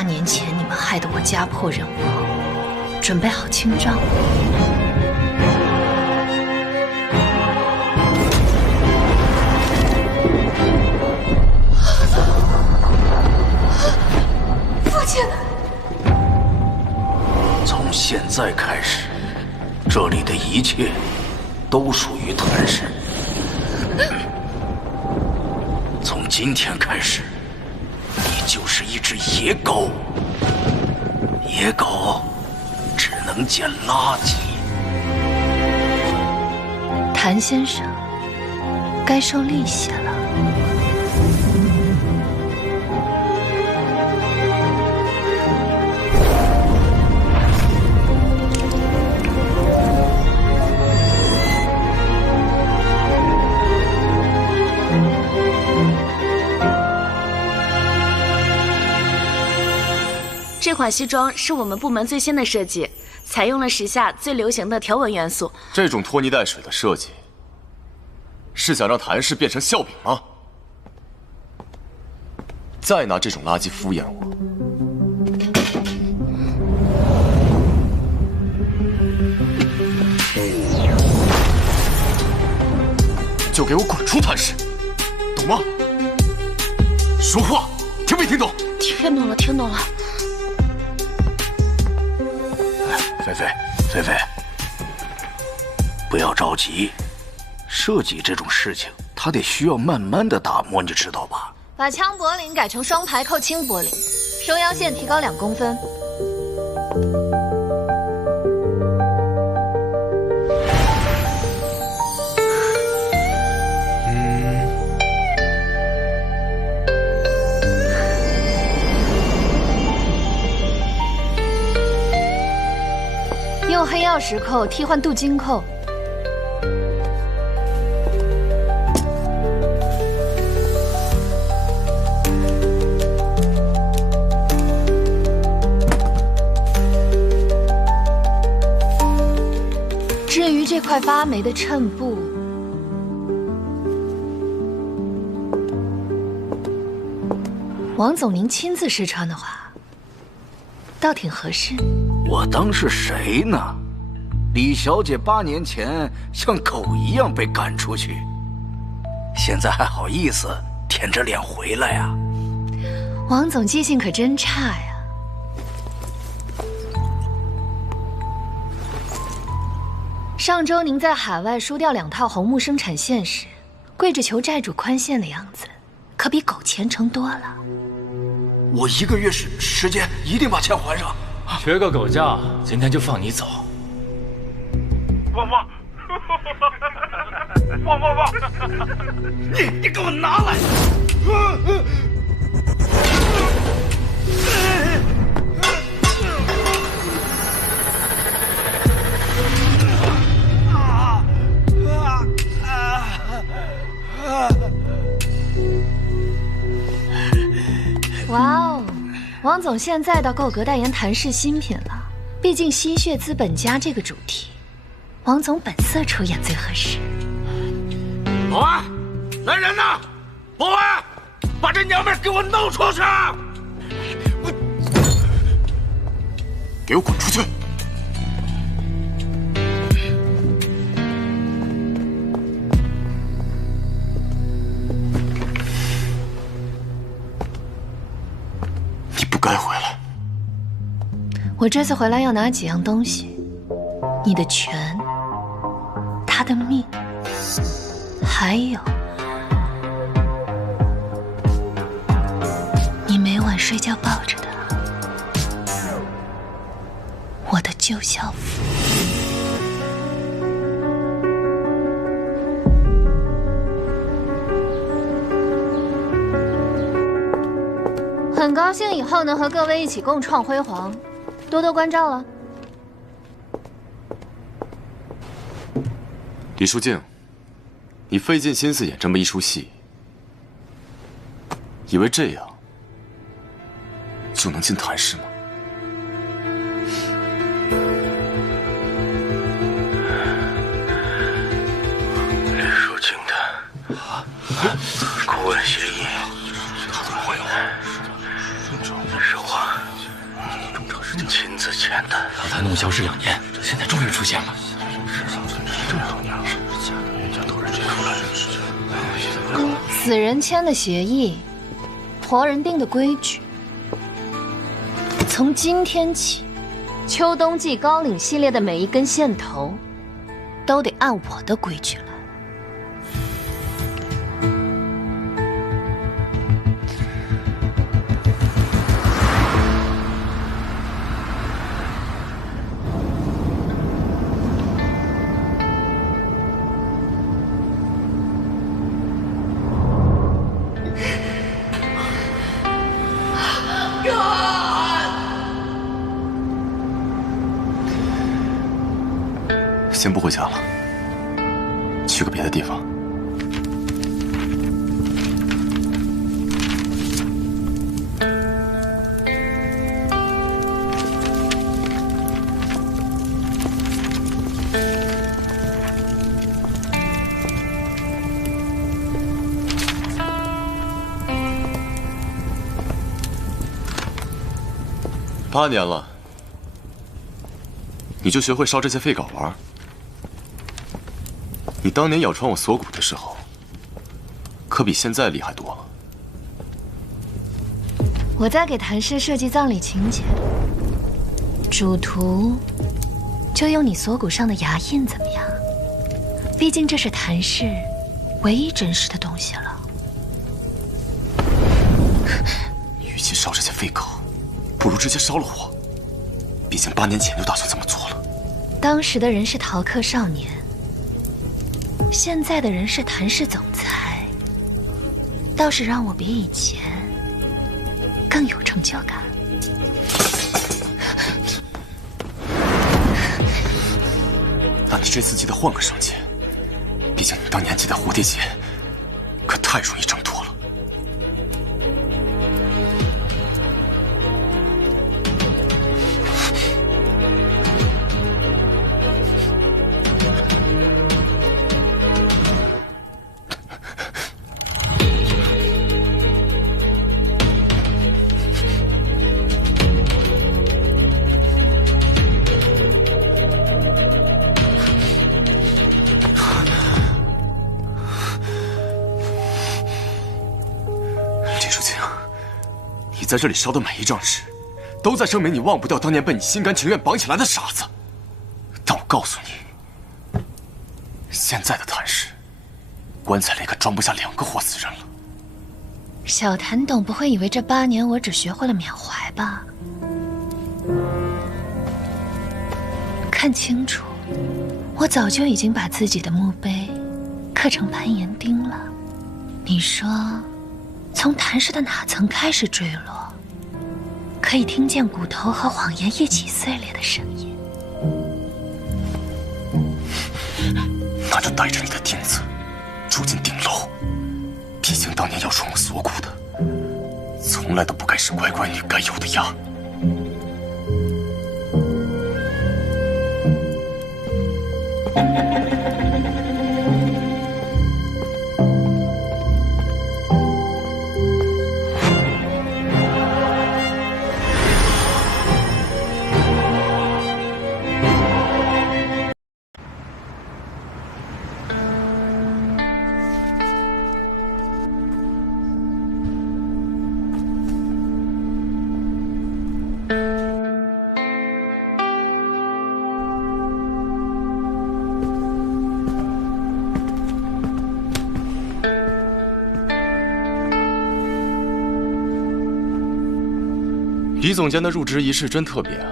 8年前你们害得我家破人亡，准备好清账了。父亲，从现在开始，这里的一切都属于谭氏。从今天开始，你就是一只野狗。野狗只能捡垃圾。谭先生，该收利息了。这款西装是我们部门最新的设计，采用了时下最流行的条纹元素。这种拖泥带水的设计，是想让谭氏变成笑柄吗？再拿这种垃圾敷衍我，就给我滚出谭氏，懂吗？说话，听没听懂？听懂了，听懂了。菲菲，不要着急，设计这种事情，它得需要慢慢的打磨，你知道吧？把枪脖领改成双排扣轻脖领，收腰线提高2公分。用黑曜石扣替换镀金扣。至于这块发霉的衬布，王总您亲自试穿的话，倒挺合适。我当是谁呢？李小姐8年前像狗一样被赶出去，现在还好意思舔着脸回来呀？王总记性可真差呀！上周您在海外输掉2套红木生产线时，跪着求债主宽限的样子，可比狗虔诚多了。我1个月时间一定把钱还上。缺个狗叫，今天就放你走。汪，你给我拿来！哇哦，王总现在倒够格代言谭氏新品了。毕竟吸血资本家这个主题，王总本色出演最合适。保安，来人呐！保安，把这娘们给我弄出去！给我滚出去！你不该回来。我这次回来要拿几样东西：你的权，他的命，还有你每晚睡觉抱着的我的旧校服。很高兴以后能和各位一起共创辉煌，多多关照了。李淑静，你费尽心思演这么一出戏，以为这样就能进谭氏吗？李淑静的顾问协议，他怎么会有？实话，这么长时间，亲自签的，让他弄消失2年，现在终于出现了。这么多年了，人家都是这样出来的。死人签的协议，活人定的规矩。从今天起，秋冬季高岭系列的每一根线头，都得按我的规矩来。先不回家了，去个别的地方。8年了，你就学会烧这些废稿玩？你当年咬穿我锁骨的时候，可比现在厉害多了。我在给谭氏设计葬礼情节，主图就用你锁骨上的牙印怎么样？毕竟这是谭氏唯一真实的东西了。与其烧这些废稿，不如直接烧了我。毕竟8年前就打算这么做了。当时的人是逃课少年。现在的人是谭氏总裁，倒是让我比以前更有成就感。那你这次记得换个绳结，毕竟你当年系的蝴蝶结可太容易挣脱了。在这里烧的每一张纸，都在证明你忘不掉当年被你心甘情愿绑起来的傻子。但我告诉你，现在的谭氏，棺材里可装不下2个活死人了。小谭董不会以为这8年我只学会了缅怀吧？看清楚，我早就已经把自己的墓碑刻成攀岩钉了。你说，从谭氏的哪层开始坠落？可以听见骨头和谎言一起碎裂的声音。那就带着你的钉子，住进顶楼。毕竟当年要穿我锁骨的，从来都不该是乖乖女该有的样。李总监的入职仪式真特别啊！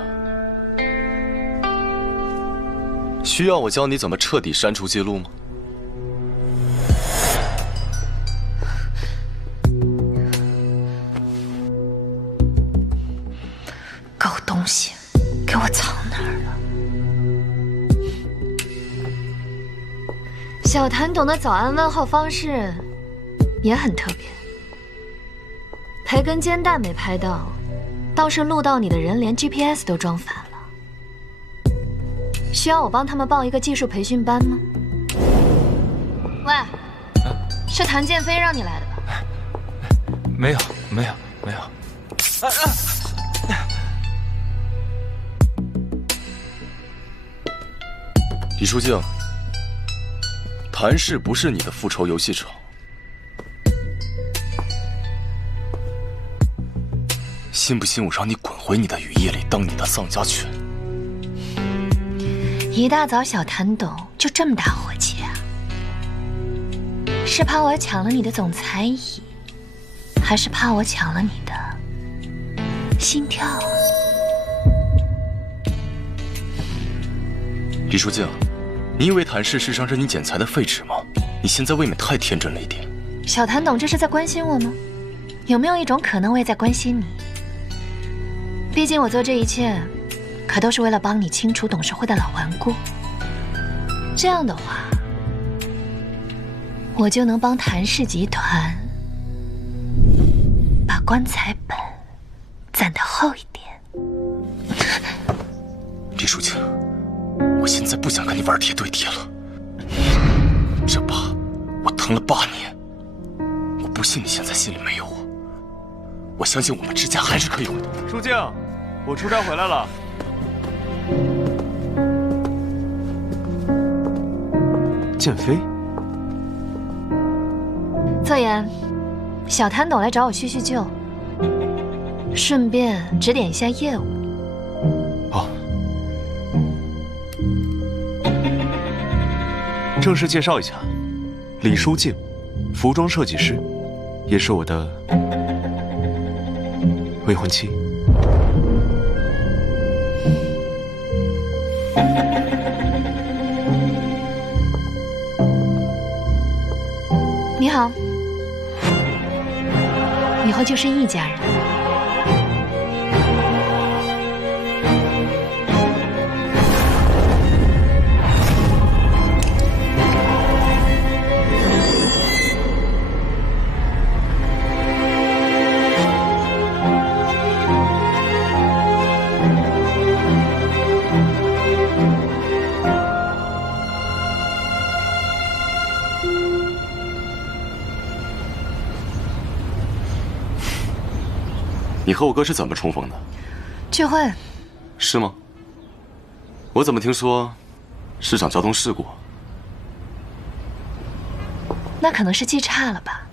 需要我教你怎么彻底删除记录吗？狗东西，给我藏哪儿了？小谭董的早安问候方式也很特别，培根煎蛋没拍到。倒是录到你的人连 GPS 都装反了，需要我帮他们报一个技术培训班吗？喂，是谭建飞让你来的吧？没有。李书静，谭氏不是你的复仇游戏场。信不信我让你滚回你的羽翼里当你的丧家犬？一大早小谭董就这么大火气啊？是怕我抢了你的总裁椅，还是怕我抢了你的心跳啊？李书静，你以为谭氏是张任你剪裁的废纸吗？你现在未免太天真了一点。小谭董这是在关心我吗？有没有一种可能我也在关心你？毕竟我做这一切，可都是为了帮你清除董事会的老顽固。这样的话，我就能帮谭氏集团把棺材本攒得厚一点。李书静，我现在不想跟你玩贴对贴了。这疤我疼了8年，我不信你现在心里没有我。我相信我们之间还是可以有的。书静，我出差回来了。建飞，侧颜，小谭董来找我叙叙旧，顺便指点一下业务。哦，正式介绍一下，李书静，服装设计师，也是我的未婚妻。你好，以后就是一家人。你和我哥是怎么重逢的？聚会。是吗？我怎么听说是场交通事故？那可能是记差了吧。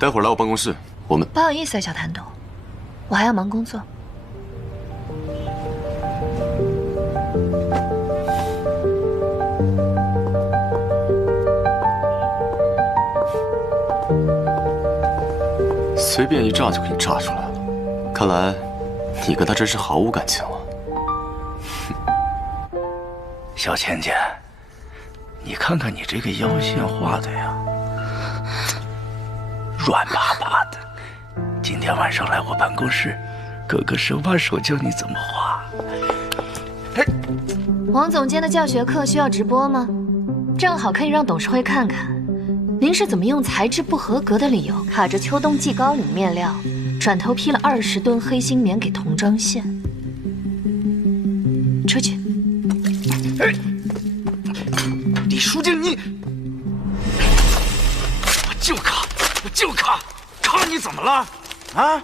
待会儿来我办公室，我们……不好意思啊，小谭董，我还要忙工作。随便一炸就给你炸出来了，看来你跟他真是毫无感情了。小倩倩，你看看你这个腰线画的呀，软巴巴的。今天晚上来我办公室，哥哥手把手教你怎么画。王总监的教学课需要直播吗？正好可以让董事会看看，您是怎么用材质不合格的理由，卡着秋冬季高领面料，转头批了20吨黑心棉给童装线。出去。李书静，你，我就卡，卡你怎么了？啊？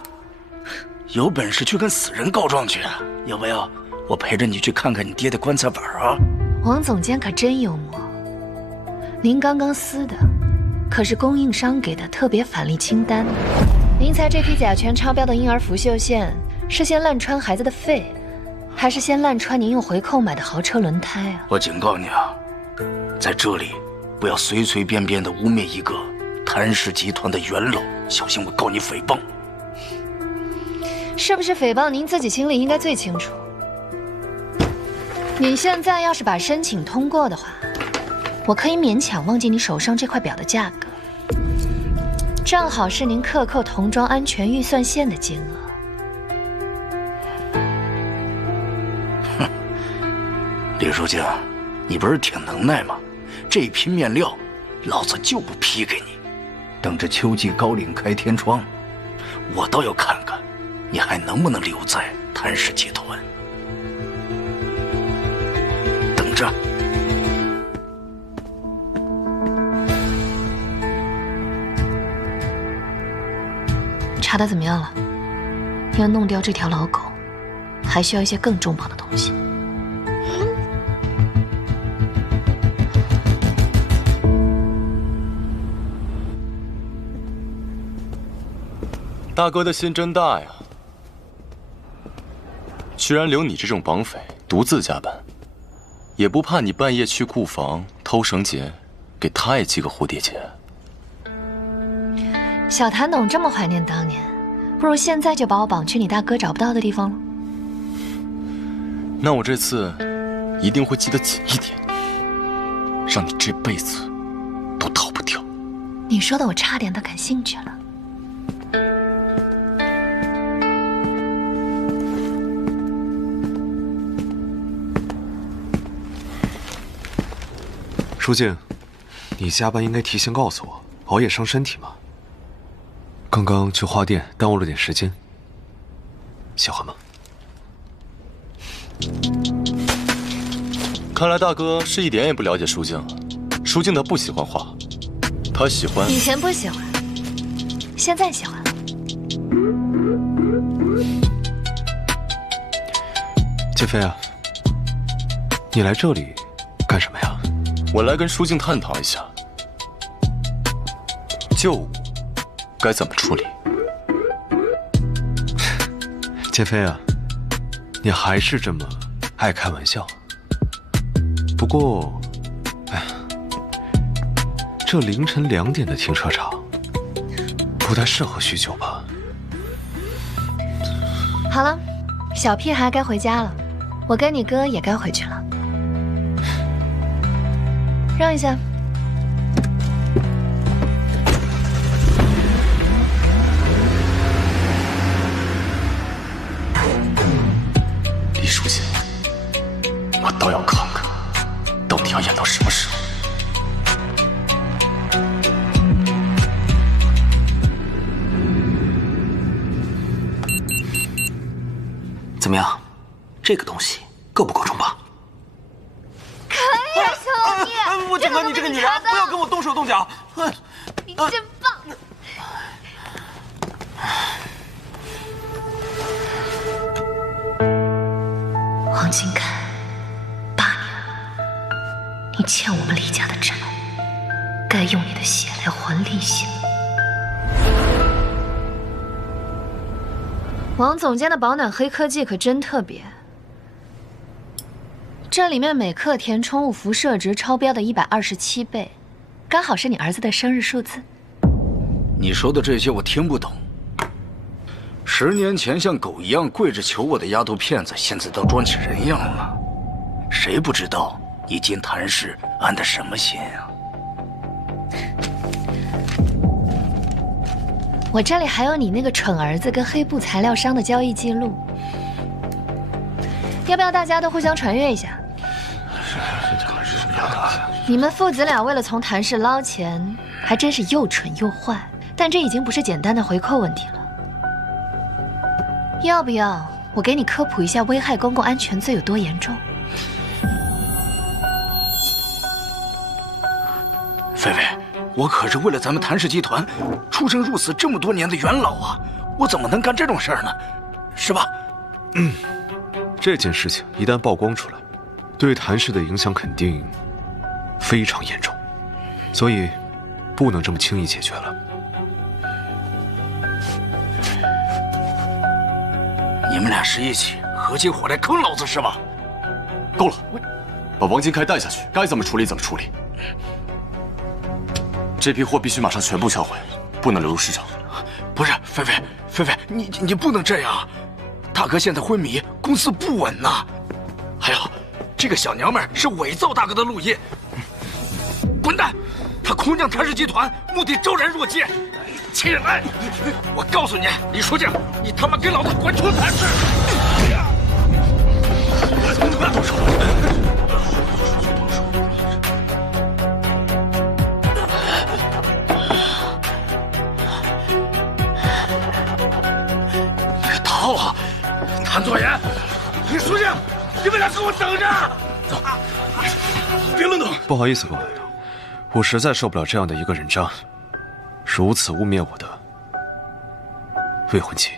有本事去跟死人告状去，要不要我陪着你去看看你爹的棺材本啊？王总监可真幽默，您刚刚撕的可是供应商给的特别返利清单。您猜这批甲醛超标的婴儿拂袖线是先烂穿孩子的肺，还是先烂穿您用回扣买的豪车轮胎啊？我警告你啊，在这里不要随随便便的污蔑一个谭氏集团的元老，小心我告你诽谤。是不是诽谤您自己心里应该最清楚。你现在要是把申请通过的话，我可以勉强忘记你手上这块表的价格，正好是您克扣童装安全预算线的金额。哼，李书静，你不是挺能耐吗？这批面料，老子就不批给你。等着秋季高领开天窗，我倒要看看，你还能不能留在谭氏集团。等着。查得怎么样了？要弄掉这条老狗，还需要一些更重磅的东西。大哥的心真大呀，居然留你这种绑匪独自加班，也不怕你半夜去库房偷绳结，给他也系个蝴蝶结。小谭董这么怀念当年，不如现在就把我绑去你大哥找不到的地方了。那我这次一定会系得紧一点，让你这辈子都逃不掉。你说的我差点都感兴趣了。舒静，你下班应该提前告诉我，熬夜伤身体嘛。刚刚去花店耽误了点时间，喜欢吗？看来大哥是一点也不了解舒静啊。舒静她不喜欢花，她喜欢……以前不喜欢，现在喜欢了。建飞啊，你来这里干什么呀？我来跟舒静探讨一下，旧物该怎么处理。建飞啊，你还是这么爱开玩笑。不过，哎呀，这凌晨2点的停车场不太适合酗酒吧？好了，小屁孩该回家了，我跟你哥也该回去了。让一下。李书记，我倒要看看，到底要演到什么时候。怎么样？这个东西够不够重磅？可以啊，小老弟！我警告你这个女人，不要跟我动手动脚！你真棒！王金凯，8年了，你欠我们李家的债，该用你的血来还利息了。王总监的保暖黑科技可真特别，这里面每克填充物辐射值超标的127倍，刚好是你儿子的生日数字。你说的这些我听不懂。10年前像狗一样跪着求我的丫头片子，现在都装起人样了。谁不知道你进谭氏安的什么心啊？我这里还有你那个蠢儿子跟黑布材料商的交易记录，要不要大家都互相传阅一下？你们父子俩为了从谭氏捞钱，还真是又蠢又坏。但这已经不是简单的回扣问题了。要不要我给你科普一下危害公共安全罪有多严重？菲菲，我可是为了咱们谭氏集团出生入死这么多年的元老啊，我怎么能干这种事儿呢？是吧？这件事情一旦曝光出来，对谭氏的影响肯定非常严重，所以不能这么轻易解决了。你们俩是一起合起伙来坑老子是吧？够了，把王金开带下去，该怎么处理怎么处理。这批货必须马上全部销毁，不能流入市场。不是，菲菲，菲菲，你不能这样，大哥现在昏迷，公司不稳呐。还有，这个小娘们是伪造大哥的录音，滚蛋！她空降谭氏集团，目的昭然若揭。起来！我告诉你，李书记，你他妈给老子滚出谭氏！不要动手！别逃啊！谭左岩，李书记，你们俩给我等着！走，别乱动！不好意思，各位，我实在受不了这样的一个人渣。如此污蔑我的未婚妻。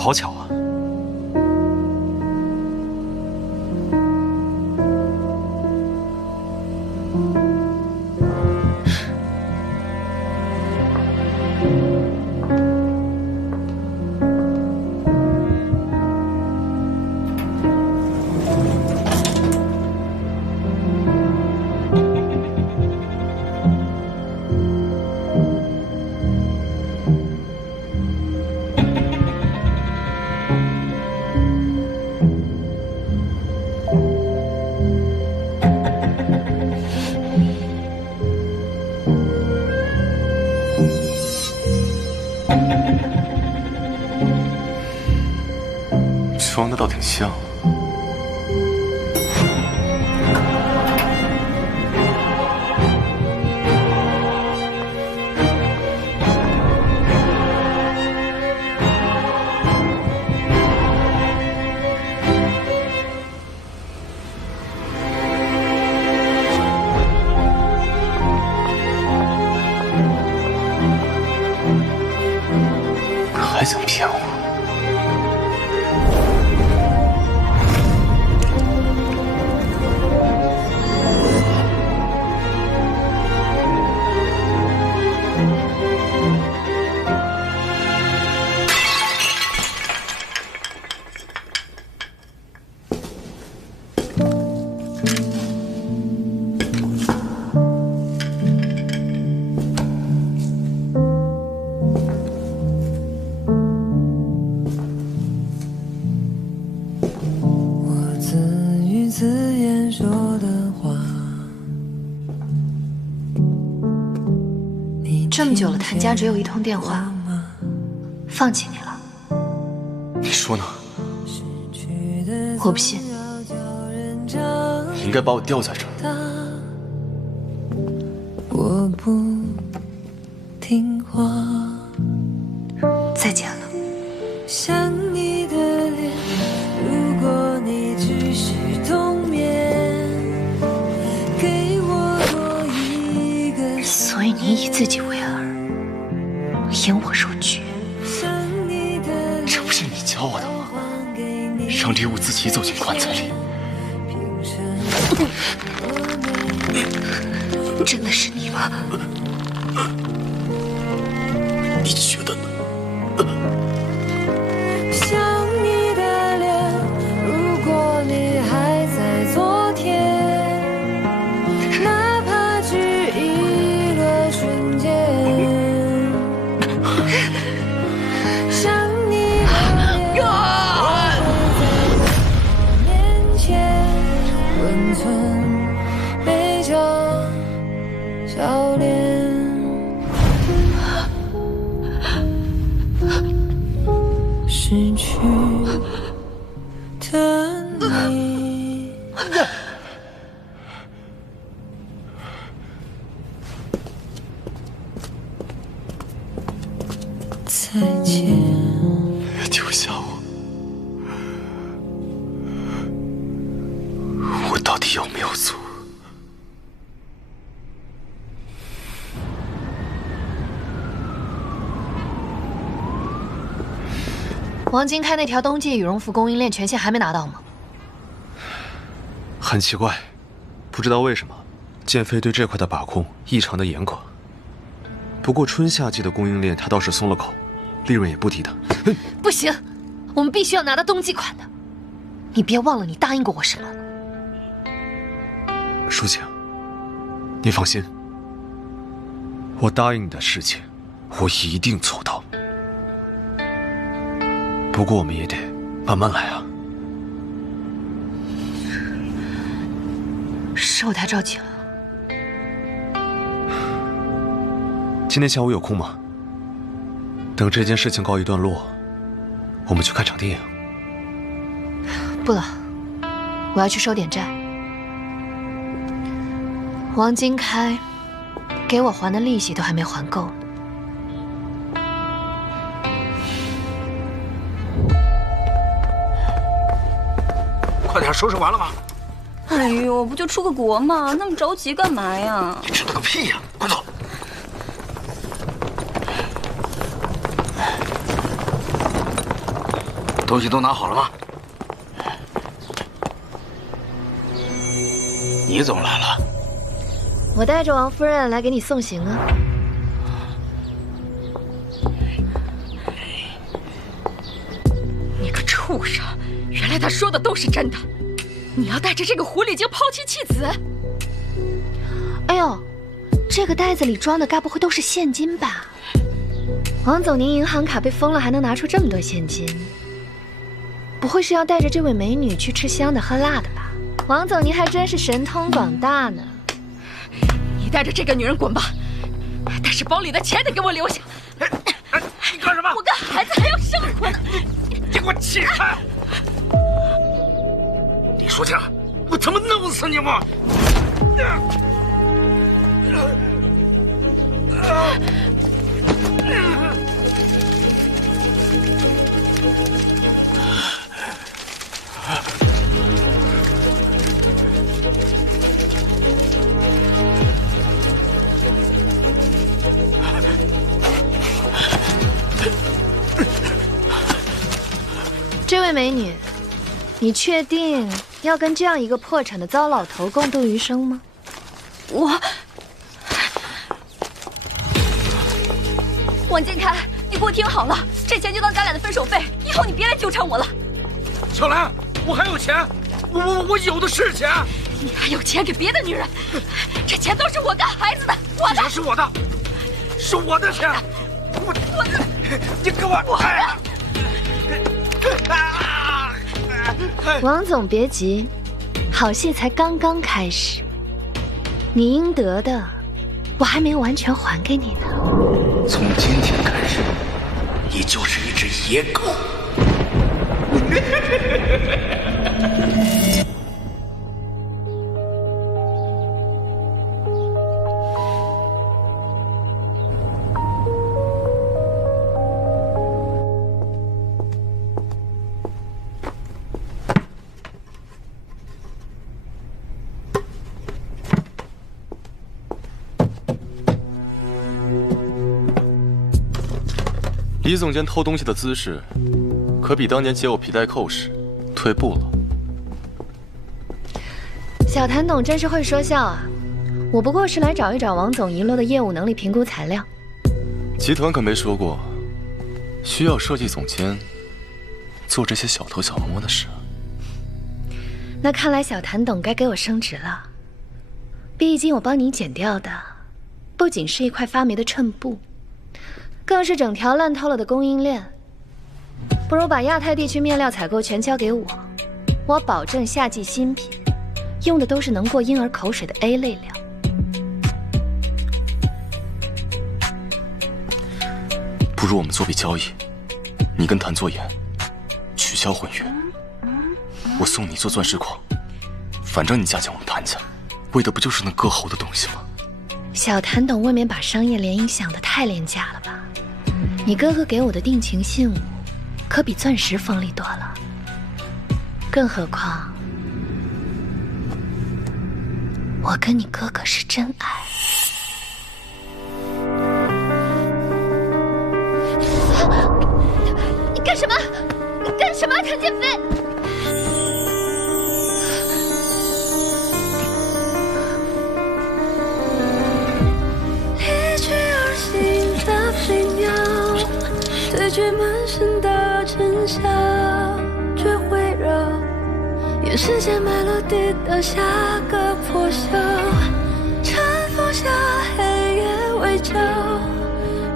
好巧啊！装的倒挺像。还想骗我？这么久了，谭家只有一通电话，放弃你了。你说呢？我不信。你应该把我吊在这儿。我不听话。再见了。想你的脸，如果你只是冬眠，给我多一个。所以你以自己为饵，引我入局。这不是你教我的吗？让猎物自己走进棺材里。真的是你吗？你觉得呢？想你的脸，如果你还在昨天，哪怕只一个瞬间。想你的脸，会在我面前，温存悲伤笑脸。失去的你，再见。别丢下我！我到底有没有错？王金开那条冬季羽绒服供应链权限还没拿到吗？很奇怪，不知道为什么，建飞对这块的把控异常的严格。不过春夏季的供应链他倒是松了口，利润也不低的。不行，我们必须要拿到冬季款的。你别忘了你答应过我什么。舒晴，你放心，我答应你的事情，我一定做到。不过我们也得慢慢来啊。是我太着急了。今天下午有空吗？等这件事情告一段落，我们去看场电影。不了，我要去收点债。王金开给我还的利息都还没还够呢。快点收拾完了吗？哎呦，不就出个国吗？那么着急干嘛呀？你知道个屁呀！快走！东西都拿好了吗？你怎么来了？我带着王夫人来给你送行啊。你个畜生！原来他说的都是真的。你要带着这个狐狸精抛妻弃子？哎呦，这个袋子里装的该不会都是现金吧？王总，您银行卡被封了，还能拿出这么多现金？不会是要带着这位美女去吃香的喝辣的吧？王总，您还真是神通广大呢。你带着这个女人滚吧，但是包里的钱得给我留下。你干什么？我跟孩子还要生活呢。你给我起开！李书静，我他妈弄死你吗？这位美女，你确定要跟这样一个破产的糟老头共度余生吗？王建开，你给我听好了，这钱就当咱俩的分手费，以后你别来纠缠我了。小兰，我还有钱，我有的是钱。你还有钱给别的女人，这钱都是我跟孩子的，我的。是我的，是我的钱。我的，你给我王总别急，好戏才刚刚开始，你应得的我还没有完全还给你呢。从今天开始，你就是一只野狗。李总监偷东西的姿势，可比当年劫我皮带扣时退步了。小谭董真是会说笑啊！我不过是来找一找王总遗落的业务能力评估材料。集团可没说过需要设计总监做这些小偷小摸的事。那看来小谭董该给我升职了。毕竟我帮你剪掉的，不仅是一块发霉的衬布，更是整条烂透了的供应链。不如把亚太地区面料采购全交给我，我保证夏季新品用的都是能过婴儿口水的 A 类料。不如我们做笔交易，你跟谭作言取消婚约，我送你做钻石矿，反正你价钱我们谈价，为的不就是那割喉的东西吗？小谭董未免把商业联姻想得太廉价了吧？你哥哥给我的定情信物，可比钻石锋利多了。更何况，我跟你哥哥是真爱。你干什么？你干什么，谭建飞？对决满身的尘嚣，却会让眼视线埋落地的下个破晓。晨风下黑夜围剿，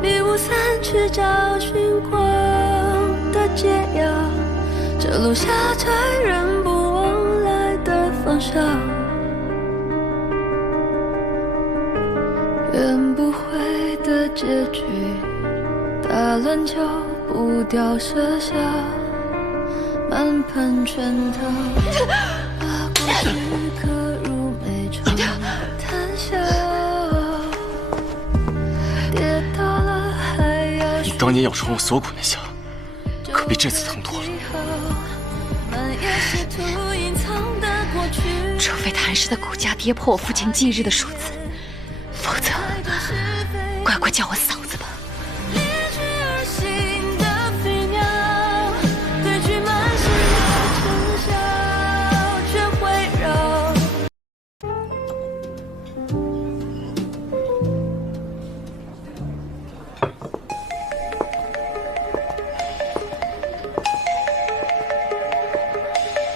迷雾散去找寻光的解药。这楼下才人不往来的方向，圆不回的结局。打篮球步调射下满盆拳头，把过去刻入眉梢谈笑。跌倒了还要你当年咬穿我锁骨那下，可比这次疼多了。除非谭氏的股价跌破我父亲忌日的数字，否则乖乖叫我嫂子吧。对局满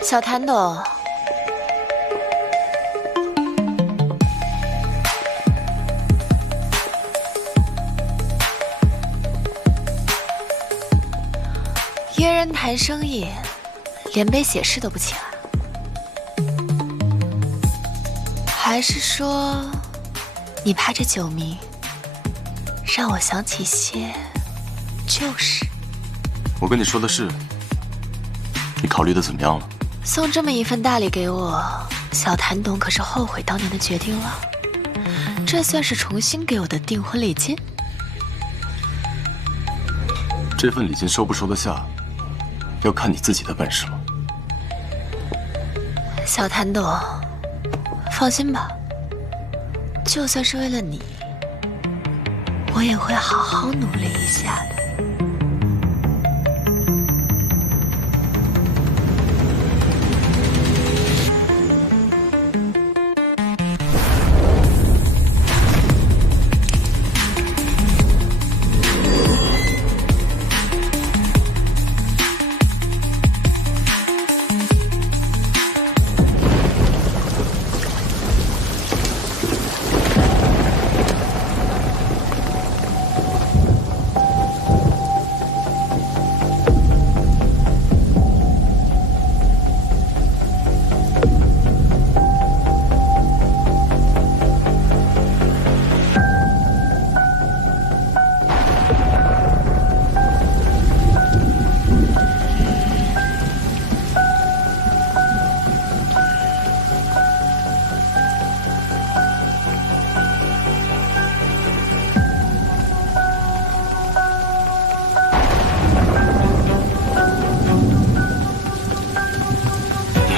小谭董，约人谈生意，连杯写诗都不请啊？还是说，你怕这酒名让我想起些旧事？我跟你说的是，你考虑的怎么样了？送这么一份大礼给我，小谭董可是后悔当年的决定了。这算是重新给我的订婚礼金。这份礼金收不收得下，要看你自己的本事了。小谭董，放心吧，就算是为了你，我也会好好努力一下的。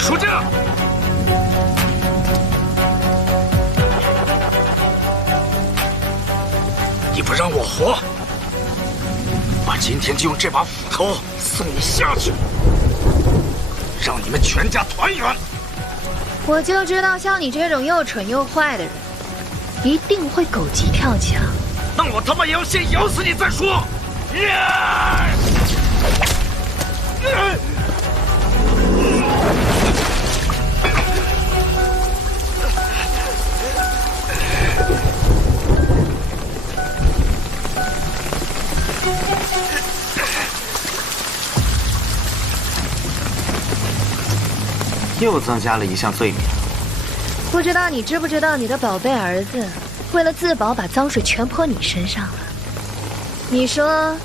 出镜！你不让我活，我今天就用这把斧头送你下去，让你们全家团圆。我就知道像你这种又蠢又坏的人，一定会狗急跳墙。那我他妈也要先咬死你再说！又增加了一项罪名。不知道你知不知道，你的宝贝儿子为了自保，把脏水全泼你身上了。你说，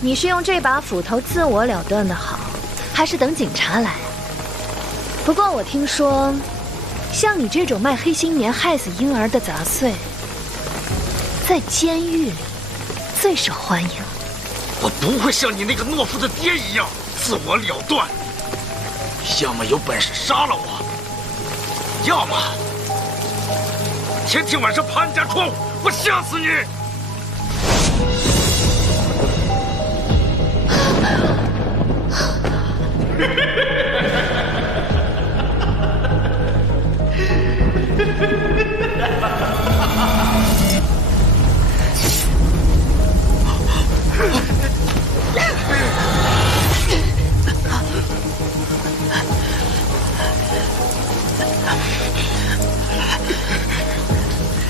你是用这把斧头自我了断的好，还是等警察来？不过我听说，像你这种卖黑心棉害死婴儿的杂碎，在监狱里最受欢迎。我不会像你那个懦夫的爹一样自我了断。要么有本事杀了我，要么天天晚上爬你家窗户，我吓死你！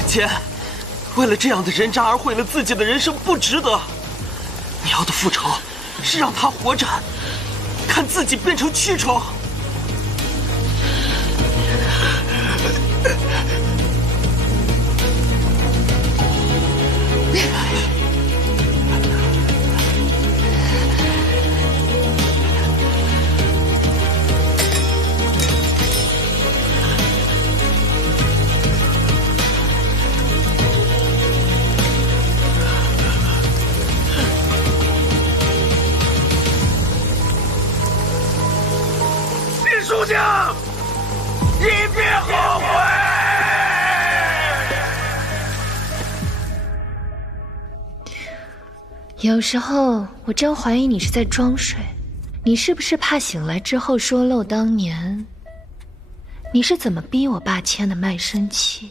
姐，为了这样的人渣而毁了自己的人生，不值得。你要的复仇是让他活着，看自己变成蛆虫。出镜，你别后悔。有时候我真怀疑你是在装睡，你是不是怕醒来之后说漏当年你是怎么逼我爸签的卖身契？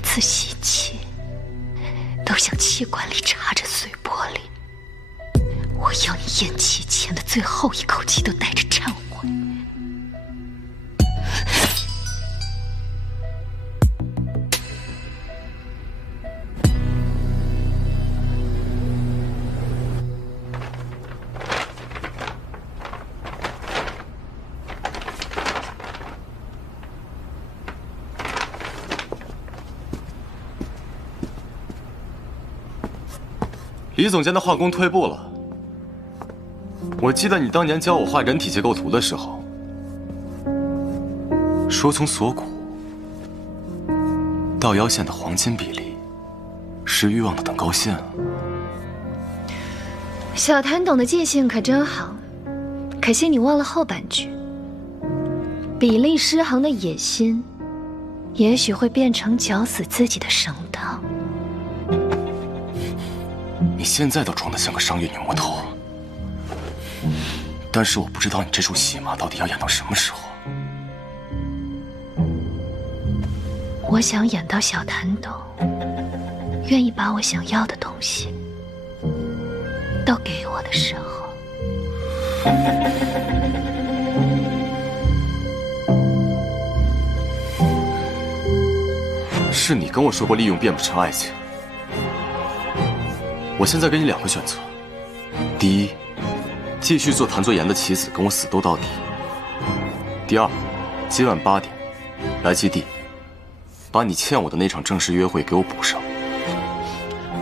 次吸气都像气管里插着碎玻璃。我要你咽气前的最后一口气都带着忏悔。李总监的画工退步了。我记得你当年教我画人体结构图的时候，说从锁骨到腰线的黄金比例是欲望的等高线啊。小谭懂的记性可真好，可惜你忘了后半句。比例失衡的野心，也许会变成绞死自己的绳汤。你现在都装得像个商业女魔头，但是我不知道你这出戏码到底要演到什么时候。我想演到小谭懂愿意把我想要的东西都给我的时候。是你跟我说过利用变不成爱情。我现在给你2个选择：第一，继续做谭作言的棋子，跟我死斗到底；第二，今晚8点来基地，把你欠我的那场正式约会给我补上。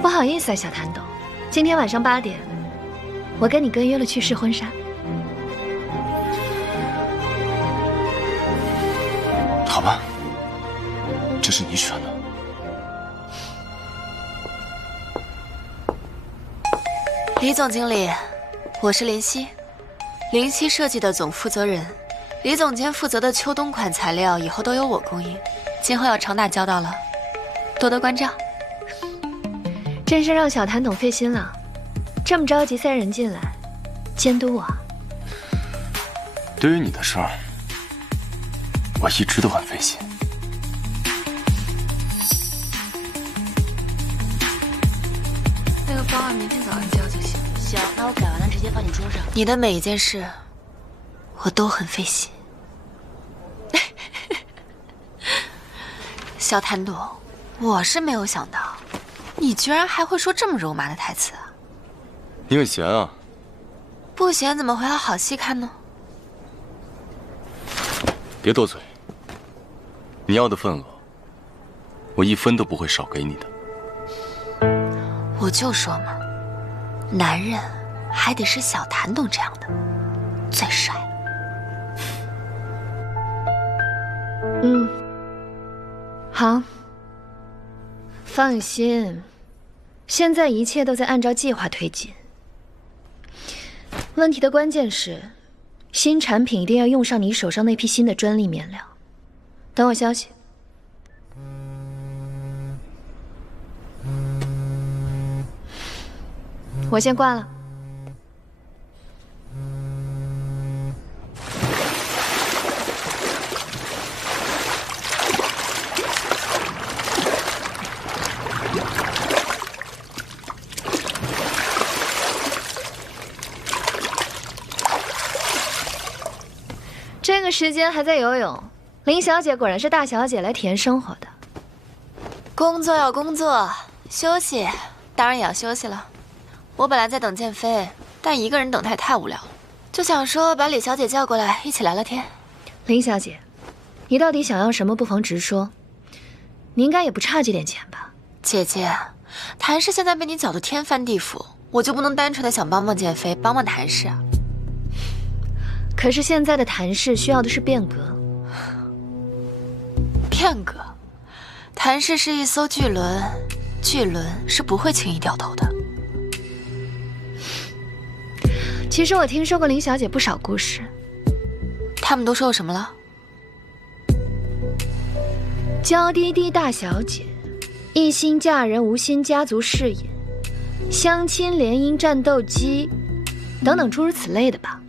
不好意思啊，小谭懂，今天晚上8点，我跟你哥约了去试婚纱。好吧，这是你选的。李总经理，我是林夕，林夕设计的总负责人。李总监负责的秋冬款材料以后都由我供应，今后要常打交道了，多多关照。真是让小谭懂费心了，这么着急塞人进来，监督我。对于你的事儿，我一直都很费心。那个方案明天早上交就行。行，那我改完了直接放你桌上。你的每一件事，我都很费心。小谭懂，我是没有想到，你居然还会说这么肉麻的台词啊！你很闲啊？不闲怎么会有好戏看呢？别多嘴，你要的份额，我1分都不会少给你的。我就说嘛，男人还得是小谭懂这样的，最帅。好，放心，现在一切都在按照计划推进。问题的关键是，新产品一定要用上你手上那批新的专利面料。等我消息。我先挂了。这个时间还在游泳，林小姐果然是大小姐来体验生活的。工作要工作，休息当然也要休息了。我本来在等建飞，但一个人等他也太无聊了，就想说把李小姐叫过来一起聊聊天。林小姐，你到底想要什么？不妨直说。你应该也不差这点钱吧？姐姐，谭氏现在被你搅得天翻地覆，我就不能单纯的想帮帮建飞，帮帮谭氏啊？可是现在的谭氏需要的是变革。变革？谭氏是一艘巨轮，巨轮是不会轻易掉头的。其实我听说过林小姐不少故事。他们都说我什么了？娇滴滴大小姐，一心嫁人无心家族事业，相亲联姻战斗机，等等诸如此类的吧。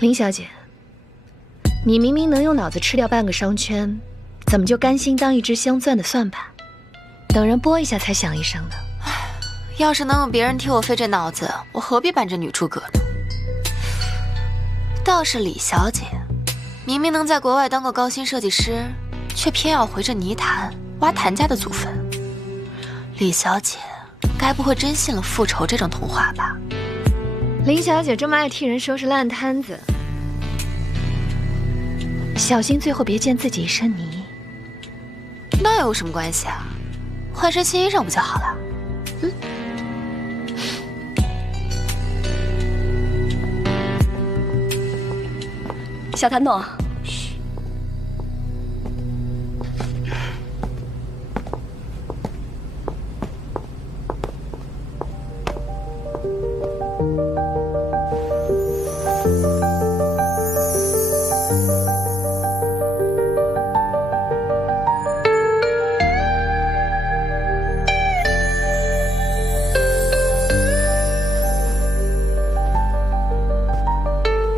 林小姐，你明明能用脑子吃掉半个商圈，怎么就甘心当一只镶钻的算盘，等人拨一下才响一声呢？要是能有别人替我费这脑子，我何必扮这女诸葛呢？倒是李小姐，明明能在国外当个高薪设计师，却偏要回这泥潭挖谭家的祖坟。李小姐，该不会真信了复仇这种童话吧？林小姐这么爱替人收拾烂摊子，小心最后别溅自己一身泥。那有什么关系啊？换身新衣裳不就好了？嗯。小谭总，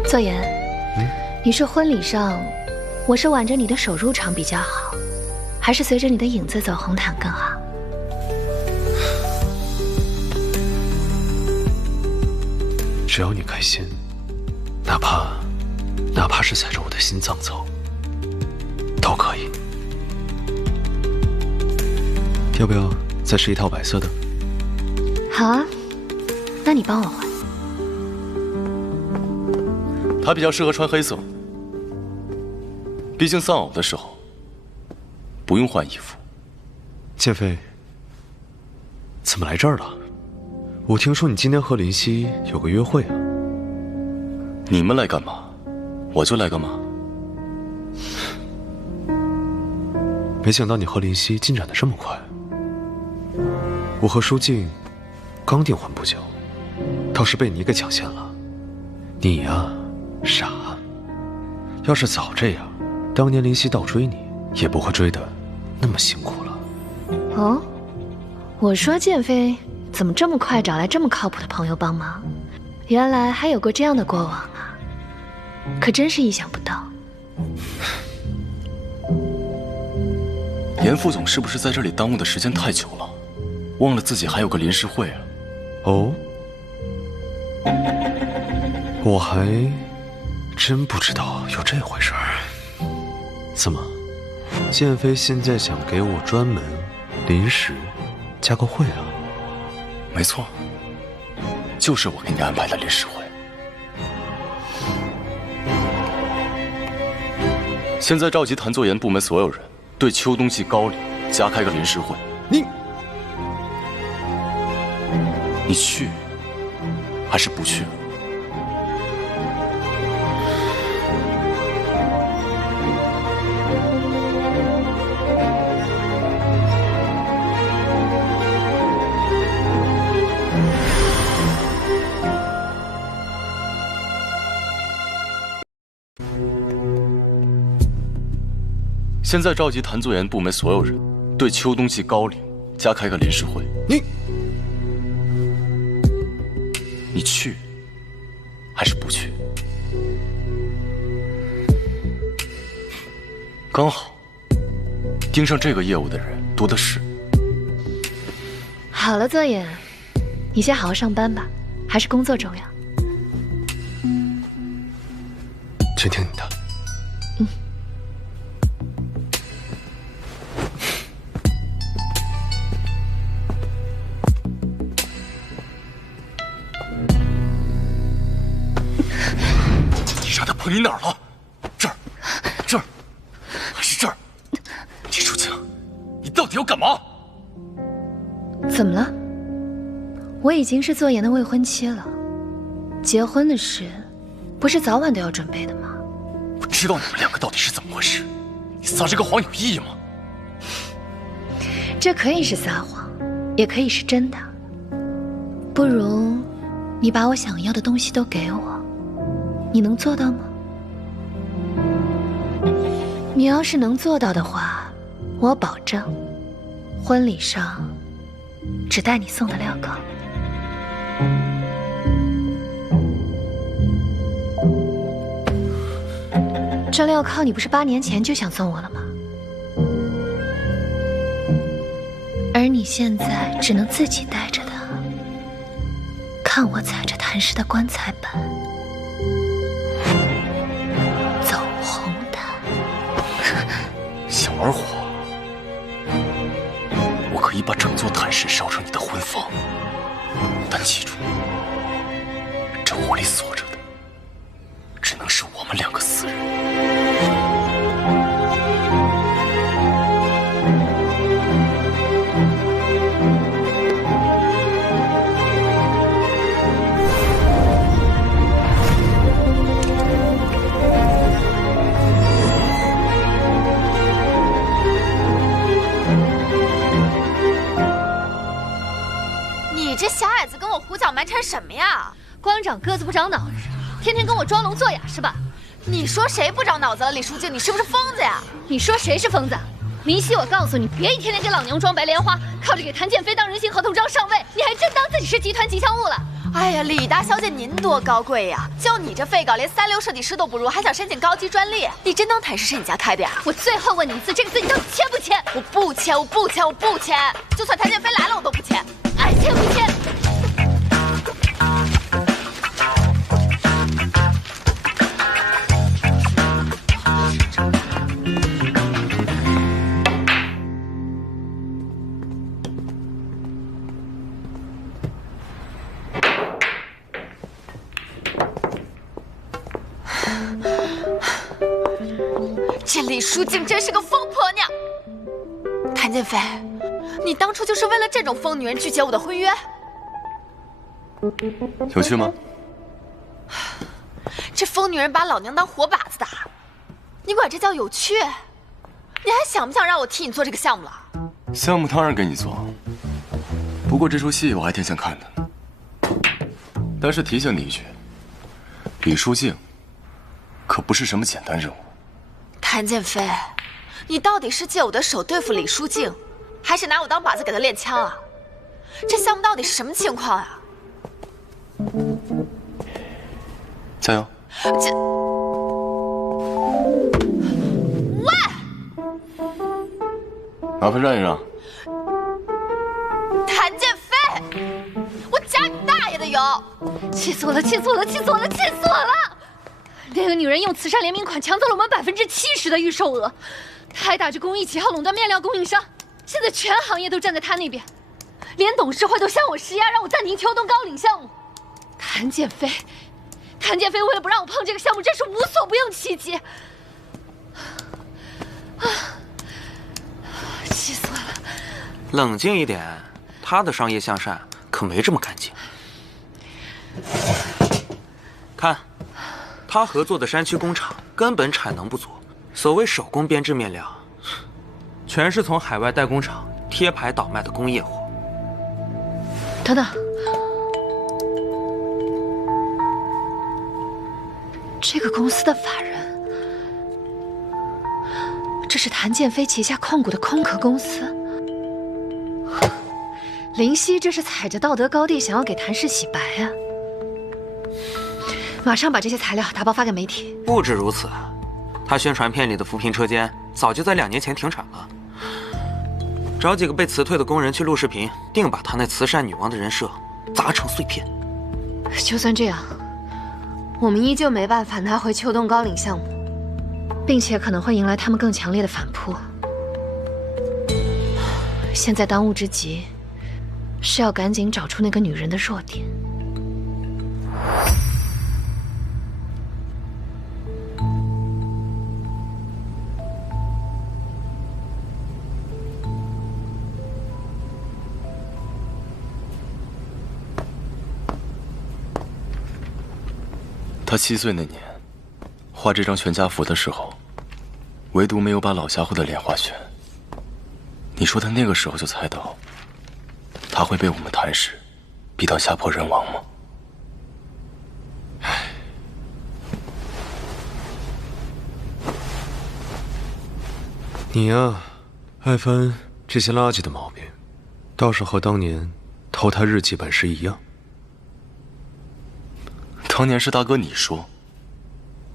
左言，你说婚礼上，我是挽着你的手入场比较好，还是随着你的影子走红毯更好？只要你开心，哪怕是踩着我的心脏走，都可以。要不要再试一套白色的？好啊，那你帮我换。他比较适合穿黑色，毕竟丧偶的时候不用换衣服。剑飞，怎么来这儿了？我听说你今天和林夕有个约会啊。你们来干嘛，我就来干嘛。没想到你和林夕进展的这么快。我和舒静刚订婚不久，倒是被你给抢先了。你呀，傻。要是早这样，当年林夕倒追你，也不会追得那么辛苦了。哦，我说剑飞怎么这么快找来这么靠谱的朋友帮忙？原来还有过这样的过往啊，可真是意想不到。严副总是不是在这里耽误的时间太久了，忘了自己还有个临时会啊？哦，我还真不知道有这回事儿。怎么，剑飞现在想给我专门临时加个会啊？没错，就是我给你安排的临时会。现在召集谭作言部门所有人，对秋冬季高领加开个临时会。你去还是不去？现在召集谭作言部门所有人，对秋冬季高领加开个临时会。你去还是不去？刚好盯上这个业务的人多的是。好了，作言，你先好好上班吧，还是工作重要。全听你的。捧你哪儿了？这儿，还是这儿？李淑清，你到底要干嘛？怎么了？我已经是作言的未婚妻了，结婚的事不是早晚都要准备的吗？我知道你们两个到底是怎么回事，你撒这个谎有意义吗？这可以是撒谎，也可以是真的。不如你把我想要的东西都给我，你能做到吗？你要是能做到的话，我保证，婚礼上只带你送的料膏。这镣铐你不是8年前就想送我了吗？而你现在只能自己带着它，看我踩着谭氏的棺材板走红毯。想玩火？我可以把整座谭氏烧成你的婚房，但记住，这火里锁着的只能是我们2个死人。你这小矮子跟我胡搅蛮缠什么呀？光长个子不长脑子，天天跟我装聋作哑是吧？你说谁不长脑子了？李书静，你是不是疯子呀？你说谁是疯子？林夕，我告诉你，别一天天给老娘装白莲花，靠着给谭建飞当人形合同章上位，你还真当自己是集团吉祥物了。哎呀，李大小姐您多高贵呀！就你这废稿，连3流设计师都不如，还想申请高级专利？你真当谭氏是你家开的呀？我最后问你一次，这个字你到底签不签？我不签，我不签，我不签！就算谭建飞来了，我都不签。爱签不签？这李书静真是个疯婆娘！谭建飞，你当初就是为了这种疯女人拒绝我的婚约？有趣吗？这疯女人把老娘当活靶子打，你管这叫有趣？你还想不想让我替你做这个项目了？项目当然给你做，不过这出戏我还挺想看的。但是提醒你一句，李书静可不是什么简单任务。谭建飞，你到底是借我的手对付李书静，还是拿我当靶子给他练枪啊？这项目到底是什么情况啊？加油！这，喂，麻烦让一让。谭建飞，我加你大爷的油！气死我了！气死我了！气死我了！气死我了！那个女人用慈善联名款抢走了我们70%的预售额，她还打着公益旗号垄断面料供应商，现在全行业都站在她那边，连董事会都向我施压，让我暂停秋冬高岭项目。谭建飞为了不让我碰这个项目，真是无所不用其极。气死我了！冷静一点，他的商业向善可没这么干净。看，他合作的山区工厂根本产能不足，所谓手工编织面料，全是从海外代工厂贴牌倒卖的工业货。等等，这个公司的法人，这是谭建飞旗下控股的空壳公司。林夕这是踩着道德高地，想要给谭氏洗白啊！马上把这些材料打包发给媒体。不止如此，他宣传片里的扶贫车间早就在2年前停产了。找几个被辞退的工人去录视频，定把他那慈善女王的人设砸成碎片。就算这样，我们依旧没办法拿回秋冬高岭项目，并且可能会迎来他们更强烈的反扑。现在当务之急是要赶紧找出那个女人的弱点。他7岁那年，画这张全家福的时候，唯独没有把老家伙的脸画全。你说他那个时候就猜到，他会被我们谭氏逼到家破人亡吗？唉，你呀，爱翻这些垃圾的毛病，倒是和当年偷他日记本时一样。当年是大哥你说，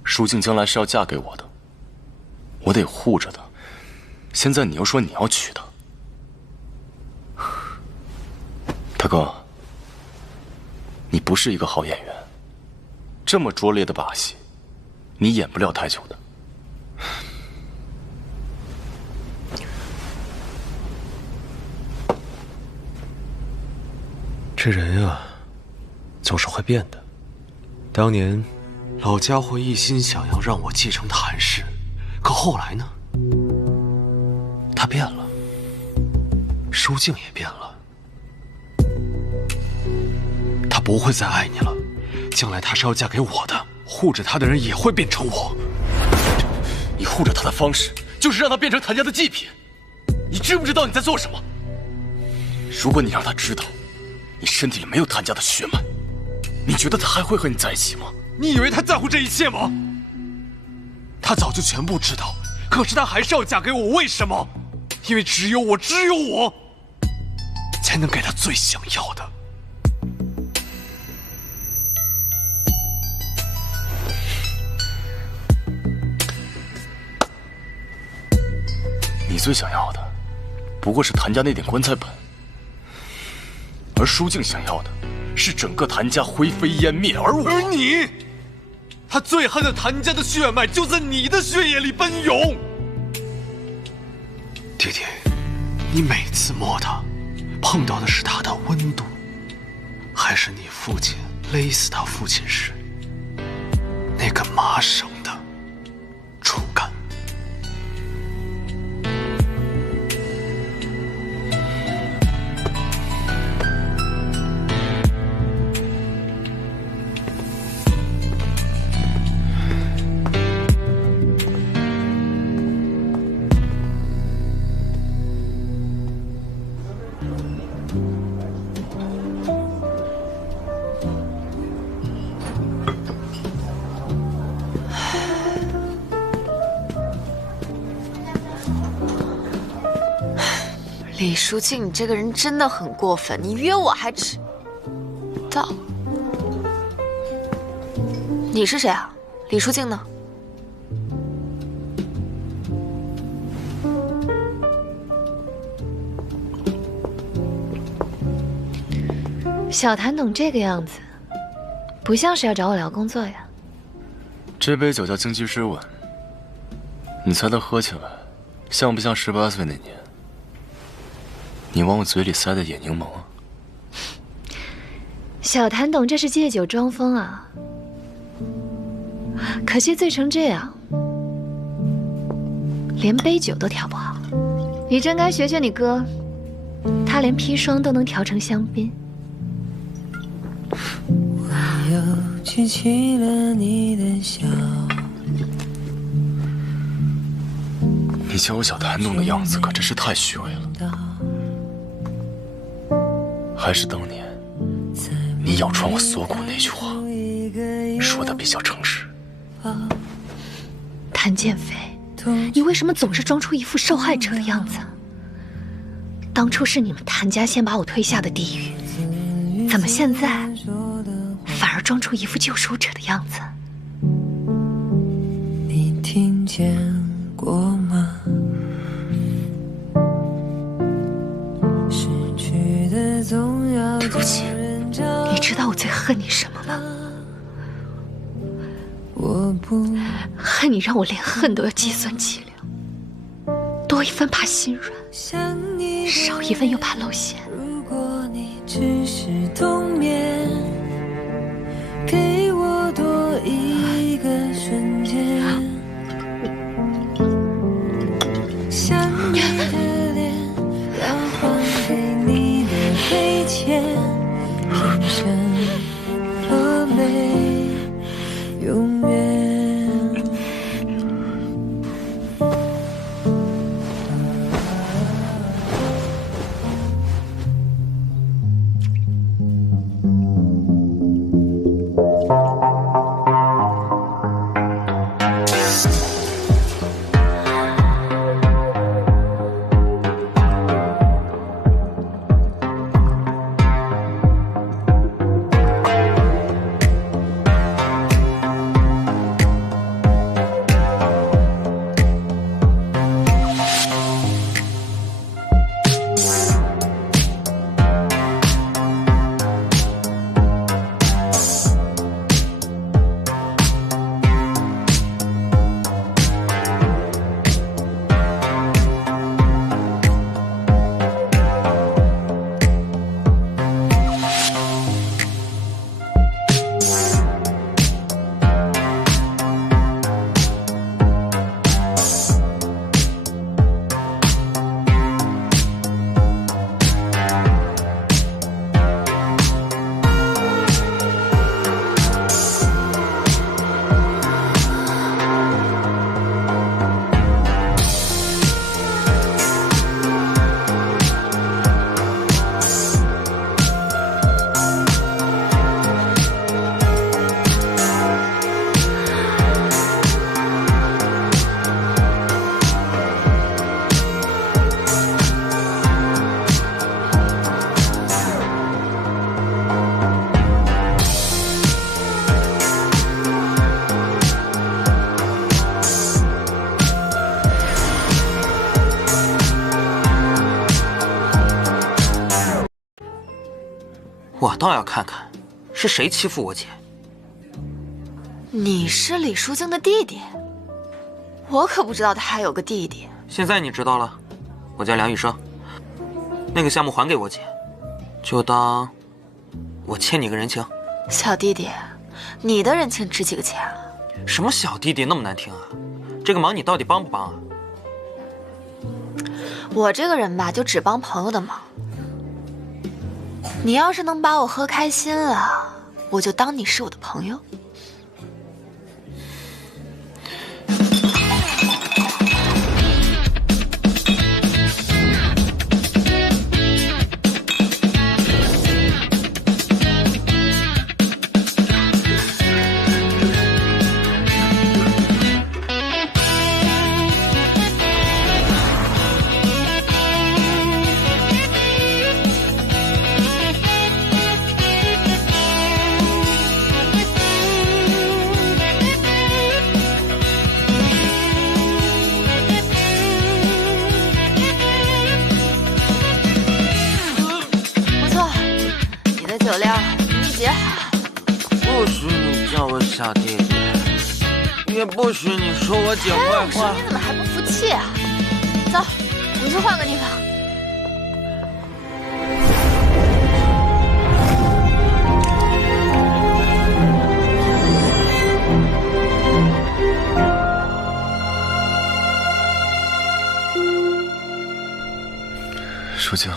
舒静将来是要嫁给我的，我得护着她。现在你又说你要娶她，大哥，你不是一个好演员，这么拙劣的把戏，你演不了太久的。这人啊，总是会变的。当年，老家伙一心想要让我继承谭氏，可后来呢？他变了，舒静也变了。他不会再爱你了，将来他是要嫁给我的，护着他的人也会变成我。你护着他的方式，就是让他变成谭家的祭品。你知不知道你在做什么？如果你让他知道，你身体里没有谭家的血脉，你觉得他还会和你在一起吗？你以为他在乎这一切吗？他早就全部知道，可是他还是要嫁给我，为什么？因为只有我才能给他最想要的。你最想要的，不过是谭家那点棺材本。而舒静想要的，是整个谭家灰飞烟灭，而你，他最恨的谭家的血脉就在你的血液里奔涌。弟弟，你每次摸他，碰到的是他的温度，还是你父亲勒死他父亲时那根麻绳的触感？李书静，你这个人真的很过分，你约我还迟到。你是谁啊？李书静呢？小谭董这个样子，不像是要找我聊工作呀。这杯酒叫经济之吻，你猜它喝起来像不像18岁那年你往我嘴里塞的野柠檬啊？小谭董这是借酒装疯啊！可惜醉成这样，连杯酒都调不好。你真该学学你哥，他连砒霜都能调成香槟。我又记起了你的笑。你叫我小谭董的样子可真是太虚伪了。还是当年你咬穿我锁骨那句话说的比较诚实。谭建飞，你为什么总是装出一副受害者的样子？当初是你们谭家先把我推下的地狱，怎么现在反而装出一副救赎者的样子？你听见过吗？如今，你知道我最恨你什么吗？恨你让我连恨都要计算计量，多一分怕心软，少一分又怕露馅。如果你只是冬眠，给我多一个瞬间，想你的脸要还给你的亏欠，天生和美永远。我倒要看看，是谁欺负我姐。你是李淑静的弟弟？我可不知道他还有个弟弟。现在你知道了，我叫梁羽生。那个项目还给我姐，就当我欠你个人情。小弟弟，你的人情值几个钱啊？什么小弟弟那么难听啊？这个忙你到底帮不帮啊？我这个人吧，就只帮朋友的忙。你要是能把我喝开心了，我就当你是我的朋友。酒量比你姐好。不许你叫我小弟弟，也不许你说我姐坏话。你怎么还不服气啊？走，我们去换个地方。淑静。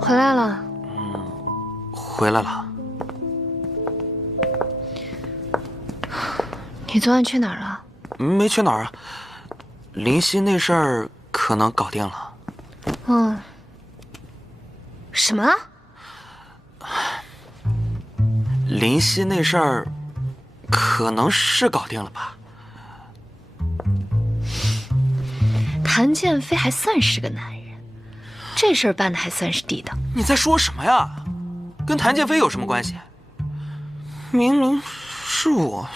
回来了。回来了。你昨晚去哪儿了？没去哪儿啊。林夕那事儿可能搞定了。嗯。什么？林夕那事儿可能是搞定了吧？谭建飞还算是个男人，这事儿办得还算是地道。你在说什么呀？跟谭建飞有什么关系？明明是我。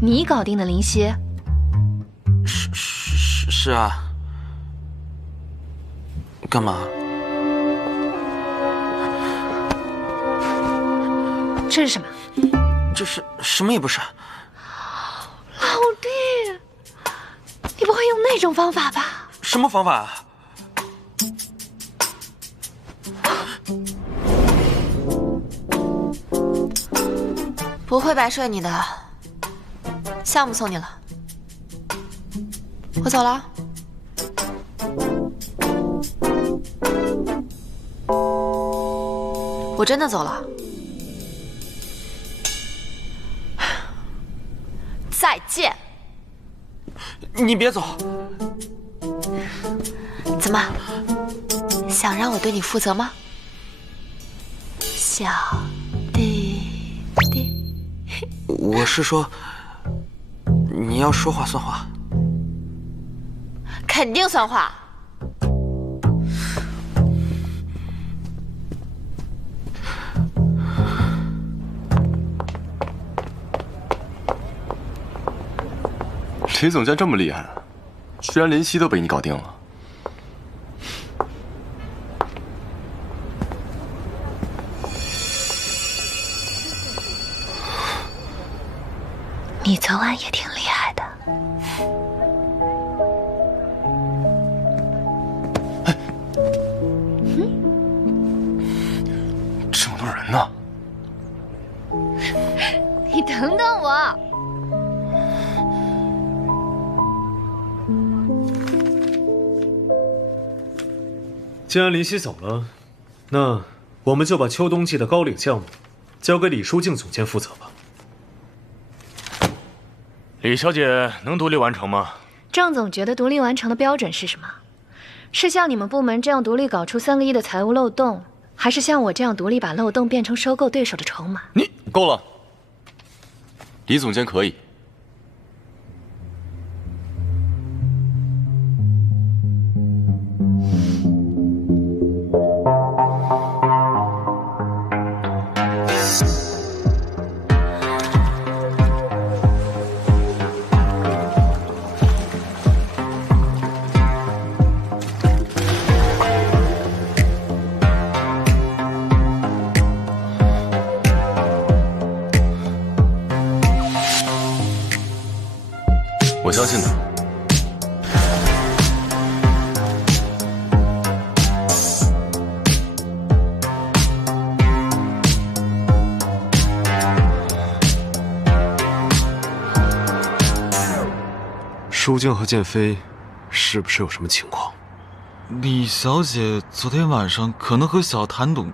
你搞定的林夕？是啊。干嘛？这是什么？这是什么也不是。老弟，你不会用那种方法吧？什么方法啊？不会白睡你的，项目送你了，我走了。我真的走了。再见。你别走。怎么？想让我对你负责吗？小弟弟。我是说，你要说话算话。肯定算话。李总监这么厉害，居然林夕都被你搞定了。你昨晚也挺厉害的。这么多人呢？你等等我。既然林夕走了，那我们就把秋冬季的高岭项目交给李淑静总监负责吧。李小姐能独立完成吗？郑总觉得独立完成的标准是什么？是像你们部门这样独立搞出3个亿的财务漏洞，还是像我这样独立把漏洞变成收购对手的筹码？你够了，李总监可以。我相信他。舒静和剑飞是不是有什么情况？李小姐昨天晚上可能和小谭董……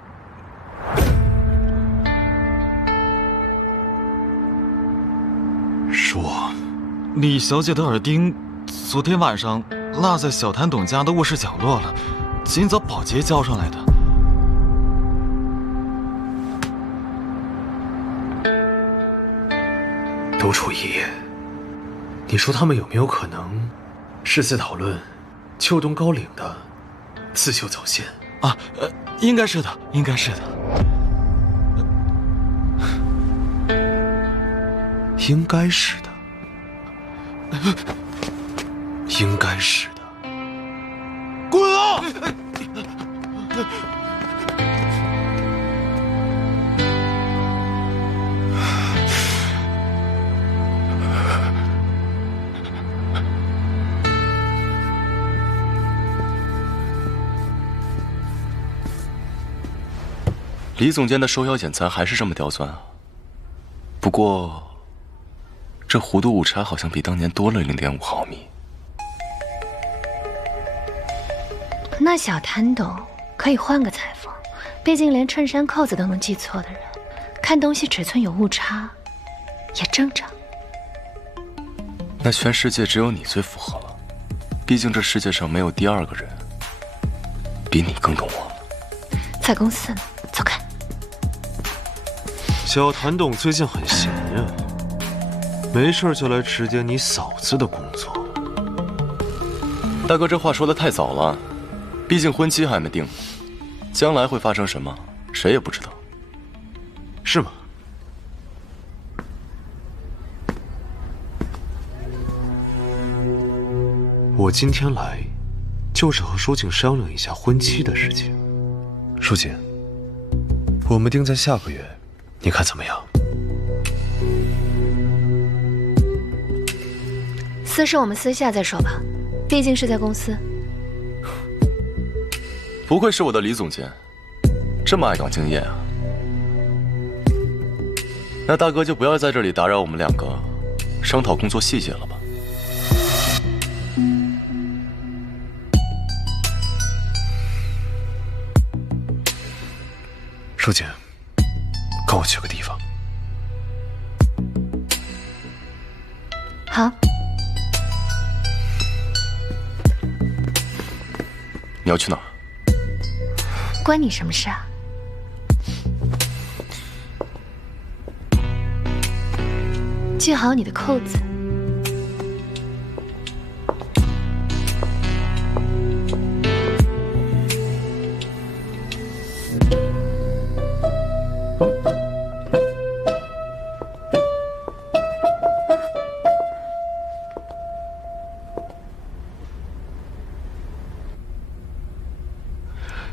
说，李小姐的耳钉昨天晚上落在小谭董家的卧室角落了，今早保洁交上来的。董楚仪，你说他们有没有可能是在讨论秋冬高岭的刺绣早线啊？应该是的，应该是的。应该是的，应该是的。滚啊！李总监的手脚剪裁还是这么刁钻啊。不过，这弧度误差好像比当年多了0.5毫米。那小谭董可以换个裁缝，毕竟连衬衫扣子都能记错的人，看东西尺寸有误差，也正常。那全世界只有你最符合了，毕竟这世界上没有第二个人比你更懂我。在公司呢，走开。小谭董最近很闲呀，没事就来指点你嫂子的工作。大哥，这话说得太早了，毕竟婚期还没定，将来会发生什么，谁也不知道。是吗？我今天来，就是和舒静商量一下婚期的事情。舒静，我们定在下个月，你看怎么样？私事我们私下再说吧，毕竟是在公司。不愧是我的李总监，这么爱岗敬业啊！那大哥就不要在这里打扰我们两个商讨工作细节了吧。舒静，跟我去个地方。好。你要去哪儿？关你什么事啊？系好你的扣子。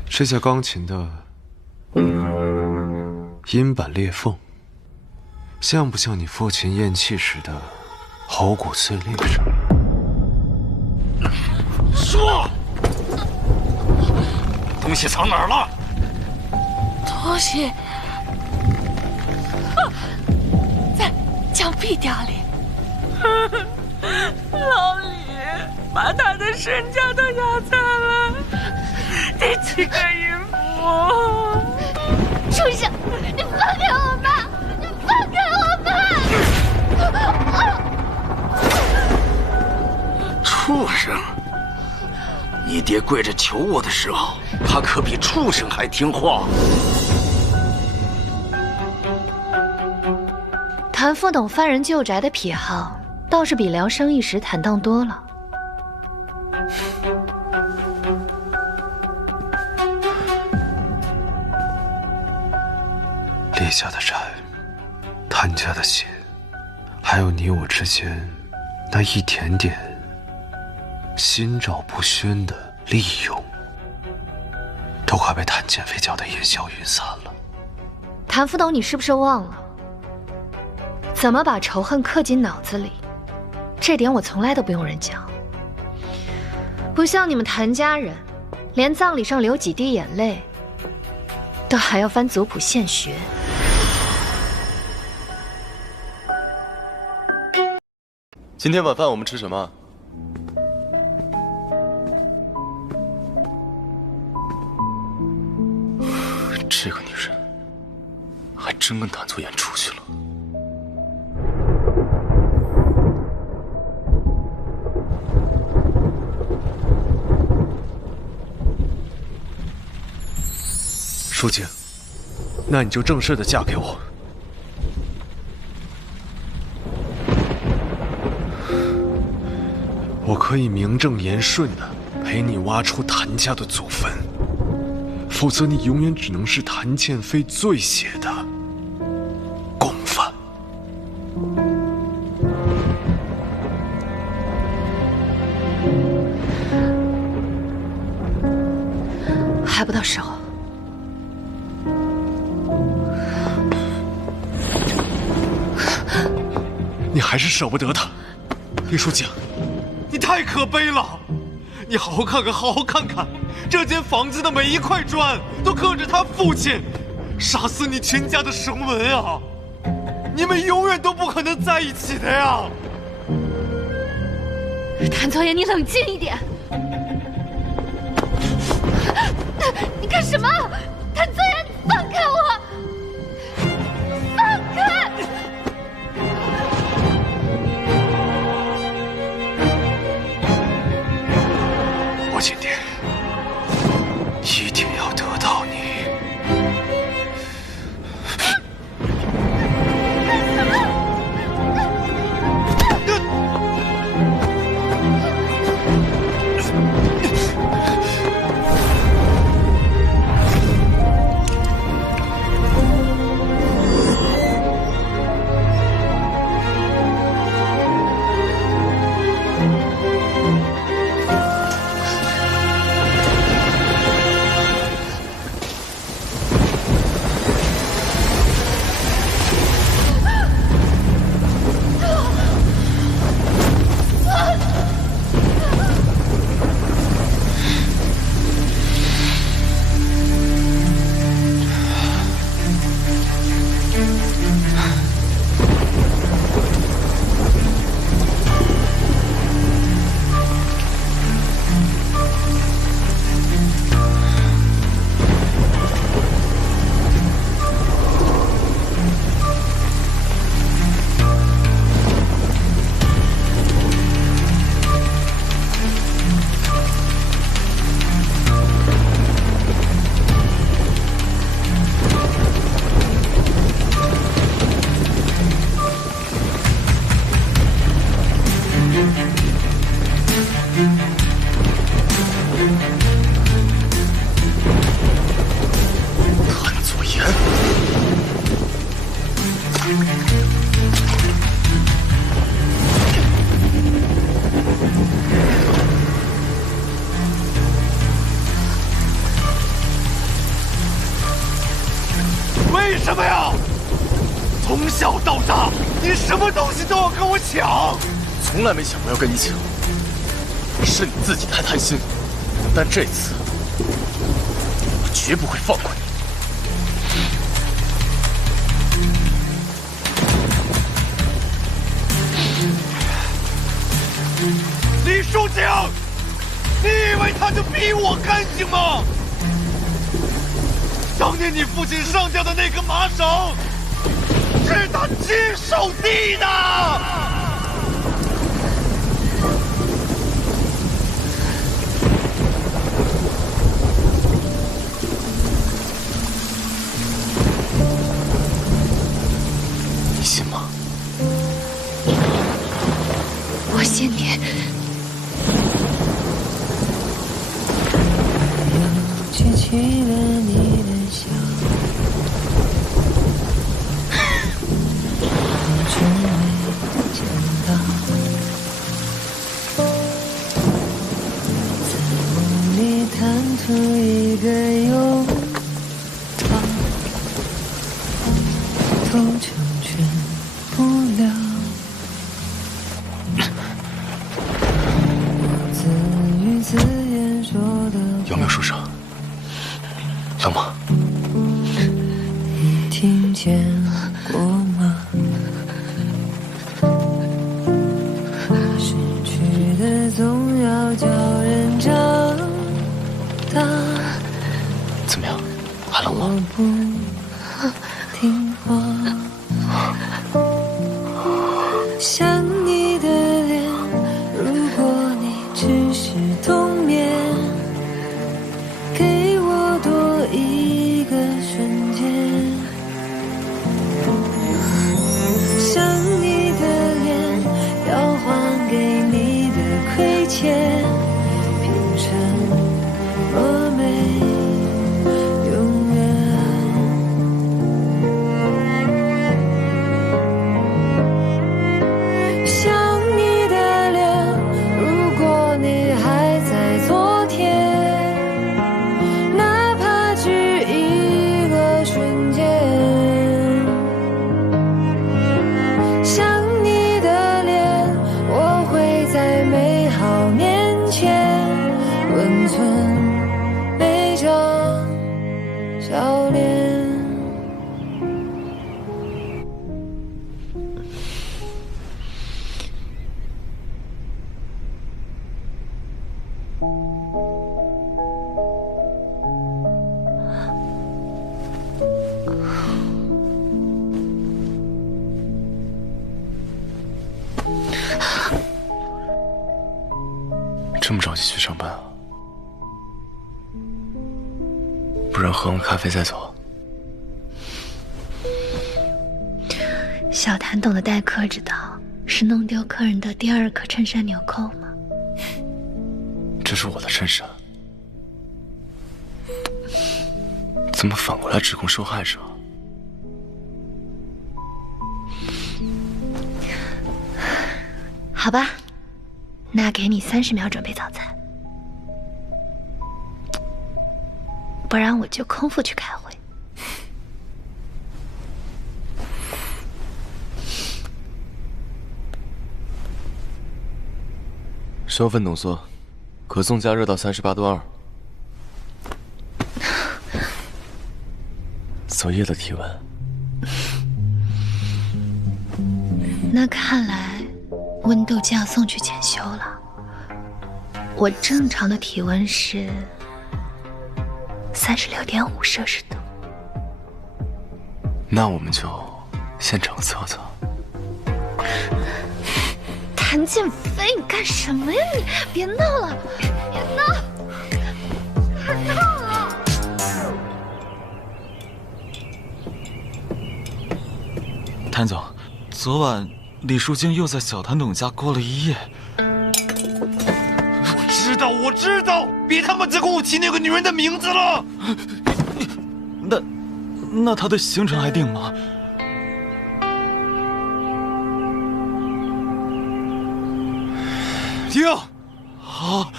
这架钢琴的音板裂缝，像不像你父亲咽气时的喉骨碎裂声？说，东西藏哪儿了？东西在墙壁底里。老李把他的身家都压惨了，第7个孕妇。畜生！你放开我爸！你放开我爸！畜生！你爹跪着求我的时候，他可比畜生还听话。谭副董犯人救宅的癖好，倒是比聊生意时坦荡多了。李家的债，谭家的血，还有你我之间那一点点心照不宣的利用，都快被谭建飞搅得烟消云散了。谭副董，你是不是忘了怎么把仇恨刻进脑子里，这点我从来都不用人教。不像你们谭家人，连葬礼上流几滴眼泪，都还要翻族谱现学。今天晚饭我们吃什么？这个女人还真跟谭左眼出去了。舒静，那你就正式的嫁给我。我可以名正言顺的陪你挖出谭家的祖坟，否则你永远只能是谭建飞最血的共犯。还不到时候。你还是舍不得他，李书静，你太可悲了！你好好看看，好好看看，这间房子的每一块砖都刻着他父亲杀死你全家的声纹啊！你们永远都不可能在一起的呀！谭左眼，你冷静一点。你干什么？谭左眼，放开我！放开！我今天一定要得到你。为什么呀？从小到大，你什么东西都要跟我抢，从来没想过要跟你抢，是你自己太贪心。但这次，我绝不会放过你。李书静，你以为他就比我干净吗？当年你父亲上吊的那根麻绳，是他亲手递的。你信吗？我信你。记起了你的笑，我从未见到。在梦里弹出一个拥抱，都成全不了。有没有受伤？冷吗？你听见过吗？失去的总要叫人长大。怎么样？还冷吗？不听话，想你的脸，如果你只是冬眠，给我多一个瞬间。想你的脸，要还给你的亏欠，拼成多美。这么着急去上班啊？不然喝完咖啡再走。小谭懂得待客之道，是弄丢客人的第2颗衬衫纽扣吗？这是我的衬衫，怎么反过来指控受害者？好吧，那给你30秒准备早餐，不然我就空腹去开会。双份浓缩，可颂加热到38度2。昨夜的体温。那看来温度就要送去检修了。我正常的体温是36.5摄氏度。那我们就现场测测。谭建飞，你干什么呀？你别闹了，别闹，别闹了！谭总，昨晚李淑静又在小谭董家过了一夜。我知道，别他妈再跟我提那个女人的名字了。那她的行程还定吗？定。好。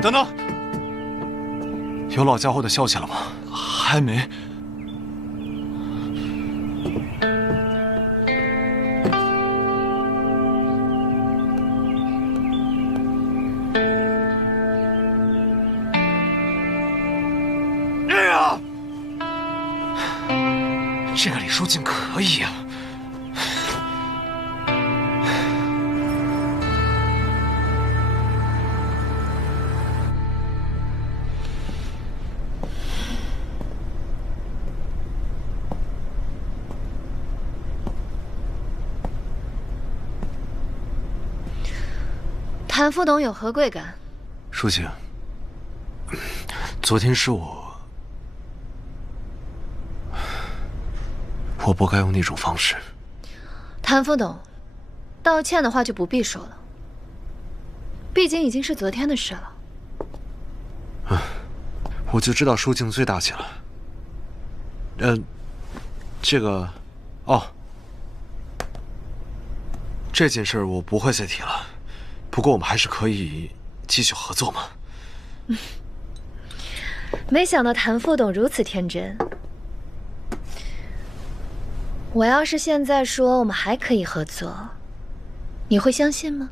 等等，有老家伙的消息了吗？还没。这个李淑静可以啊！谭副董有何贵干？淑静，昨天是我不该用那种方式。谭副董，道歉的话就不必说了，毕竟已经是昨天的事了。我就知道淑静最大气了。这个，这件事我不会再提了。不过我们还是可以继续合作嘛。没想到谭副董如此天真。我要是现在说我们还可以合作，你会相信吗？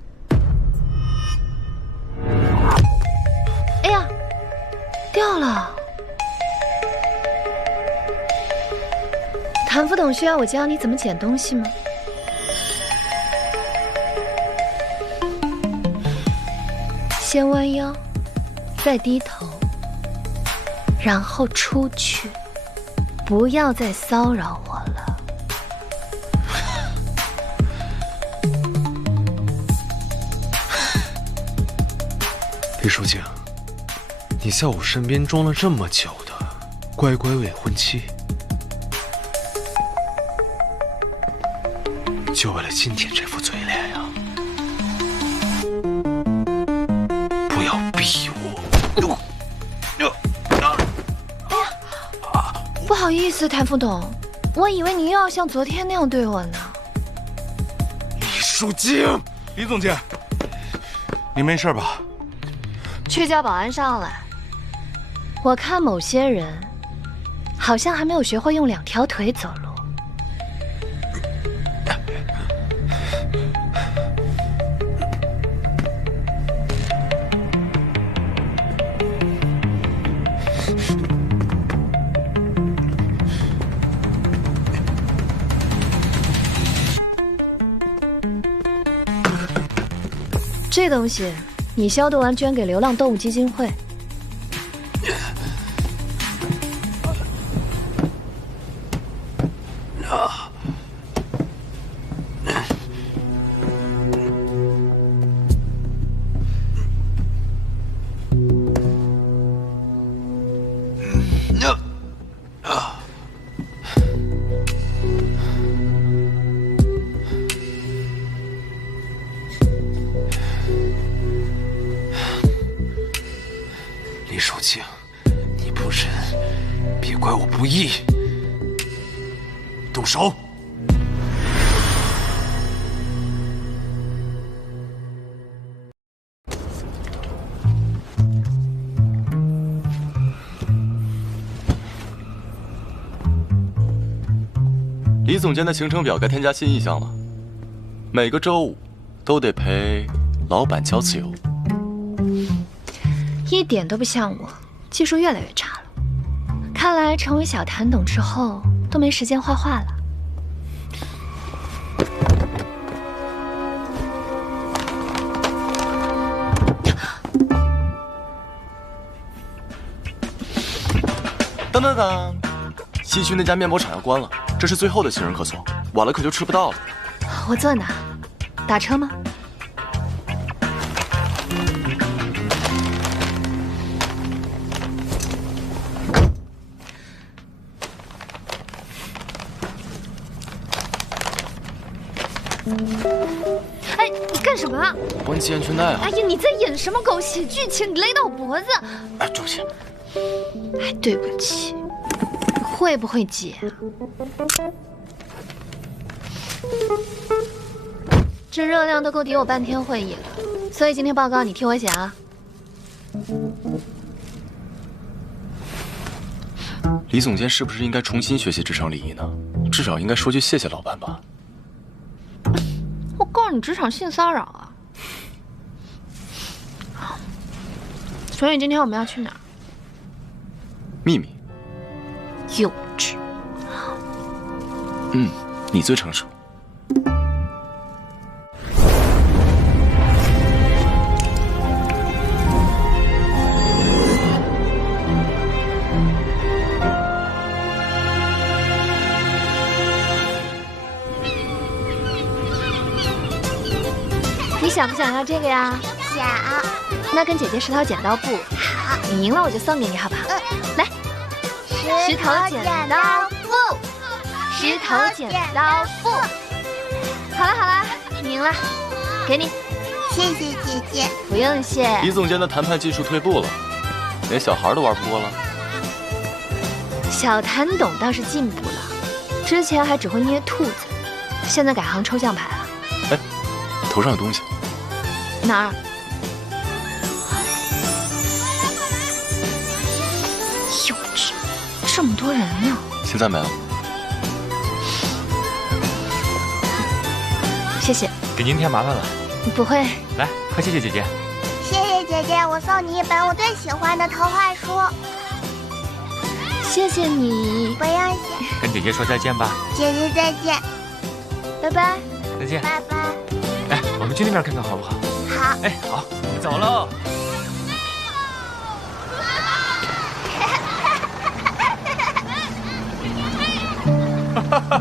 掉了。谭副董需要我教你怎么捡东西吗？先弯腰，再低头，然后出去，不要再骚扰我了。李书静，你在我身边装了这么久的乖乖未婚妻，就为了今天这副嘴脸呀？不要逼我！不好意思，谭副董，我以为你又要像昨天那样对我呢。李书静，李总监，你没事吧？去叫保安上来。我看某些人好像还没有学会用2条腿走路。这东西你消毒完捐给流浪动物基金会。李守静，你不仁，别怪我不义。动手！李总监的行程表该添加新意项了，每个周五都得陪老板交次游。一点都不像我，技术越来越差了。看来成为小谭董之后都没时间画画了。当当当，西区那家面包厂要关了，这是最后的新人客送，晚了可就吃不到了。我坐哪？打车吗？哎，你干什么啊？帮你系安全带啊！哎呀，你在演什么狗血剧情？你勒到我脖子！哎，对不起。哎，对不起。会不会解？这热量都够抵我半天会议了，所以今天报告你替我写啊。李总监是不是应该重新学习职场礼仪呢？至少应该说句谢谢老板吧。我告诉你，职场性骚扰啊！所以今天我们要去哪儿？秘密。幼稚。你最成熟。你想不想要这个呀？想。那跟姐姐石头剪刀布。好。你赢了我就送给你，好不好？来。石头剪刀布，石头剪刀布。好了好了，你赢了，给你。谢谢姐姐。不用谢。李总监的谈判技术退步了，连小孩都玩不过了。小谭董倒是进步了，之前还只会捏兔子，现在改行抽象牌了。哎，头上有东西。哪儿？幼稚。这么多人呢，现在没了。谢谢，给您添麻烦了。不会。来，快谢谢姐姐。谢谢姐姐，我送你一本我最喜欢的童话书。谢谢你，不用谢。跟姐姐说再见吧。姐姐再见，拜拜。再见。拜拜。哎，我们去那边看看好不好？好。哎，好，我们走喽。哈哈，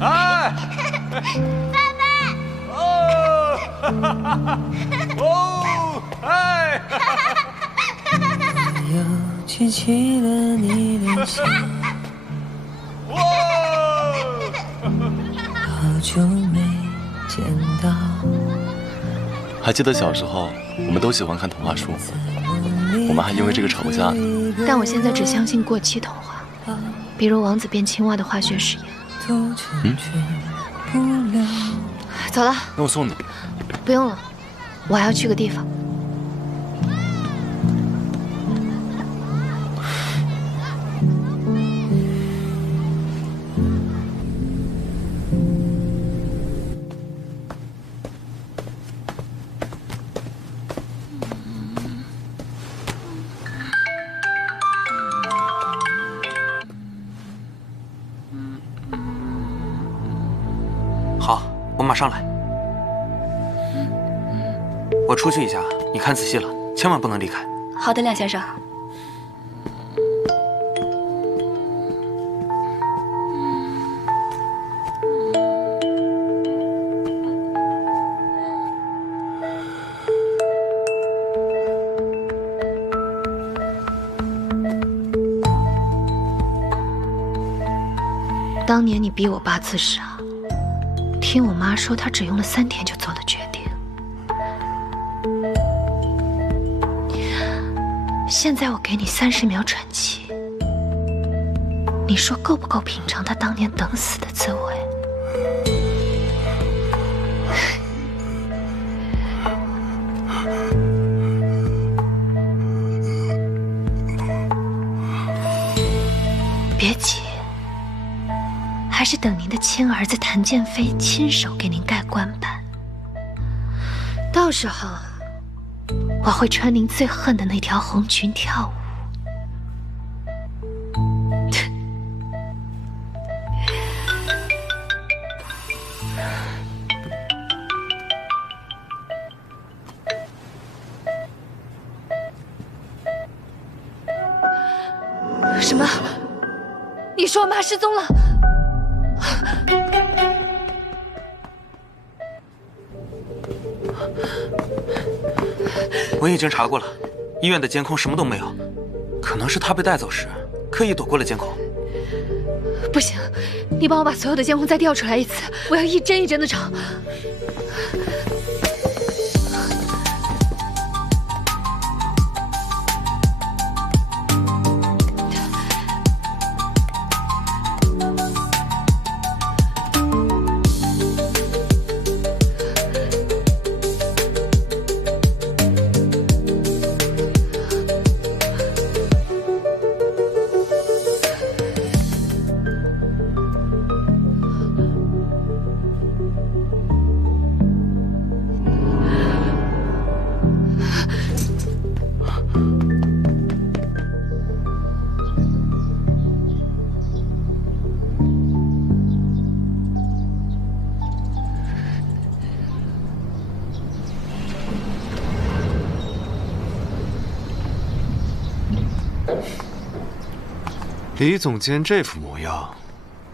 哎，爸爸！哦，哈哈哈，哦，哎，又记起了你的笑，哇，好久没见到。还记得小时候，我们都喜欢看童话书，我们还因为这个吵过架呢。但我现在只相信过期童话，比如王子变青蛙的化学实验。走了。那我送你。不用了，我还要去个地方。好，我马上来。我出去一下，你看仔细了，千万不能离开。好的，梁先生。当年你逼我爸自杀，听我妈说，她只用了3天就做了决定。现在我给你30秒喘气，你说够不够品尝他当年等死的滋味？别急，还是等您的亲儿子谭建飞亲手给您盖棺板。到时候，我会穿您最恨的那条红裙跳舞。什么？你说我妈失踪了？我已经查过了，医院的监控什么都没有，可能是她被带走时刻意躲过了监控。不行，你帮我把所有的监控再调出来一次，我要一帧一帧的找。李总监这副模样，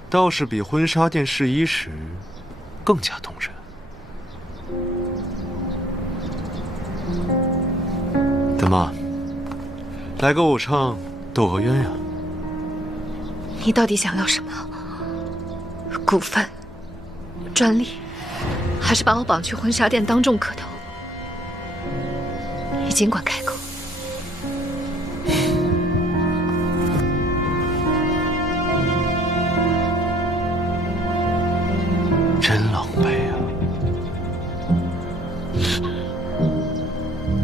倒是比婚纱店试衣时更加动人。大妈，来个舞唱斗个鸳鸯。你到底想要什么？股份、专利，还是把我绑去婚纱店当众磕头？你尽管开口。真狼狈啊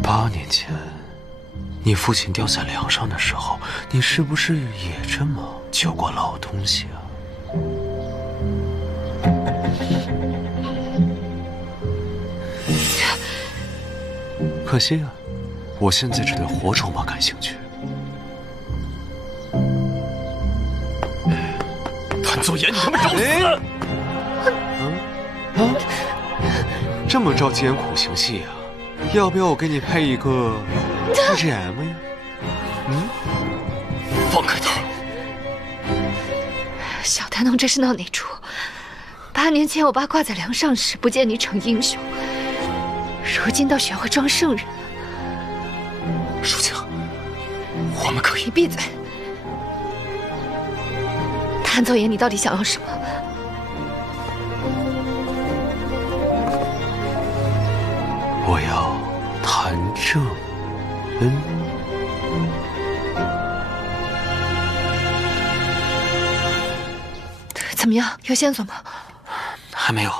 ！8年前，你父亲吊在梁上的时候，你是不是也这么救过老东西啊？可惜啊，我现在只对活筹码感兴趣。谭作言，你他妈找死！这么着急演苦情戏啊？要不要我给你配一个 BGM 呀？放开他！小谭弄这是闹哪出？8年前我爸挂在梁上时不见你逞英雄，如今倒学会装圣人了。舒晴，我们可以……你闭嘴！谭作言，你到底想要什么？我要谭正恩。怎么样？有线索吗？还没有。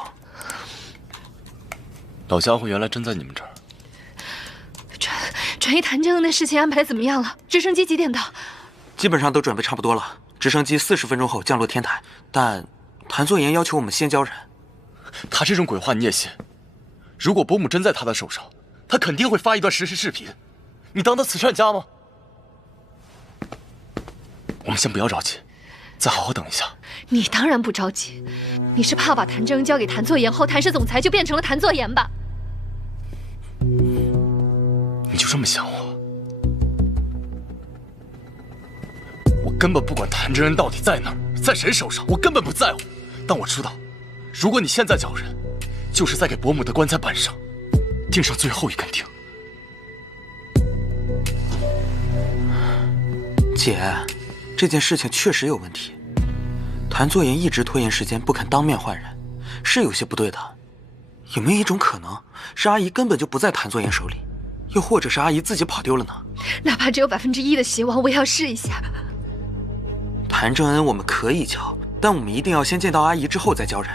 老家伙原来真在你们这儿。转移谭正恩的事情安排怎么样了？直升机几点到？基本上都准备差不多了。直升机40分钟后降落天台，但谭作言要求我们先交人。他这种鬼话你也信？如果伯母真在他的手上，他肯定会发一段实时视频。你当他慈善家吗？我们先不要着急，再好好等一下。你当然不着急，你是怕把谭正恩交给谭作言后，谭氏总裁就变成了谭作言吧？你就这么想我？我根本不管谭正恩到底在哪儿，在谁手上，我根本不在乎。但我知道，如果你现在交人，就是在给伯母的棺材板上钉上最后一根钉。姐，这件事情确实有问题。谭作言一直拖延时间，不肯当面换人，是有些不对的。有没有一种可能，是阿姨根本就不在谭作言手里，又或者是阿姨自己跑丢了呢？哪怕只有1%的希望，我也要试一下。谭正恩我们可以交，但我们一定要先见到阿姨之后再交人。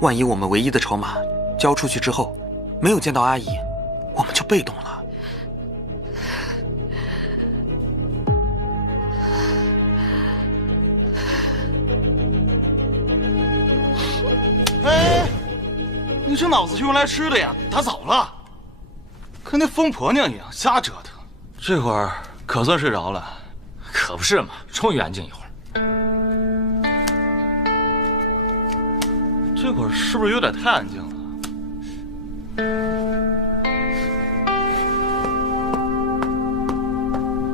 万一我们唯一的筹码交出去之后，没有见到阿姨，我们就被动了。哎，你这脑子是用来吃的呀？打早了，跟那疯婆娘一样瞎折腾。这会儿可算睡着了，可不是嘛，终于安静一会儿。这会儿是不是有点太安静了？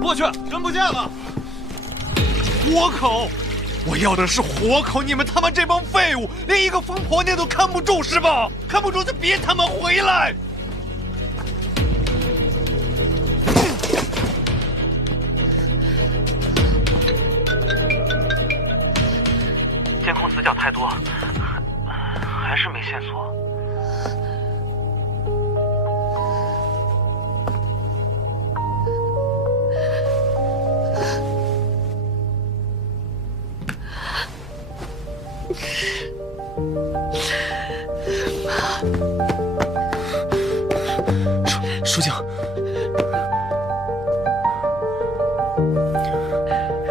我去，人不见了！活口！我要的是活口！你们他妈这帮废物，连一个疯婆娘都看不住是吧？看不住就别他妈回来！监控死角太多，还是没线索。舒静，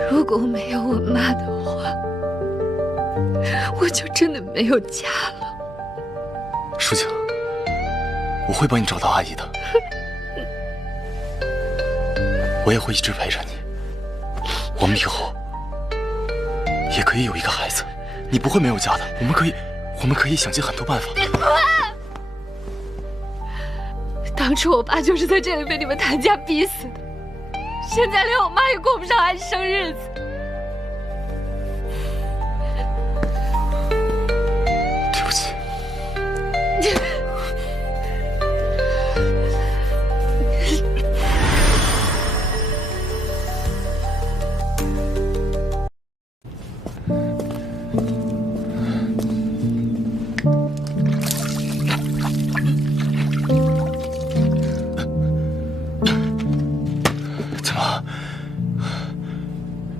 如果没有我妈的话，我就真的没有家了。舒静，我会帮你找到阿姨的，我也会一直陪着你。我们以后也可以有一个孩子，你不会没有家的。我们可以想尽很多办法。当初我爸就是在这里被你们谭家逼死的，现在连我妈也过不上安生日子。对不起。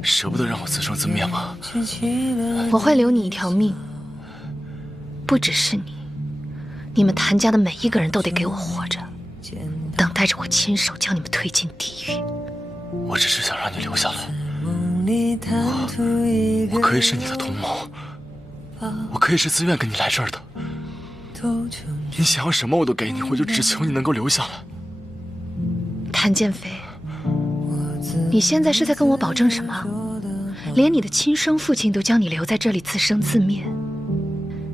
舍不得让我自生自灭吗？我会留你一条命，不只是你，你们谭家的每一个人都得给我活着，等待着我亲手将你们推进地狱。我只是想让你留下来，我可以是你的同谋，我可以是自愿跟你来这儿的。你想要什么我都给你，我就只求你能够留下来。谭建飞，你现在是在跟我保证什么？连你的亲生父亲都将你留在这里自生自灭。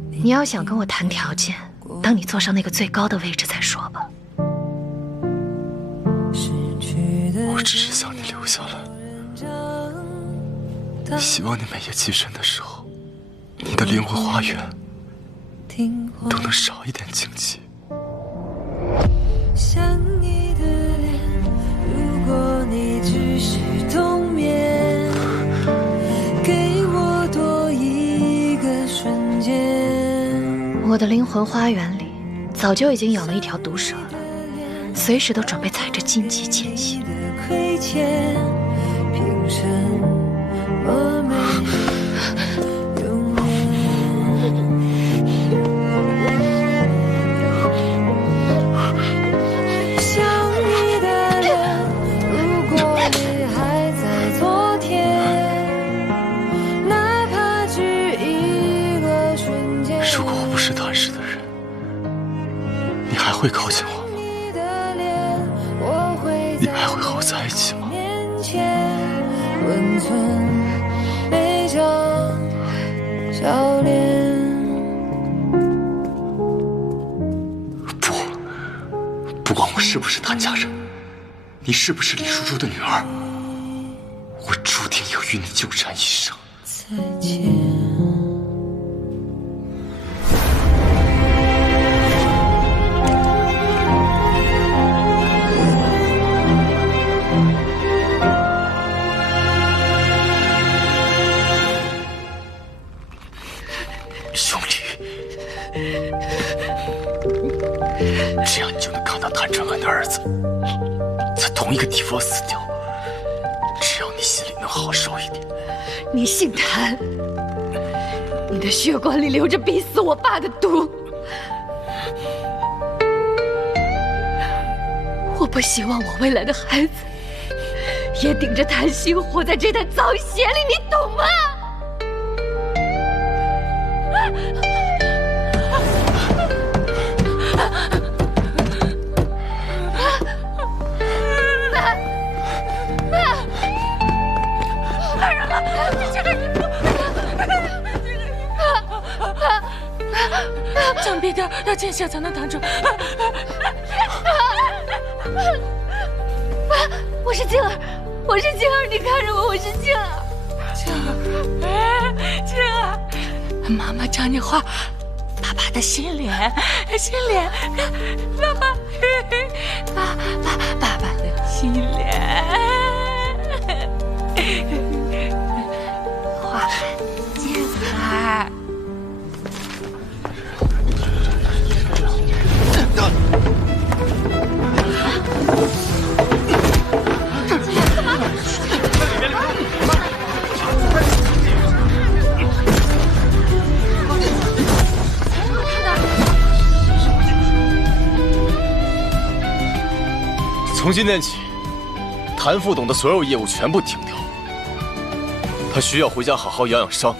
你要想跟我谈条件，等你坐上那个最高的位置再说吧。我只是想你留下来，希望你每夜起身的时候，你的灵魂花园都能少一点荆棘。想你的脸，如果你只是冬眠，给我多一个瞬间。我的灵魂花园里早就已经养了一条毒蛇了，随时都准备踩着荆棘前行。亏欠，凭什么没永远？想你的脸，如果你还在昨天，哪怕只一个瞬间。如果我不是谭氏的人，你还会靠近我吗？你还会和我在一起吗？温存每张笑脸。不管我是不是谭家人，你是不是李叔叔的女儿，我注定要与你纠缠一生。再见。这样你就能看到谭春恩的儿子在同一个地方死掉，只要你心里能好受一点。你姓谭，你的血管里流着逼死我爸的毒，我不希望我未来的孩子也顶着谭鑫活在这滩脏血里，你懂吗？强逼点，要见血才能弹出。我是静儿，我是静儿，你看着我，我是静儿。静儿，静儿，妈妈教你画爸爸的心脸，心脸，爸爸，爸爸的心脸，画静儿。从今天起，谭副董的所有业务全部停掉，他需要回家好好养养伤。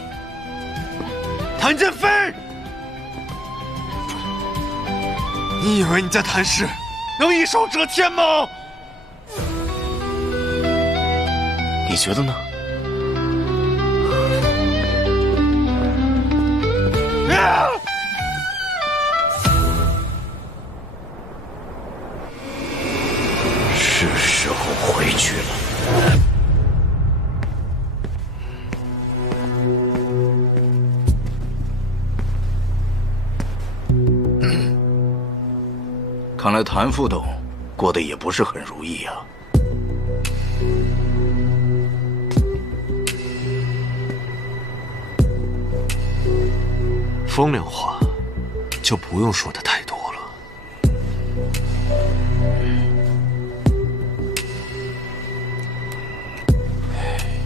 谭建飞，你以为你在谭氏能一手遮天吗？你觉得呢？是时候回去了。看来谭副董过得也不是很如意啊。风凉话就不用说的太多了。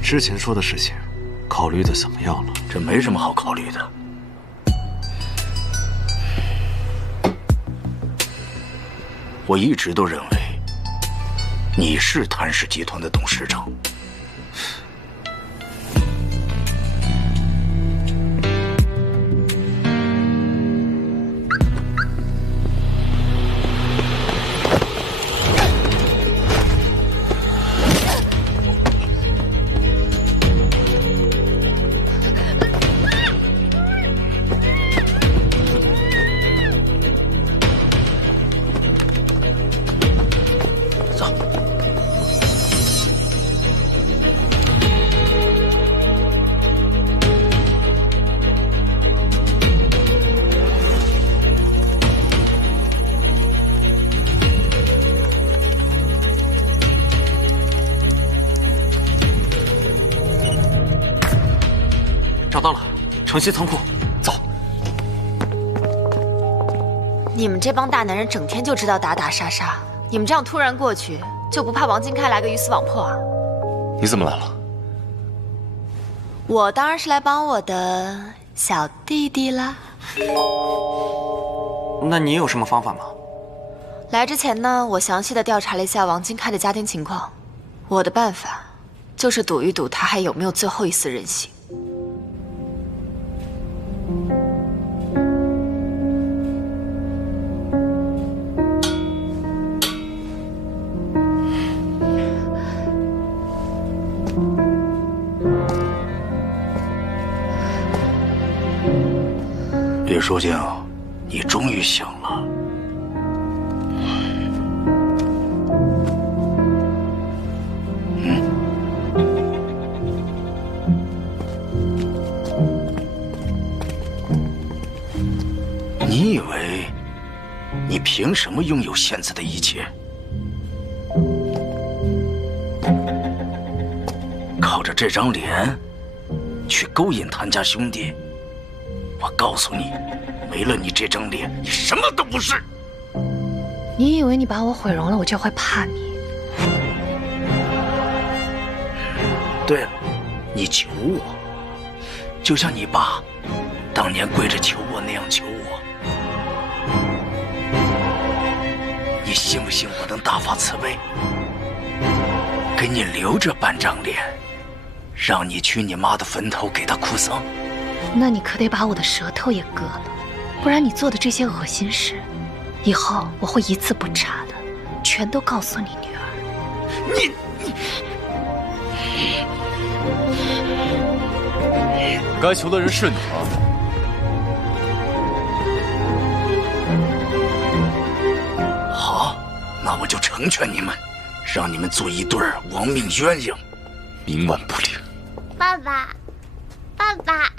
之前说的事情，考虑的怎么样了？这没什么好考虑的。我一直都认为你是谭氏集团的董事长。走。找到了，城西仓库。走。你们这帮大男人整天就知道打打杀杀，你们这样突然过去，就不怕王金开来个鱼死网破啊？你怎么来了？我当然是来帮我的小弟弟啦。那你有什么方法吗？来之前呢，我详细的调查了一下王金开的家庭情况。我的办法就是赌一赌他还有没有最后一丝人性。李书静，你终于醒了。你以为你凭什么拥有现在的一切？靠着这张脸去勾引谭家兄弟？我告诉你，没了你这张脸，你什么都不是。你以为你把我毁容了，我就会怕你？对了，你求我，就像你爸当年跪着求我那样求我。你信不信我能大发慈悲，给你留着半张脸，让你去你妈的坟头给她哭丧？那你可得把我的舌头也割了，不然你做的这些恶心事，以后我会一字不差的全都告诉你女儿。该求的人是你吗？好，那我就成全你们，让你们做一对亡命鸳鸯，冥顽不灵。爸爸，爸爸，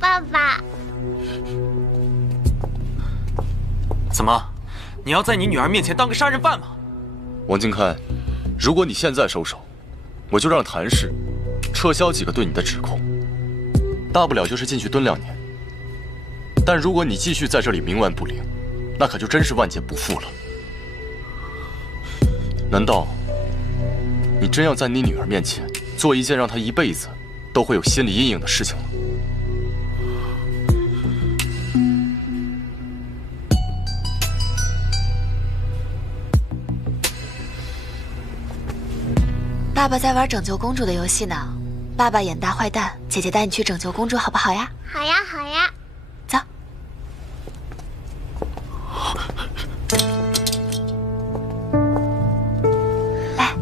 爸爸，怎么？你要在你女儿面前当个杀人犯吗？王金开，如果你现在收手，我就让谭氏撤销几个对你的指控，大不了就是进去蹲2年。但如果你继续在这里冥顽不灵，那可就真是万劫不复了。难道你真要在你女儿面前做一件让她一辈子都会有心理阴影的事情吗？爸爸在玩拯救公主的游戏呢，爸爸演大坏蛋，姐姐带你去拯救公主，好不好呀？好呀，好呀。走。来，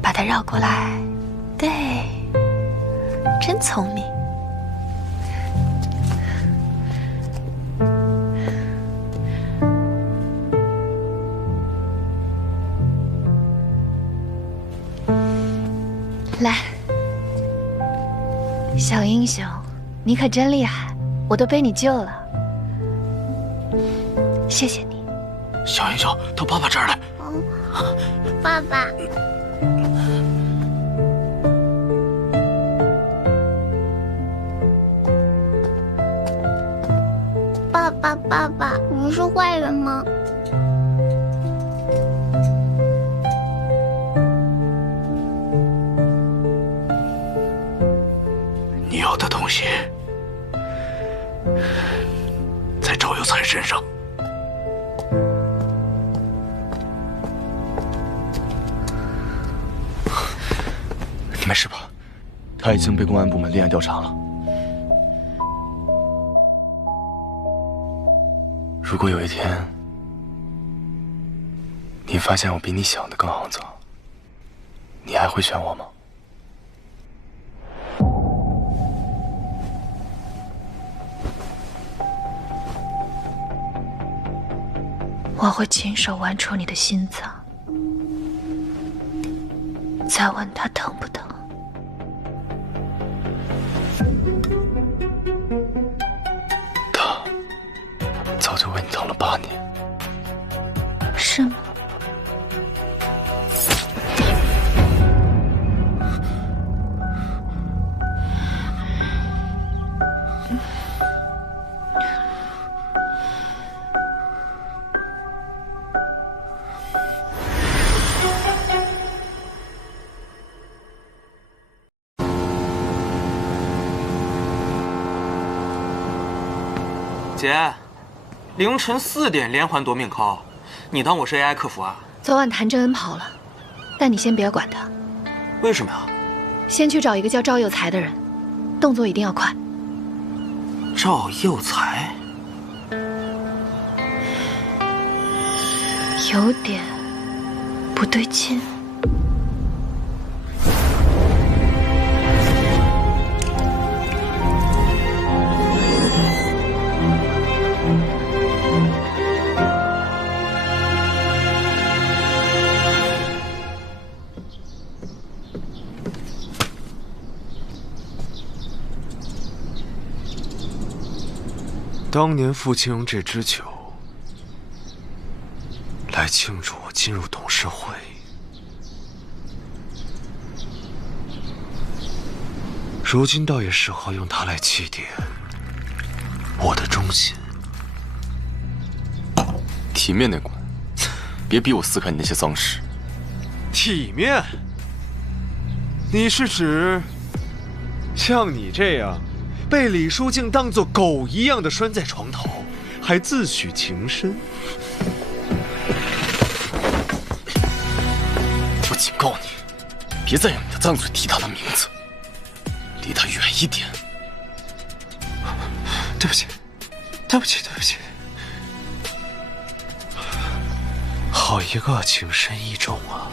把它绕过来，对，真聪明。来，小英雄，你可真厉害，我都被你救了，谢谢你。小英雄，到爸爸这儿来。爸爸。爸爸，你是坏人吗？你要的东西在赵有才身上。你没事吧？他已经被公安部门立案调查了。如果有一天你发现我比你想的更肮脏，你还会选我吗？我会亲手剜出你的心脏，再问它疼不疼。他早就为你疼了8年。是吗？姐，凌晨4点连环夺命 call， 你当我是 AI 客服啊？昨晚谭正恩跑了，但你先别管他。为什么呀？先去找一个叫赵佑才的人，动作一定要快。赵佑才，有点不对劲。当年父亲用这支酒来庆祝我进入董事会，如今倒也适合用它来祭奠我的忠心。体面点管，别逼我撕开你那些脏事。体面？你是指像你这样被李书静当作狗一样的拴在床头，还自诩情深？我警告你，别再用你的脏嘴提他的名字，离他远一点。对不起，对不起，对不起。好一个情深意重啊！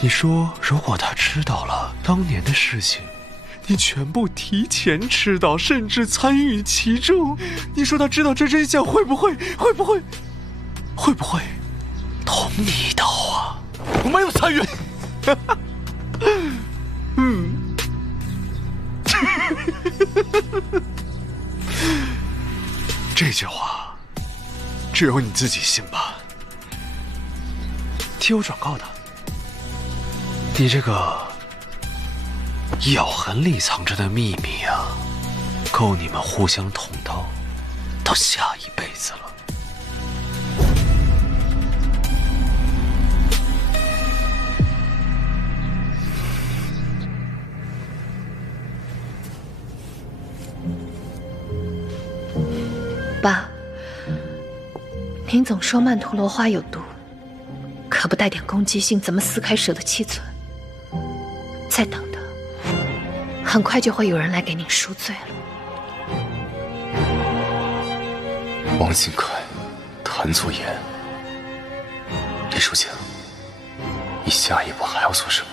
你说，如果他知道了当年的事情，你全部提前知道，甚至参与其中，你说他知道这真相会不会捅你一刀啊？我没有参与。这句话只有你自己信吧。替我转告他，你这个咬痕里藏着的秘密啊，够你们互相捅刀到下一辈子了。爸，您总说曼陀罗花有毒，可不带点攻击性，怎么撕开蛇的七寸？再等等，很快就会有人来给您赎罪了。王金凯、谭作言、李书静，你下一步还要做什么？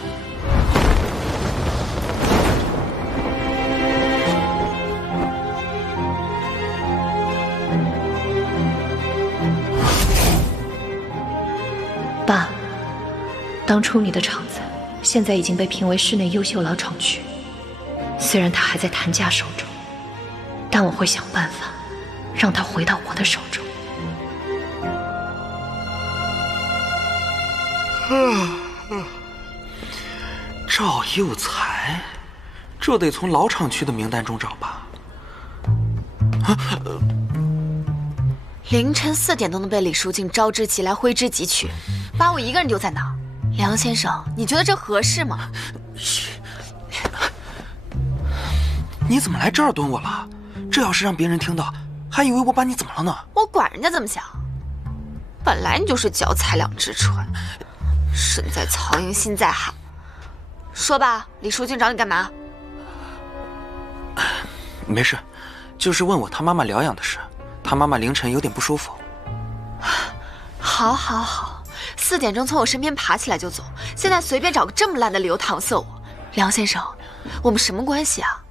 爸，当初你的厂子现在已经被评为市内优秀老厂区，虽然它还在谭家手中，但我会想办法让它回到我的手中。赵佑才，这得从老厂区的名单中找吧。凌晨4点都能被李书静招之即来挥之即去，把我一个人丢在那儿，梁先生，你觉得这合适吗？你怎么来这儿蹲我了？这要是让别人听到，还以为我把你怎么了呢？我管人家怎么想，本来你就是脚踩2只船，身在曹营心在汉。说吧，李书静找你干嘛？没事，就是问我他妈妈疗养的事。他妈妈凌晨有点不舒服。好，好，好，4点钟从我身边爬起来就走，现在随便找个这么烂的理由搪塞我，梁先生，我们什么关系啊？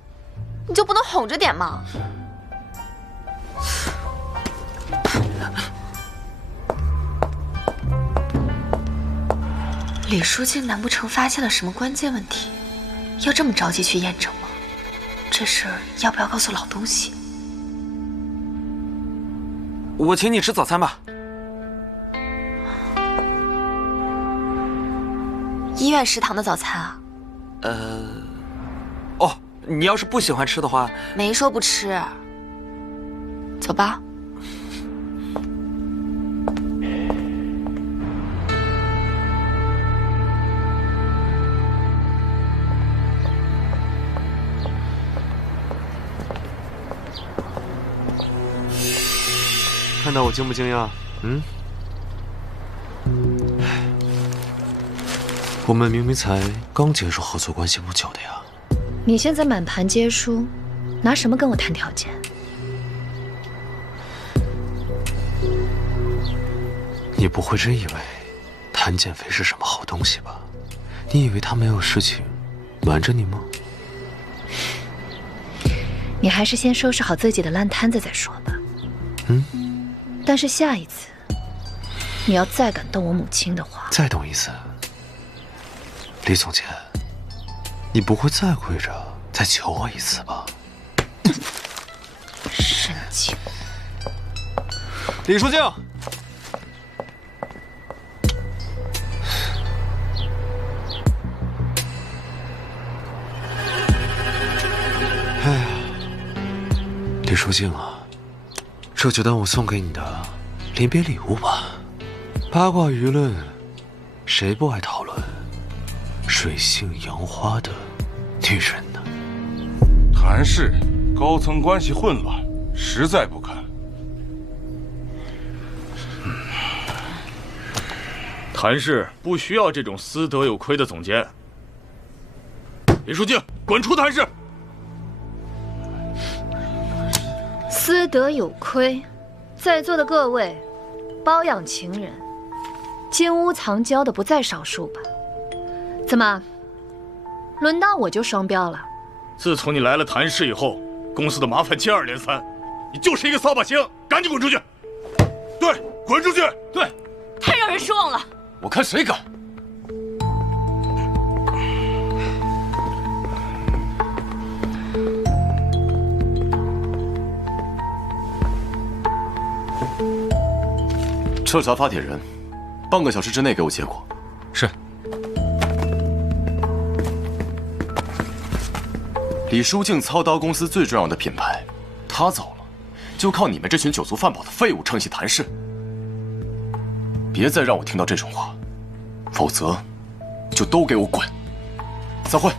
你就不能哄着点吗？李书记难不成发现了什么关键问题，要这么着急去验证吗？这事儿要不要告诉老东西？我请你吃早餐吧。医院食堂的早餐啊？哦，你要是不喜欢吃的话，没说不吃。走吧。看到我惊不惊讶？我们明明才刚结束合作关系不久的呀。你现在满盘皆输，拿什么跟我谈条件？你不会真以为谭建飞是什么好东西吧？你以为他没有事情瞒着你吗？你还是先收拾好自己的烂摊子再说吧。但是下一次，你要再敢动我母亲的话，再动一次，李总监，你不会再跪着再求我一次吧？神经！李书记，哎，李书记啊。这就当我送给你的临别礼物吧。八卦舆论，谁不爱讨论水性杨花的女人呢？谭氏高层关系混乱，实在不堪。谭氏不需要这种私德有亏的总监。李书记，滚出谭氏！私德有亏，在座的各位，包养情人、金屋藏娇的不在少数吧？怎么，轮到我就双标了？自从你来了谭氏以后，公司的麻烦接二连三，你就是一个扫把星，赶紧滚出去！对，滚出去！对，太让人失望了。我看谁敢！彻查发帖人，半个小时之内给我结果。是。李书静操刀公司最重要的品牌，他走了，就靠你们这群酒足饭饱的废物撑起谭氏。别再让我听到这种话，否则就都给我滚！散会。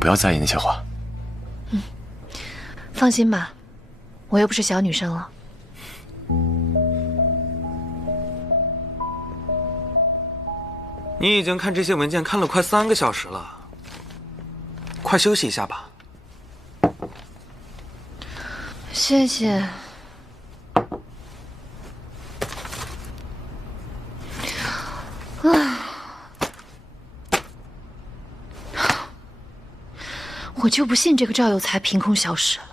不要在意那些话。放心吧，我又不是小女生了。你已经看这些文件看了快3个小时了，快休息一下吧。谢谢。我就不信这个赵有才凭空消失了。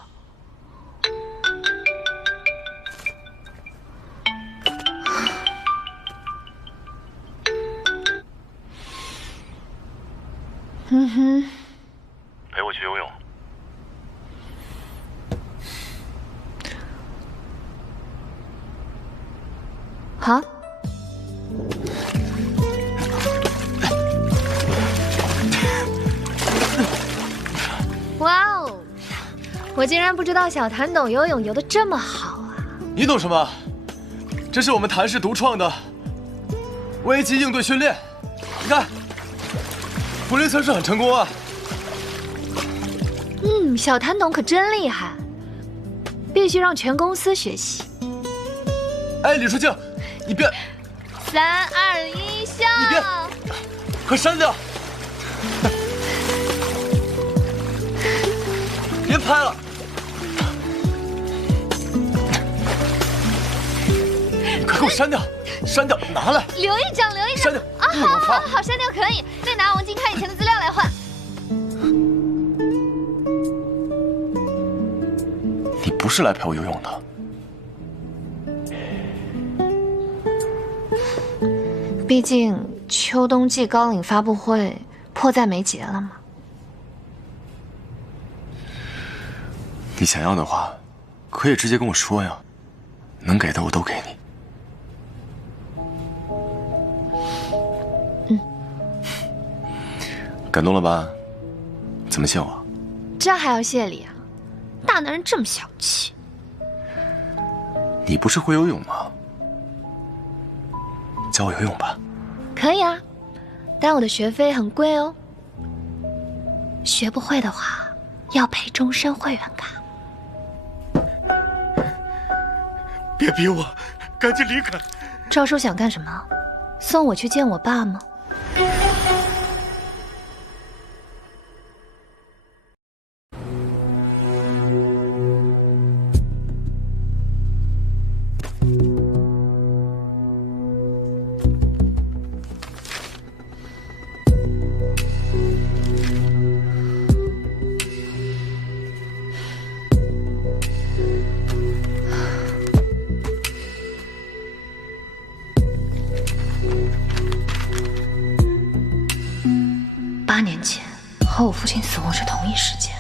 陪我去游泳。好。哇哦！我竟然不知道小谭懂游泳，游得这么好啊！你懂什么？这是我们谭氏独创的危机应对训练。你看，普林测试很成功啊。小谭懂可真厉害，必须让全公司学习。哎，李书静，你别！3、2、1，笑！你别，快删掉！别拍了！你快给我删掉！删掉！拿来！留一张，留一张！删掉！啊！可能放。好，删掉可以，再拿王金开以前的资料来换。你不是来陪我游泳的。毕竟秋冬季高领发布会迫在眉睫了嘛。你想要的话，可以直接跟我说呀，能给的我都给你。感动了吧？怎么谢我？这还要谢礼啊？大男人这么小气。你不是会游泳吗？教我游泳吧。可以啊，但我的学费很贵哦。学不会的话，要赔终身会员卡。别逼我，赶紧离开！赵叔想干什么？送我去见我爸吗？8年前和我父亲死亡是同一时间，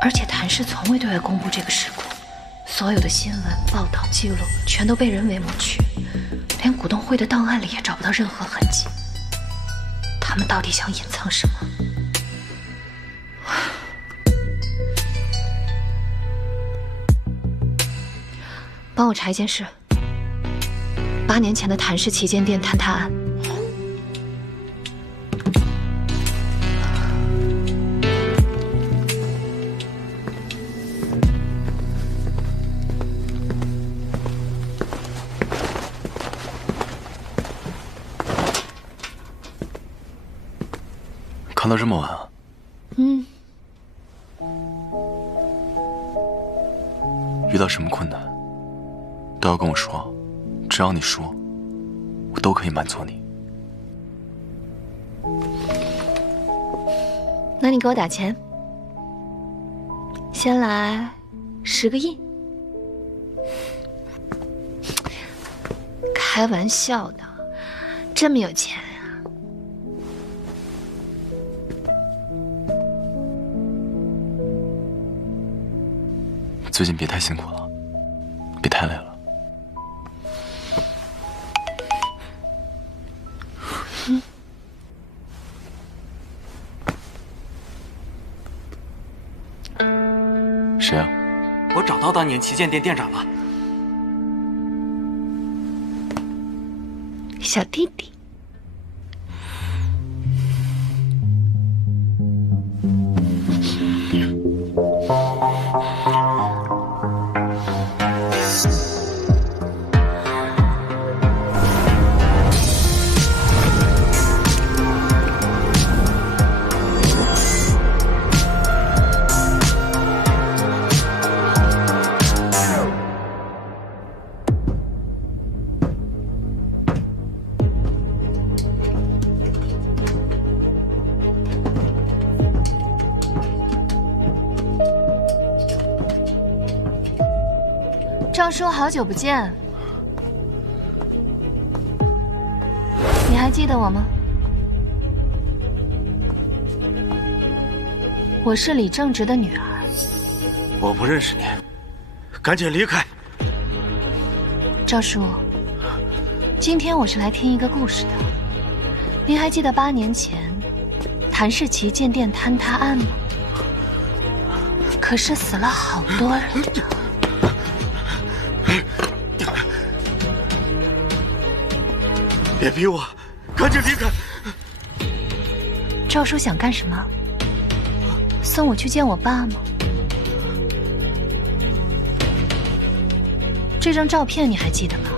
而且谭氏从未对外公布这个事故，所有的新闻报道记录全都被人为抹去，连股东会的档案里也找不到任何痕迹。他们到底想隐藏什么？帮我查一件事，8年前的谭氏旗舰店坍塌案。看到这么晚啊？遇到什么困难都要跟我说，只要你说，我都可以满足你。那你给我打钱，先来10个亿。开玩笑的，这么有钱啊？最近别太辛苦了，别太累了。谁啊？我找到当年旗舰店店长了。小弟弟。赵叔，好久不见，你还记得我吗？我是李正直的女儿。我不认识你，赶紧离开！赵叔，今天我是来听一个故事的。您还记得8年前谭氏旗舰店坍塌案吗？可是死了好多人呢。别逼我，赶紧离开！赵叔想干什么？送我去见我爸吗？这张照片你还记得吗？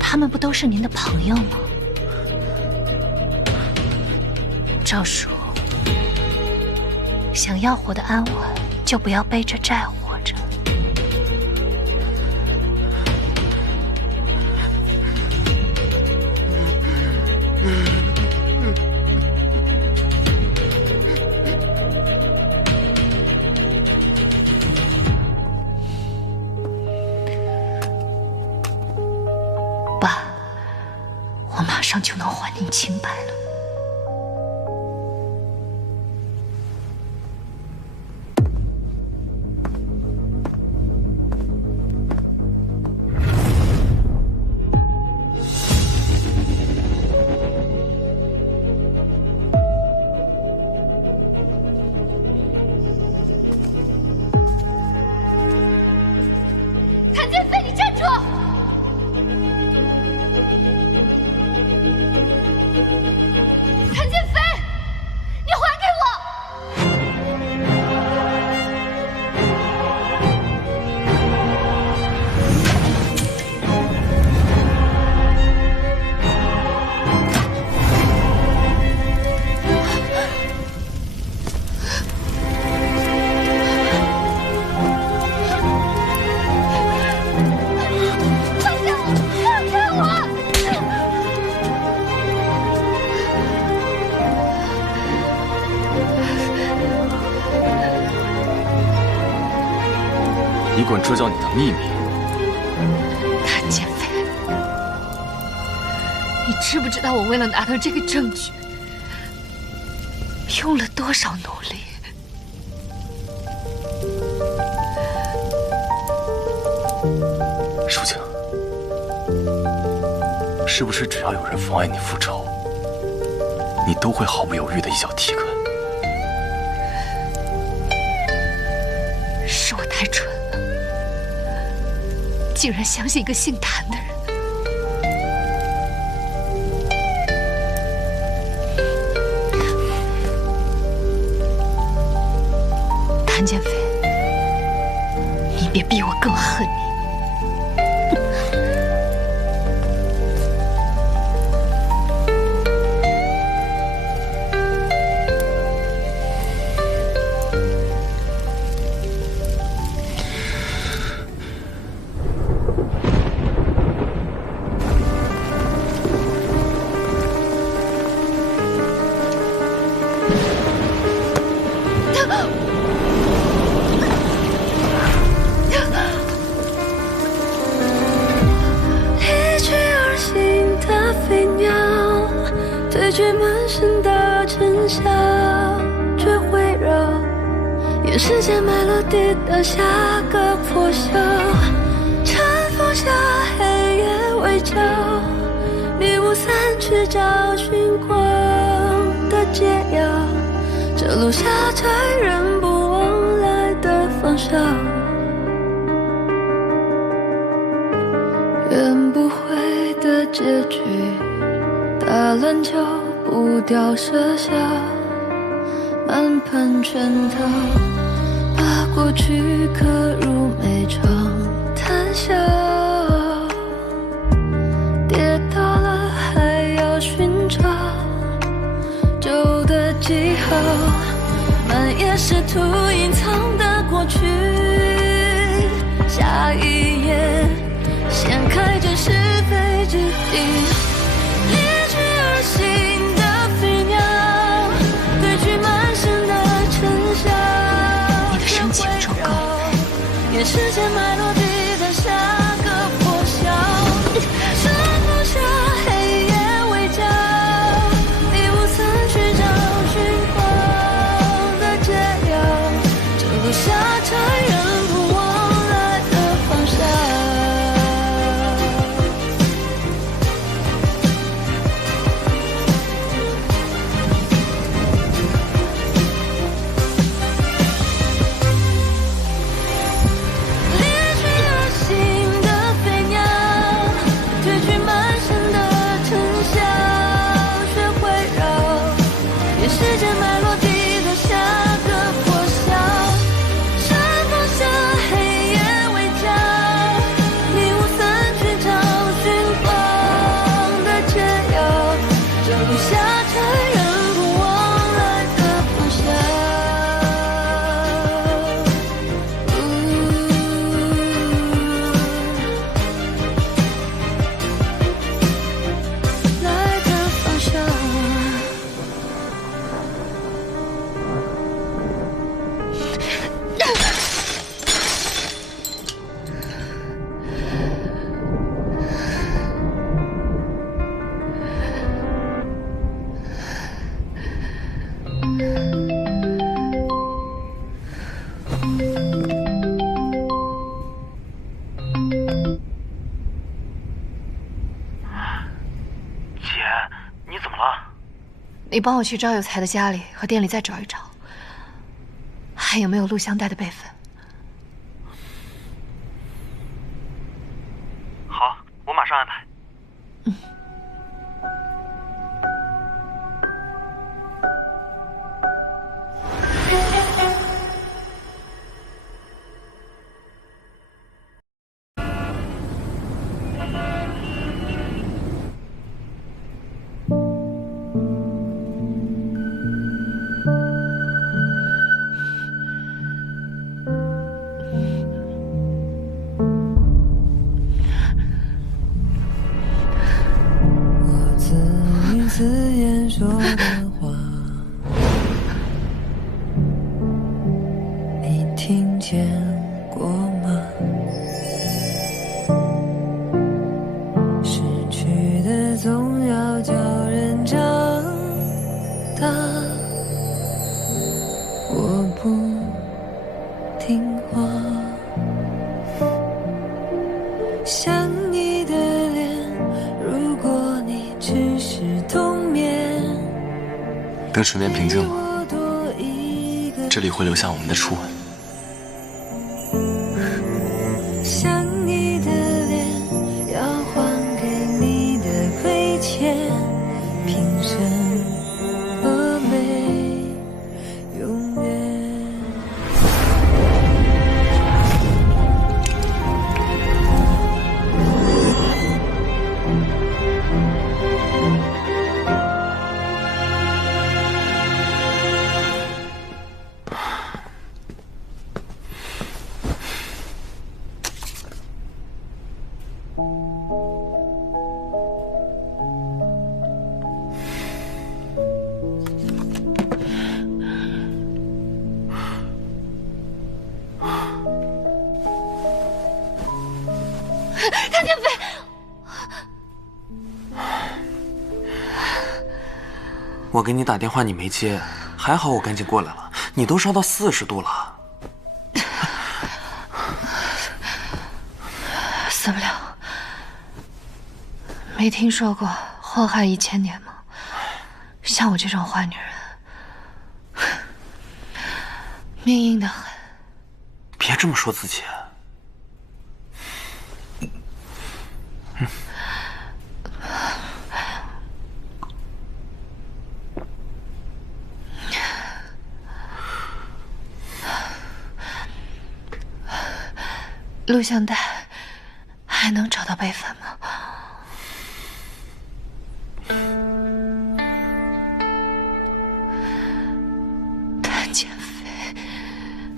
他们不都是您的朋友吗？赵叔，想要活得安稳，就不要背着债活着。上就能还您清白了。谭建飞，你站住！谭建飞，你还给我！放开我！放开我！你管这叫你的秘密？谭建飞，你知不知道我为了拿到这个证据，用了多少努力？舒静，是不是只要有人妨碍你复仇，你都会毫不犹豫的一脚踢开？是我太蠢了，竟然相信一个姓谭的人。谭建飞，你别逼我更恨你。离去而行的飞鸟，对决满身的尘嚣，却会让眼世间埋落地的下个破晓。晨风下，黑夜围剿，迷雾散去，找寻光的解药。这路下载人不往来的方向。圆不回的结局，打篮球不掉射下，满盘圈套，把过去刻入每场谈笑。跌倒了还要寻找旧的记号，满也试图隐藏的过去。下一页掀开这是非之地，离去而行的飞鸟，对去满身的尘嚣。你的生气足够了。也世间埋落地的下个破晓。晨风下，黑夜围剿，迷雾散去，找寻光的解药。这路下载人不往来的方向。你帮我去赵有才的家里和店里再找一找，还有没有录像带的备份？好，我马上安排。等水面平静了，这里会留下我们的初吻。想你的脸，要还给你的亏欠，凭什么没永远？谭天飞，我给你打电话你没接，还好我赶紧过来了。你都烧到40度了，死不了。没听说过祸害1000年吗？像我这种坏女人，命硬得很。别这么说自己。录像带还能找到备份吗？谭建飞，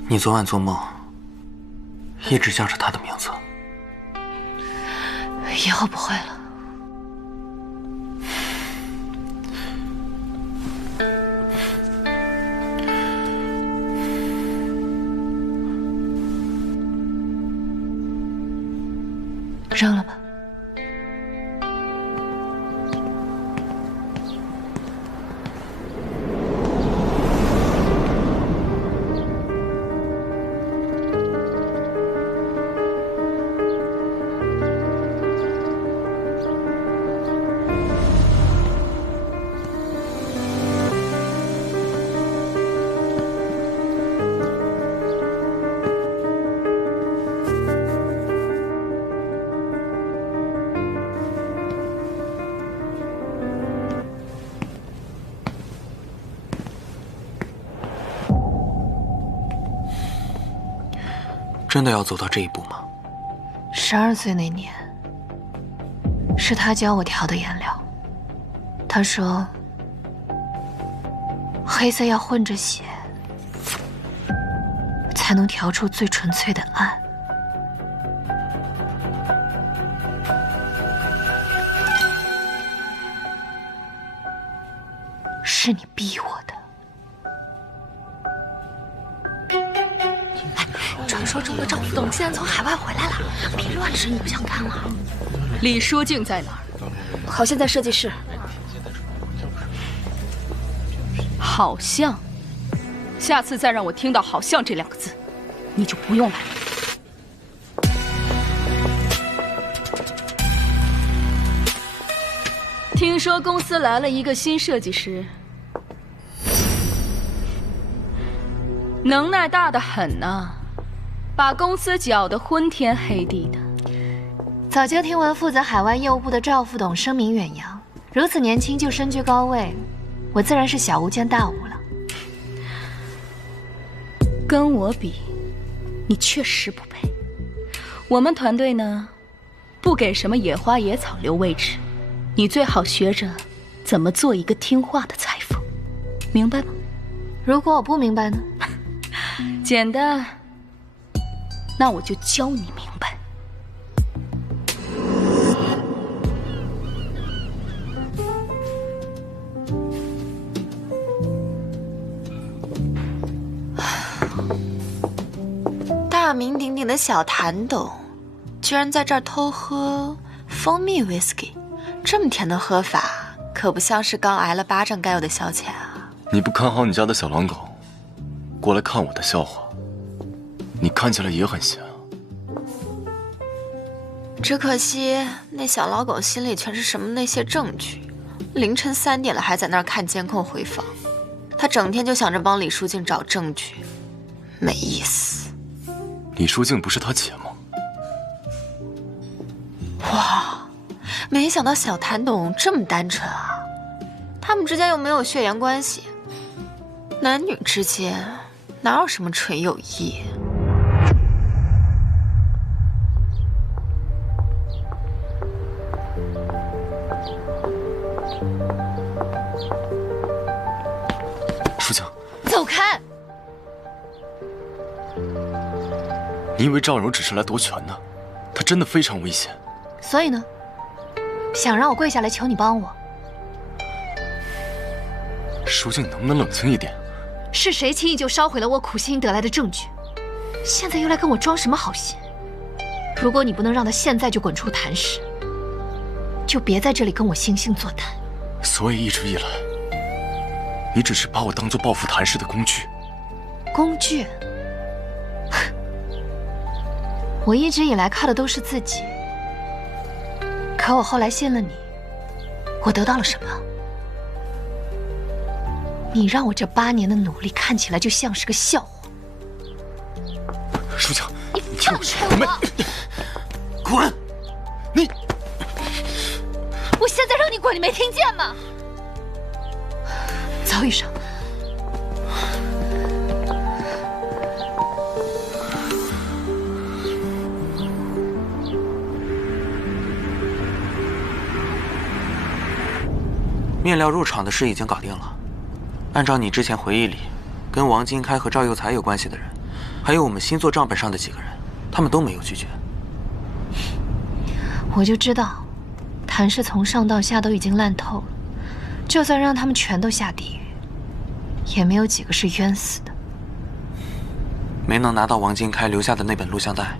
你昨晚做梦一直叫着他的名字，以后不会了。扔了吧。真的要走到这一步吗？12岁那年，是他教我调的颜料。他说，黑色要混着血，才能调出最纯粹的暗。是你逼我的。传说中的赵副董现在从海外回来了，别乱说，你不想看了？李书静在哪儿？好像在设计室。好像，下次再让我听到“好像”这2个字，你就不用来了。听说公司来了一个新设计师，能耐大得很呢，把公司搅得昏天黑地的。早就听闻负责海外业务部的赵副董声名远扬，如此年轻就身居高位，我自然是小巫见大巫了。跟我比，你确实不配。我们团队呢，不给什么野花野草留位置，你最好学着怎么做一个听话的裁缝，明白吗？如果我不明白呢？简单，那我就教你明白。大名鼎鼎的小谭董，居然在这儿偷喝蜂蜜 whisky， 这么甜的喝法，可不像是刚挨了巴掌该有的消遣啊！你不看好你家的小狼狗，过来看我的笑话，你看起来也很闲啊。只可惜那小老狗心里全是什么那些证据，凌晨3点了还在那儿看监控回放，他整天就想着帮李书静找证据，没意思。李书静不是他姐吗？哇，没想到小谭董这么单纯啊！他们之间又没有血缘关系，男女之间哪有什么纯友谊？书静，走开！你以为赵柔只是来夺权的？她真的非常危险。所以呢，想让我跪下来求你帮我？书静，你能不能冷静一点？是谁轻易就烧毁了我苦心得来的证据？现在又来跟我装什么好心？如果你不能让他现在就滚出谭氏，就别在这里跟我惺惺作态。所以一直以来，你只是把我当作报复谭氏的工具。工具？我一直以来靠的都是自己，可我后来信了你，我得到了什么？你让我这8年的努力看起来就像是个笑话。书静，你放开我！滚！你，我现在让你滚，你没听见吗？走，医生。面料入场的事已经搞定了。按照你之前回忆里，跟王金开和赵佑才有关系的人，还有我们新做账本上的几个人，他们都没有拒绝。我就知道，谭氏从上到下都已经烂透了，就算让他们全都下地狱，也没有几个是冤死的。没能拿到王金开留下的那本录像带，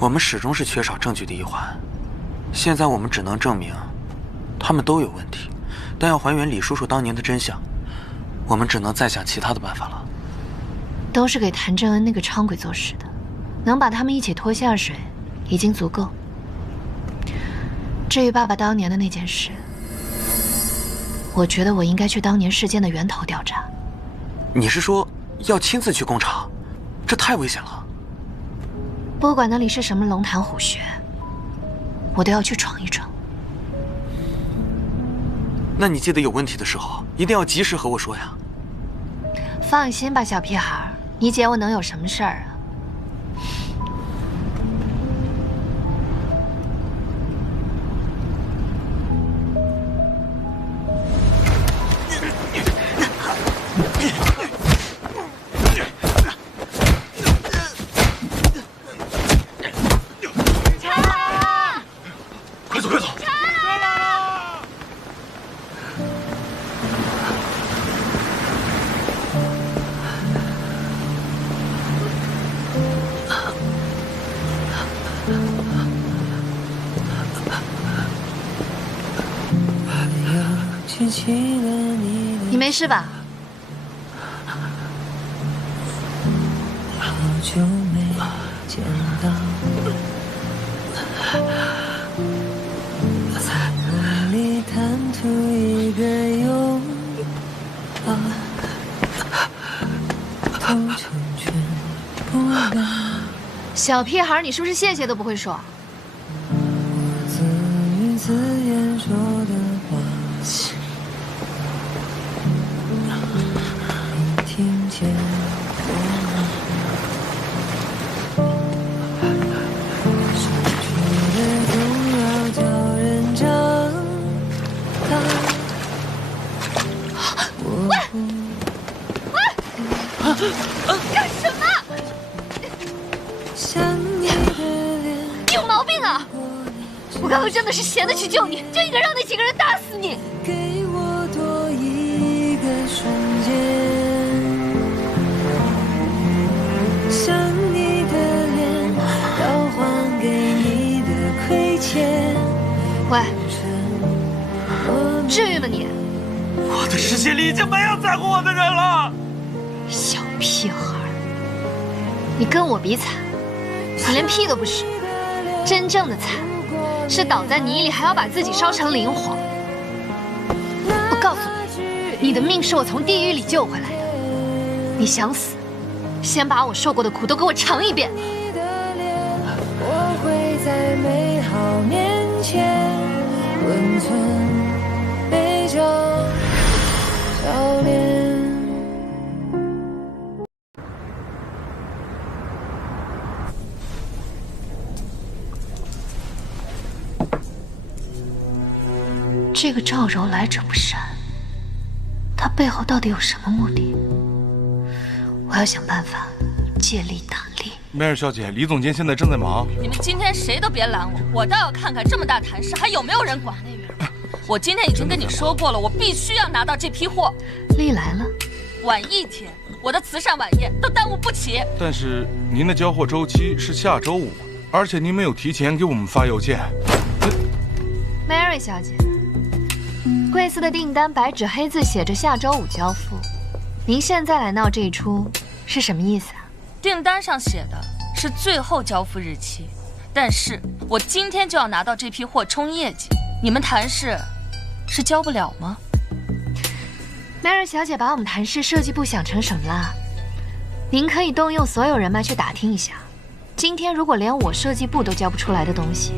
我们始终是缺少证据的一环。现在我们只能证明，他们都有问题。但要还原李叔叔当年的真相，我们只能再想其他的办法了。都是给谭正恩那个昌鬼做事的，能把他们一起拖下水，已经足够。至于爸爸当年的那件事，我觉得我应该去当年事件的源头调查。你是说要亲自去工厂？这太危险了。不管那里是什么龙潭虎穴，我都要去闯一闯。那你记得有问题的时候，一定要及时和我说呀。放心吧，小屁孩，你姐我能有什么事儿啊？快走，快走！你没事吧？好久没见到，梦里贪图一个拥抱，偷偷小屁孩，你是不是谢谢都不会说？自语自言说的话，你听见失去的总要叫人长大。干什么？你有毛病啊！我刚刚真的是闲得去救你，就应该让那几个人打死你。给我多一个瞬间，想你的脸，要还给你的亏欠。喂，至于吗你？我的世界里已经没有在乎我的人了。小屁孩，你跟我比惨，你连屁都不是。真正的惨，是倒在泥里还要把自己烧成灵火。我告诉你，你的命是我从地狱里救回来的。你想死，先把我受过的苦都给我尝一遍。我会在美好面前温存每张笑脸。这个赵柔来者不善，他背后到底有什么目的？我要想办法借力打力。梅尔小姐，李总监现在正在忙。你们今天谁都别拦我，我倒要看看这么大谈事还有没有人管。我今天已经跟你说过了，我必须要拿到这批货。丽来了，晚一天，我的慈善晚宴都耽误不起。但是您的交货周期是下周5，而且您没有提前给我们发邮件。Mary 小姐。贵司的订单白纸黑字写着下周5交付，您现在来闹这一出是什么意思啊？订单上写的是最后交付日期，但是我今天就要拿到这批货冲业绩，你们谭氏是交不了吗？ Mary 小姐把我们谭氏设计部想成什么了？您可以动用所有人脉去打听一下，今天如果连我设计部都交不出来的东西，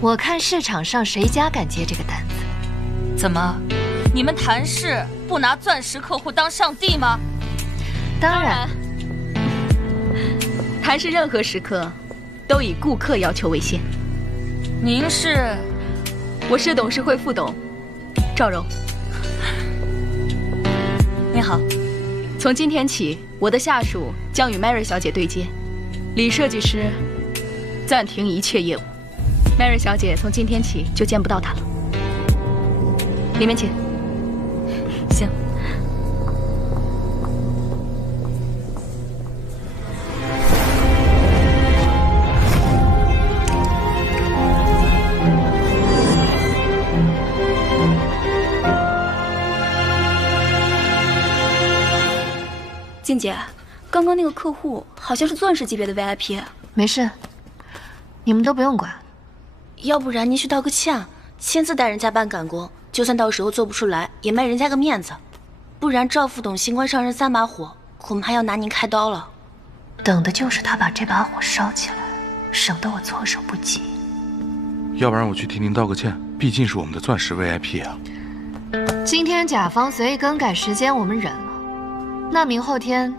我看市场上谁家敢接这个单子？怎么，你们谭氏不拿钻石客户当上帝吗？当然，谭氏任何时刻都以顾客要求为先。您是？我是董事会副董赵柔。你好。从今天起，我的下属将与 Mary 小姐对接，李设计师暂停一切业务。Mary 小姐从今天起就见不到她了。里面请。行。静姐，刚刚那个客户好像是钻石级别的 VIP。没事，你们都不用管。要不然您去道个歉，亲自带人家办赶工，就算到时候做不出来，也卖人家个面子。不然赵副董新官上任3把火，我们还要拿您开刀了。等的就是他把这把火烧起来，省得我措手不及。要不然我去替您道个歉，毕竟是我们的钻石 VIP 啊。今天甲方随意更改时间，我们忍了。那明后天，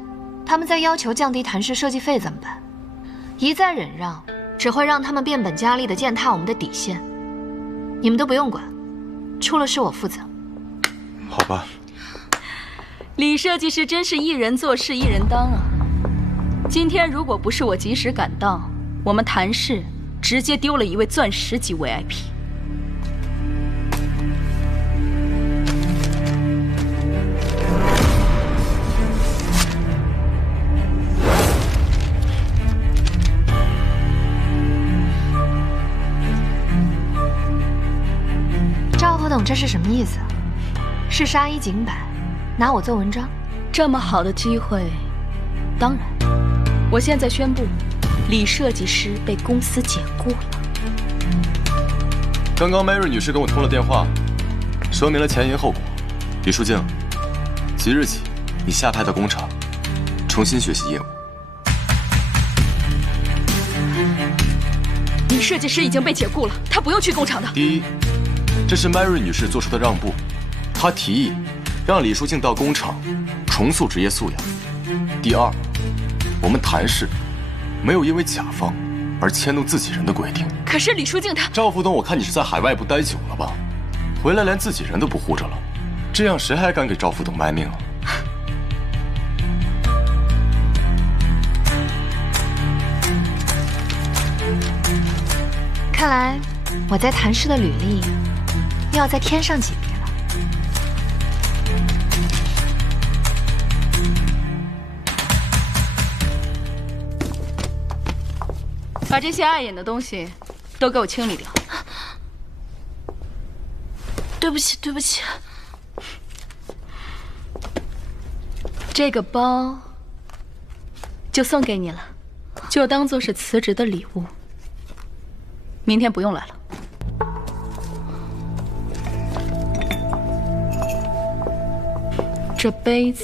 他们再要求降低谭氏设计费怎么办？一再忍让，只会让他们变本加厉地践踏我们的底线。你们都不用管，出了事我负责。好吧。李设计师真是一人做事一人当啊！今天如果不是我及时赶到，我们谭氏直接丢了一位钻石级 VIP。赵副董，这是什么意思？是杀一儆百，拿我做文章？这么好的机会，当然。我现在宣布，李设计师被公司解雇了。刚刚 Mary 女士跟我通了电话，说明了前因后果。李淑静，即日起你下派到工厂，重新学习业务。李设计师已经被解雇了，他不用去工厂的。第一，这是麦瑞女士做出的让步，她提议让李淑静到工厂重塑职业素养。第二，我们谭氏没有因为甲方而迁怒自己人的规定。可是李淑静她……赵副东，我看你是在海外不待久了吧？回来连自己人都不护着了，这样谁还敢给赵副东卖命啊？看来我在谭氏的履历又要再添上几笔了。把这些碍眼的东西都给我清理掉。对不起，对不起。这个包就送给你了，就当做是辞职的礼物。明天不用来了。这杯子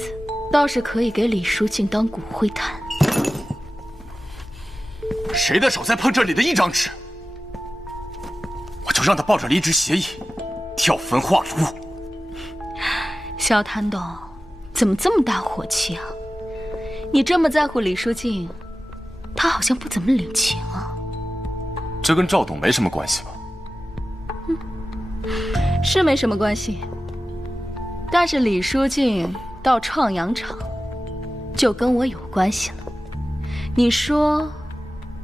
倒是可以给李淑静当骨灰坛。谁的手再碰这里的一张纸，我就让他抱着离职协议跳焚化炉。萧谭董，怎么这么大火气啊？你这么在乎李淑静，她好像不怎么领情啊。这跟赵董没什么关系吧？是没什么关系，但是李淑静到创阳厂，就跟我有关系了。你说，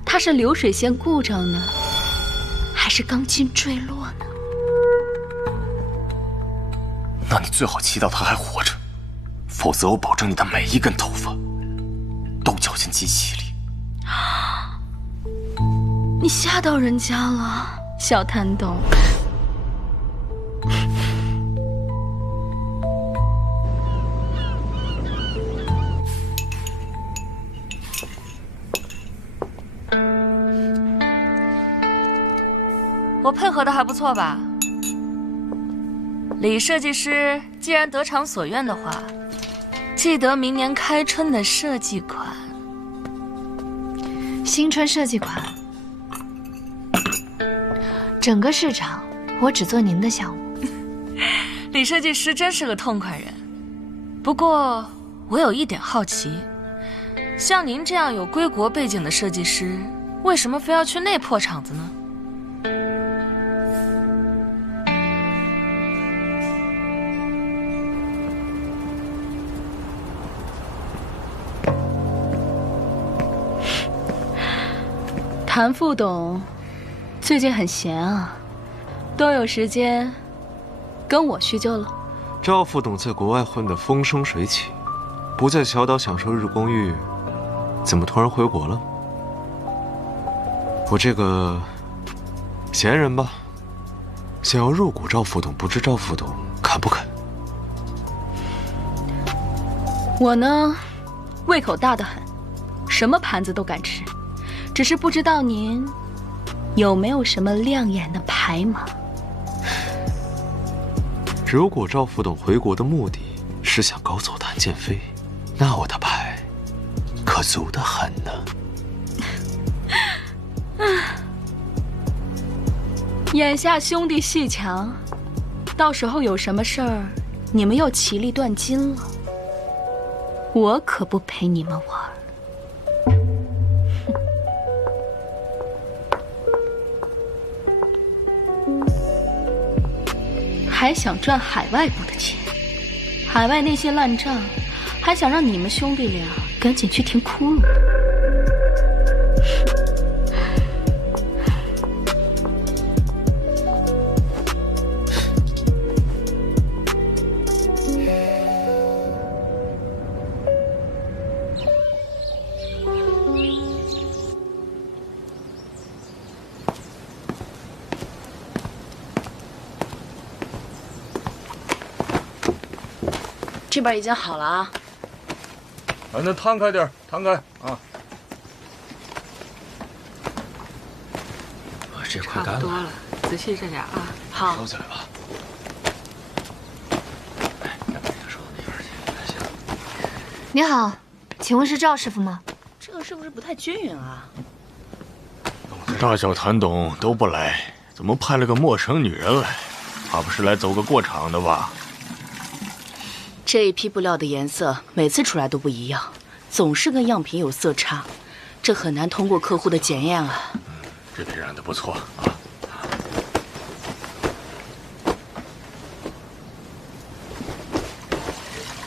她是流水线故障呢，还是钢筋坠落呢？那你最好祈祷她还活着，否则我保证你的每一根头发都绞进机器里。你吓到人家了，小谭董。我配合的还不错吧？李设计师既然得偿所愿的话，记得明年开春的设计款。新春设计款，整个市场我只做您的项目。李设计师真是个痛快人。不过我有一点好奇，像您这样有归国背景的设计师，为什么非要去那破厂子呢？谭副董最近很闲啊，都有时间跟我叙旧了。赵副董在国外混得风生水起，不在小岛享受日光浴，怎么突然回国了？我这个闲人吧，想要入股赵副董，不知赵副董肯不肯？我呢，胃口大得很，什么盘子都敢吃。只是不知道您有没有什么亮眼的牌码？如果赵副董回国的目的是想搞走谭建飞，那我的牌可足得很呢。眼下兄弟戏强，到时候有什么事儿，你们又其利断金了，我可不陪你们玩。还想赚海外部的钱，海外那些烂账，还想让你们兄弟俩赶紧去填窟窿。这边已经好了啊！那摊开点，摊开啊！这快干了，差不多了，仔细着点啊。好，收起来吧。你好，请问是赵师傅吗？这个是不是不太均匀啊？我再大小谭董都不来，怎么派了个陌生女人来？怕不是来走个过场的吧？这一批布料的颜色每次出来都不一样，总是跟样品有色差，这很难通过客户的检验啊。这批染得不错啊。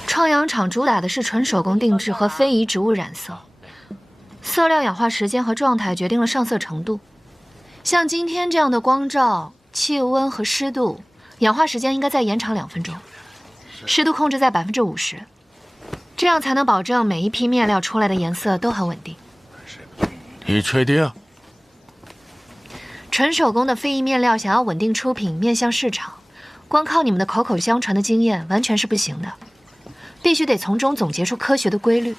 创阳厂主打的是纯手工定制和非遗植物染色，色料氧化时间和状态决定了上色程度。像今天这样的光照、气温和湿度，氧化时间应该再延长2分钟，湿度控制在50%，这样才能保证每一批面料出来的颜色都很稳定。你确定？纯手工的非遗面料想要稳定出品、面向市场，光靠你们的口口相传的经验完全是不行的，必须得从中总结出科学的规律。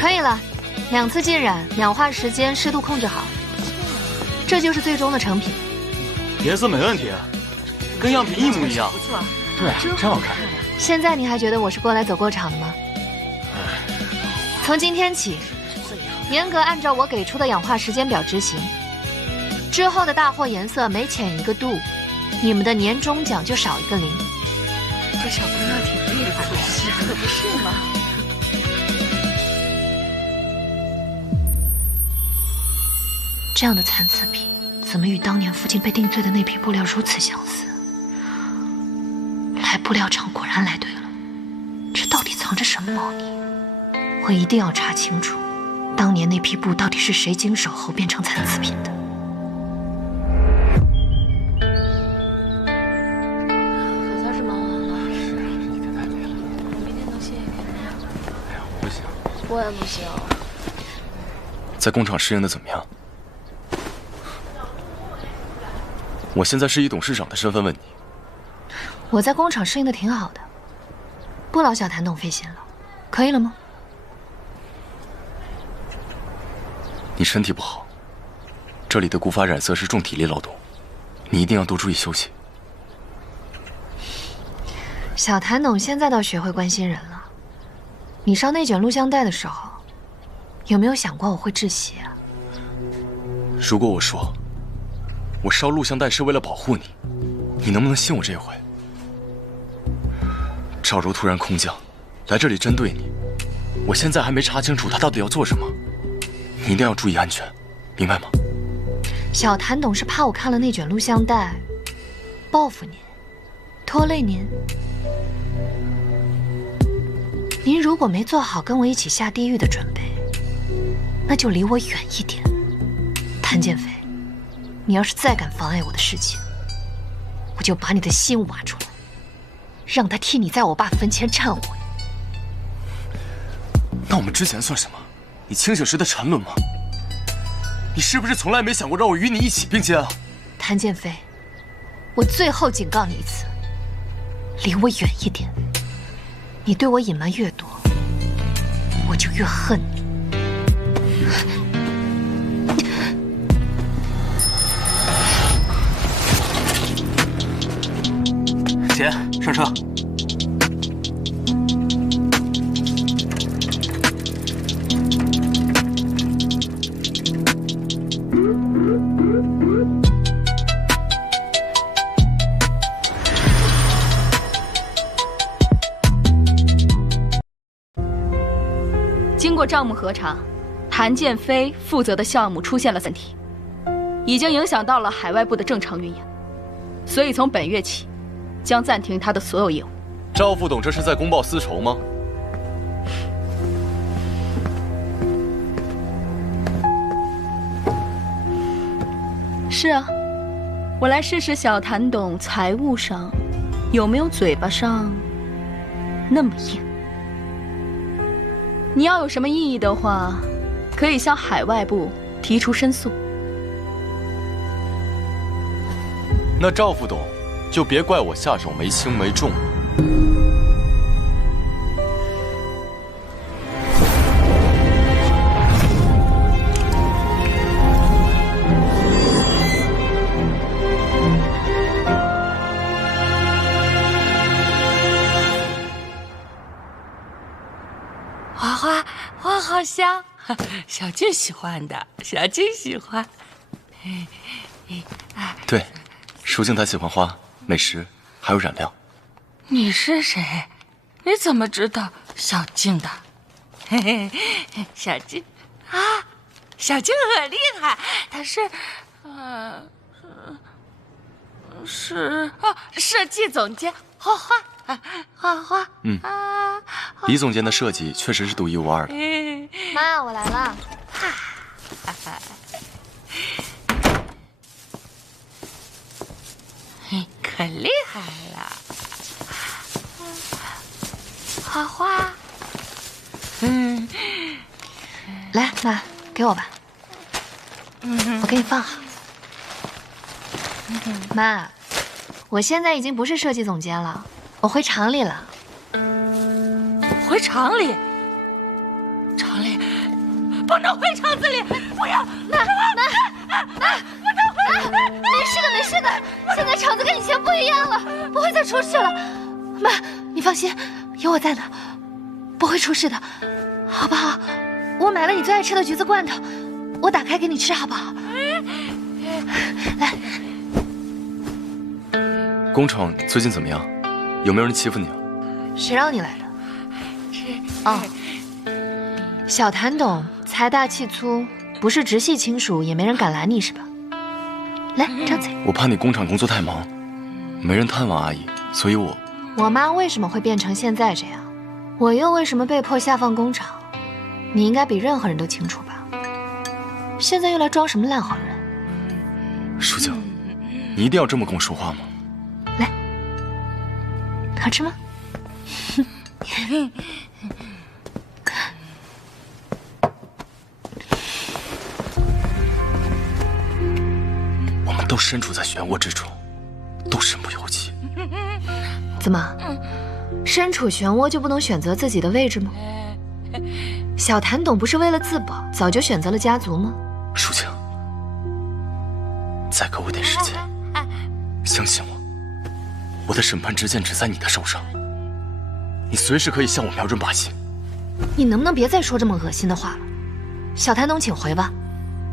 可以了，2次浸染，氧化时间、湿度控制好，这就是最终的成品。颜色没问题，跟样品一模一样。不错，对啊，真好看。现在你还觉得我是过来走过场的吗？从今天起，严格按照我给出的氧化时间表执行。之后的大货颜色每浅1个度，你们的年终奖就少1个0。这小姑娘挺厉害的，可不是吗？这样的残次品，怎么与当年父亲被定罪的那批布料如此相似？来布料厂果然来对了，这到底藏着什么猫腻？我一定要查清楚，当年那批布到底是谁经手后变成残次品的。可算是忙完了。是啊，这一天太累了。我明天能歇一天。哎呀，我不行。我也不行。在工厂适应的怎么样？我现在是以董事长的身份问你。我在工厂适应的挺好的，不劳小谭董费心了，可以了吗？你身体不好，这里的古法染色是重体力劳动，你一定要多注意休息。小谭董现在倒学会关心人了。你烧内卷录像带的时候，有没有想过我会窒息啊？如果我说我烧录像带是为了保护你，你能不能信我这回？赵柔突然空降，来这里针对你，我现在还没查清楚他到底要做什么，你一定要注意安全，明白吗？小谭董是怕我看了内卷录像带，报复您，拖累您。您如果没做好跟我一起下地狱的准备，那就离我远一点。谭建飞，你要是再敢妨碍我的事情，我就把你的心挖出来，让他替你在我爸坟前忏悔。那我们之前算什么？你清醒时的沉沦吗？你是不是从来没想过让我与你一起并肩啊？谭建飞，我最后警告你一次，离我远一点。你对我隐瞒越多，我就越恨你。姐，上车。经过账目核查，谭建飞负责的项目出现了问题，已经影响到了海外部的正常运营，所以从本月起，将暂停他的所有业务。赵副董这是在公报私仇吗？是啊，我来试试小谭董财务上有没有嘴巴上那么硬。你要有什么异议的话，可以向海外部提出申诉。那赵副董就别怪我下手没轻没重。花好香，小静喜欢的，小静喜欢。对，淑静她喜欢花、美食，还有染料。你是谁？你怎么知道小静的？小静啊，小静很厉害，她是，设计总监，画画。李总监的设计确实是独一无二的。妈，我来了。可厉害了，画画。来，妈，给我吧。我给你放好。妈，我现在已经不是设计总监了，我回厂里了。回厂里？厂里不能回厂子里！不要！妈，没事的，没事的。现在厂子跟以前不一样了，不会再出事了。妈，你放心，有我在呢，不会出事的，好不好？我买了你最爱吃的橘子罐头，我打开给你吃，好不好？来。工厂最近怎么样？有没有人欺负你啊？谁让你来的？哦，小谭董财大气粗，不是直系亲属，也没人敢拦你是吧？来，张嘴。我怕你工厂工作太忙，没人探望阿姨，所以我妈为什么会变成现在这样？我又为什么被迫下放工厂？你应该比任何人都清楚吧？现在又来装什么烂好人？淑静，你一定要这么跟我说话吗？来，好吃吗？我们都身处在漩涡之中，都身不由己。怎么，身处漩涡就不能选择自己的位置吗？小谭董不是为了自保，早就选择了家族吗？淑静，再给我点时间，相信我，我的审判之剑只在你的手上，你随时可以向我瞄准靶心。你能不能别再说这么恶心的话了？小谭董，请回吧。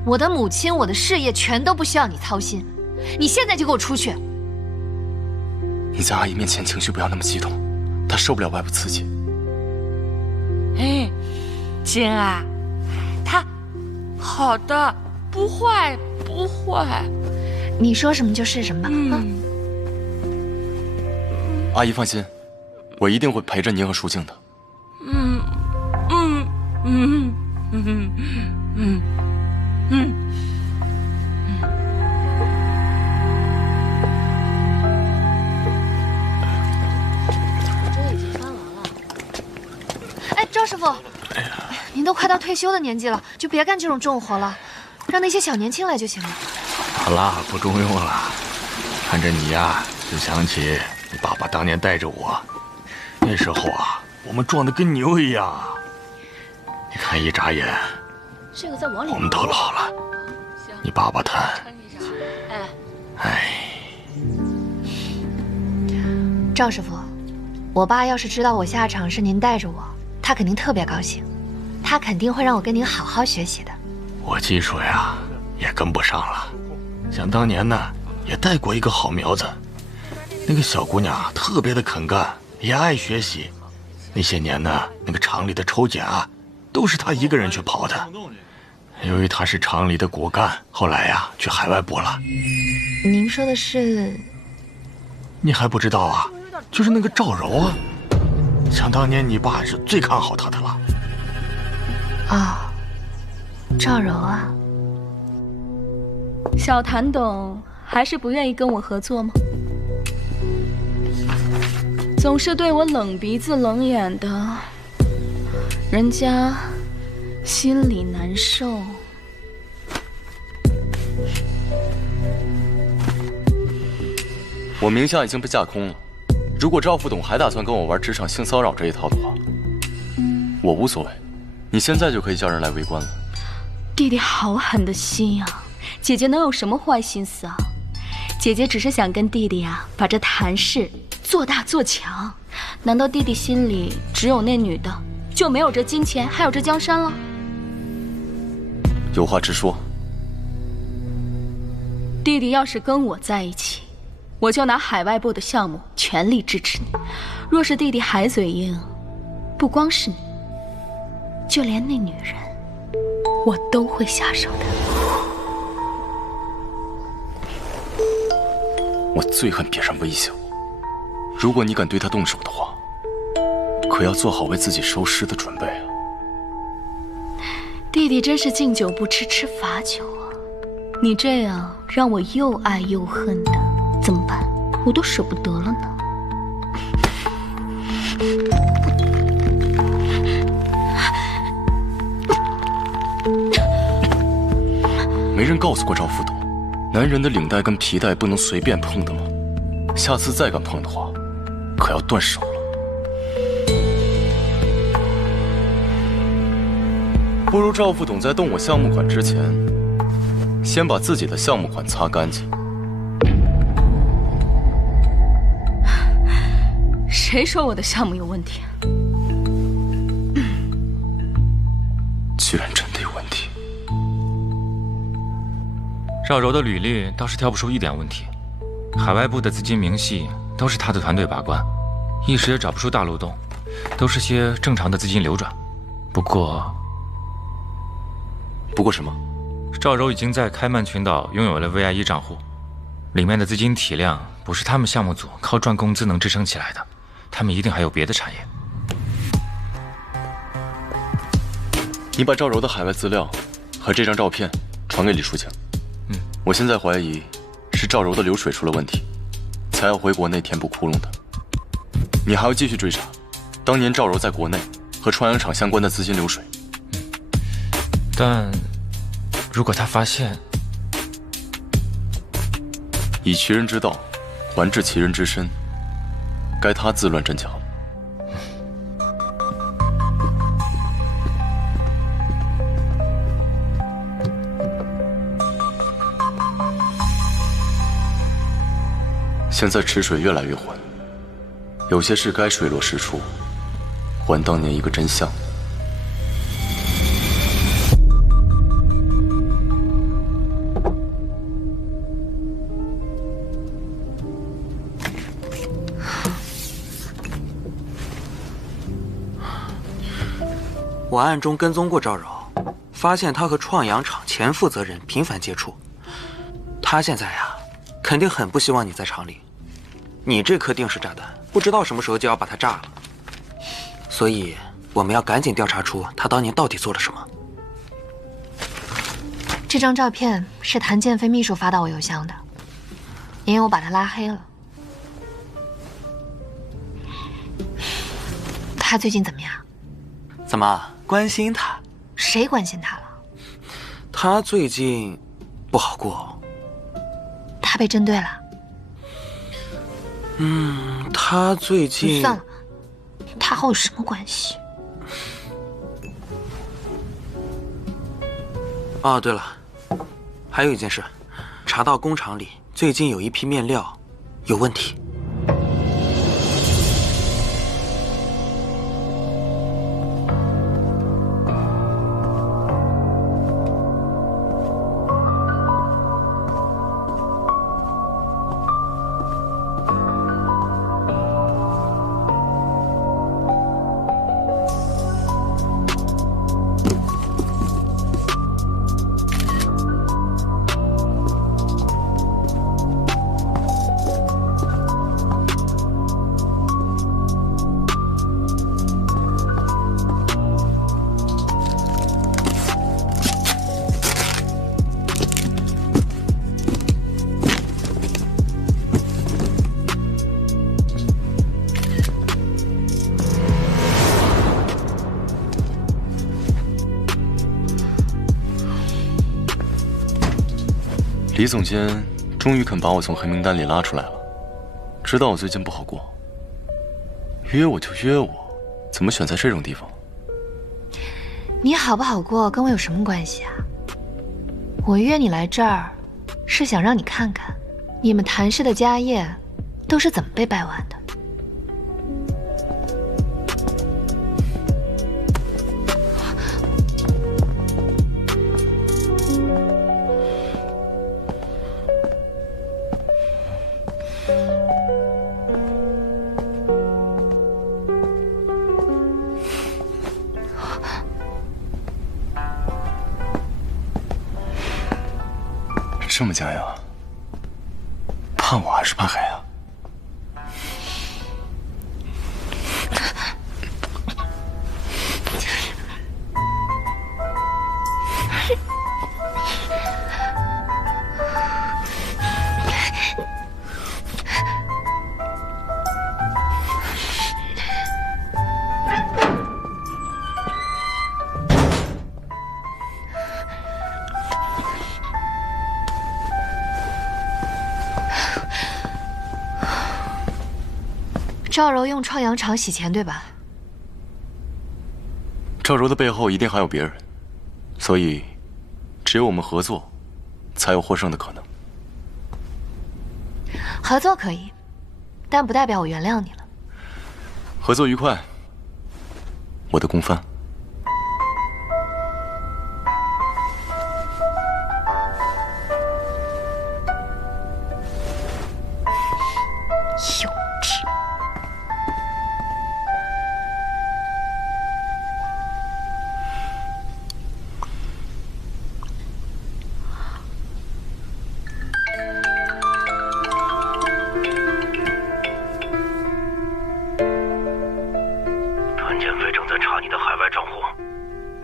我的母亲，我的事业全都不需要你操心。你现在就给我出去！你在阿姨面前情绪不要那么激动，她受不了外部刺激。静啊，她好的，不坏，不坏。你说什么就是什么吧。阿姨放心，我一定会陪着您和淑静的。这已经翻完了。哎，赵师傅，您都快到退休的年纪了，就别干这种重活了，让那些小年轻来就行了。好啦，不中用了。看着你呀，就想起你爸爸当年带着我，那时候啊，我们壮得跟牛一样。你看，一眨眼，这个再往里，我们都老了。你把把他，哎，赵师傅，我爸要是知道我下场是您带着我，他肯定特别高兴，他肯定会让我跟您好好学习的。我技术呀也跟不上了，想当年呢也带过一个好苗子，那个小姑娘特别的肯干，也爱学习。那些年呢，那个厂里的抽检啊，都是她一个人去跑的。由于她是厂里的骨干，后来呀去海外部了。您说的是？你还不知道啊？就是那个赵柔啊，想当年你爸是最看好她的了。哦，赵柔啊。小谭董还是不愿意跟我合作吗？总是对我冷鼻子冷眼的，人家心里难受。我名下已经被架空了，如果赵副董还打算跟我玩职场性骚扰这一套的话，我无所谓。你现在就可以叫人来围观了。弟弟好狠的心啊！姐姐能有什么坏心思啊？姐姐只是想跟弟弟啊，把这谭氏做大做强。难道弟弟心里只有那女的，就没有这金钱，还有这江山了？有话直说。弟弟要是跟我在一起，我就拿海外部的项目全力支持你。若是弟弟还嘴硬，不光是你，就连那女人，我都会下手的。我最恨别人威胁我，如果你敢对他动手的话，可要做好为自己收尸的准备啊！弟弟真是敬酒不吃吃罚酒啊！你这样让我又爱又恨的，怎么办？我都舍不得了呢。没人告诉过赵副董，男人的领带跟皮带不能随便碰的吗？下次再敢碰的话，可要断手了。不如赵副董在动我项目款之前，先把自己的项目款擦干净。谁说我的项目有问题啊？居然真的有问题。赵柔的履历倒是挑不出一点问题，海外部的资金明细都是他的团队把关，一时也找不出大漏洞，都是些正常的资金流转。不过什么？赵柔已经在开曼群岛拥有了 VIE 账户，里面的资金体量不是他们项目组靠赚工资能支撑起来的，他们一定还有别的产业。你把赵柔的海外资料和这张照片传给李书记。我现在怀疑是赵柔的流水出了问题，才要回国内填补窟窿的。你还要继续追查当年赵柔在国内和创洋厂相关的资金流水。但如果他发现，以其人之道还治其人之身，该他自乱阵脚。现在池水越来越浑，有些事该水落石出，还当年一个真相。我暗中跟踪过赵柔，发现她和创洋厂前负责人频繁接触。她现在呀，肯定很不希望你在厂里。你这颗定时炸弹，不知道什么时候就要把它炸了。所以我们要赶紧调查出她当年到底做了什么。这张照片是谭建飞秘书发到我邮箱的，因为我把他拉黑了。他最近怎么样？怎么关心他？谁关心他了？他最近不好过。他被针对了？他最近……算了，他好有什么关系？哦，对了，还有一件事，查到工厂里最近有一批面料有问题。李总监终于肯把我从黑名单里拉出来了，知道我最近不好过，约我就约我，怎么选在这种地方？你好不好过跟我有什么关系啊？我约你来这儿，是想让你看看，你们谭氏的家业都是怎么被掰弯的。这么僵呀？怕我还是怕海啊？赵柔用创阳厂洗钱，对吧？赵柔的背后一定还有别人，所以只有我们合作，才有获胜的可能。合作可以，但不代表我原谅你了。合作愉快，我的公帆。幼稚。团建飞正在查你的海外账户，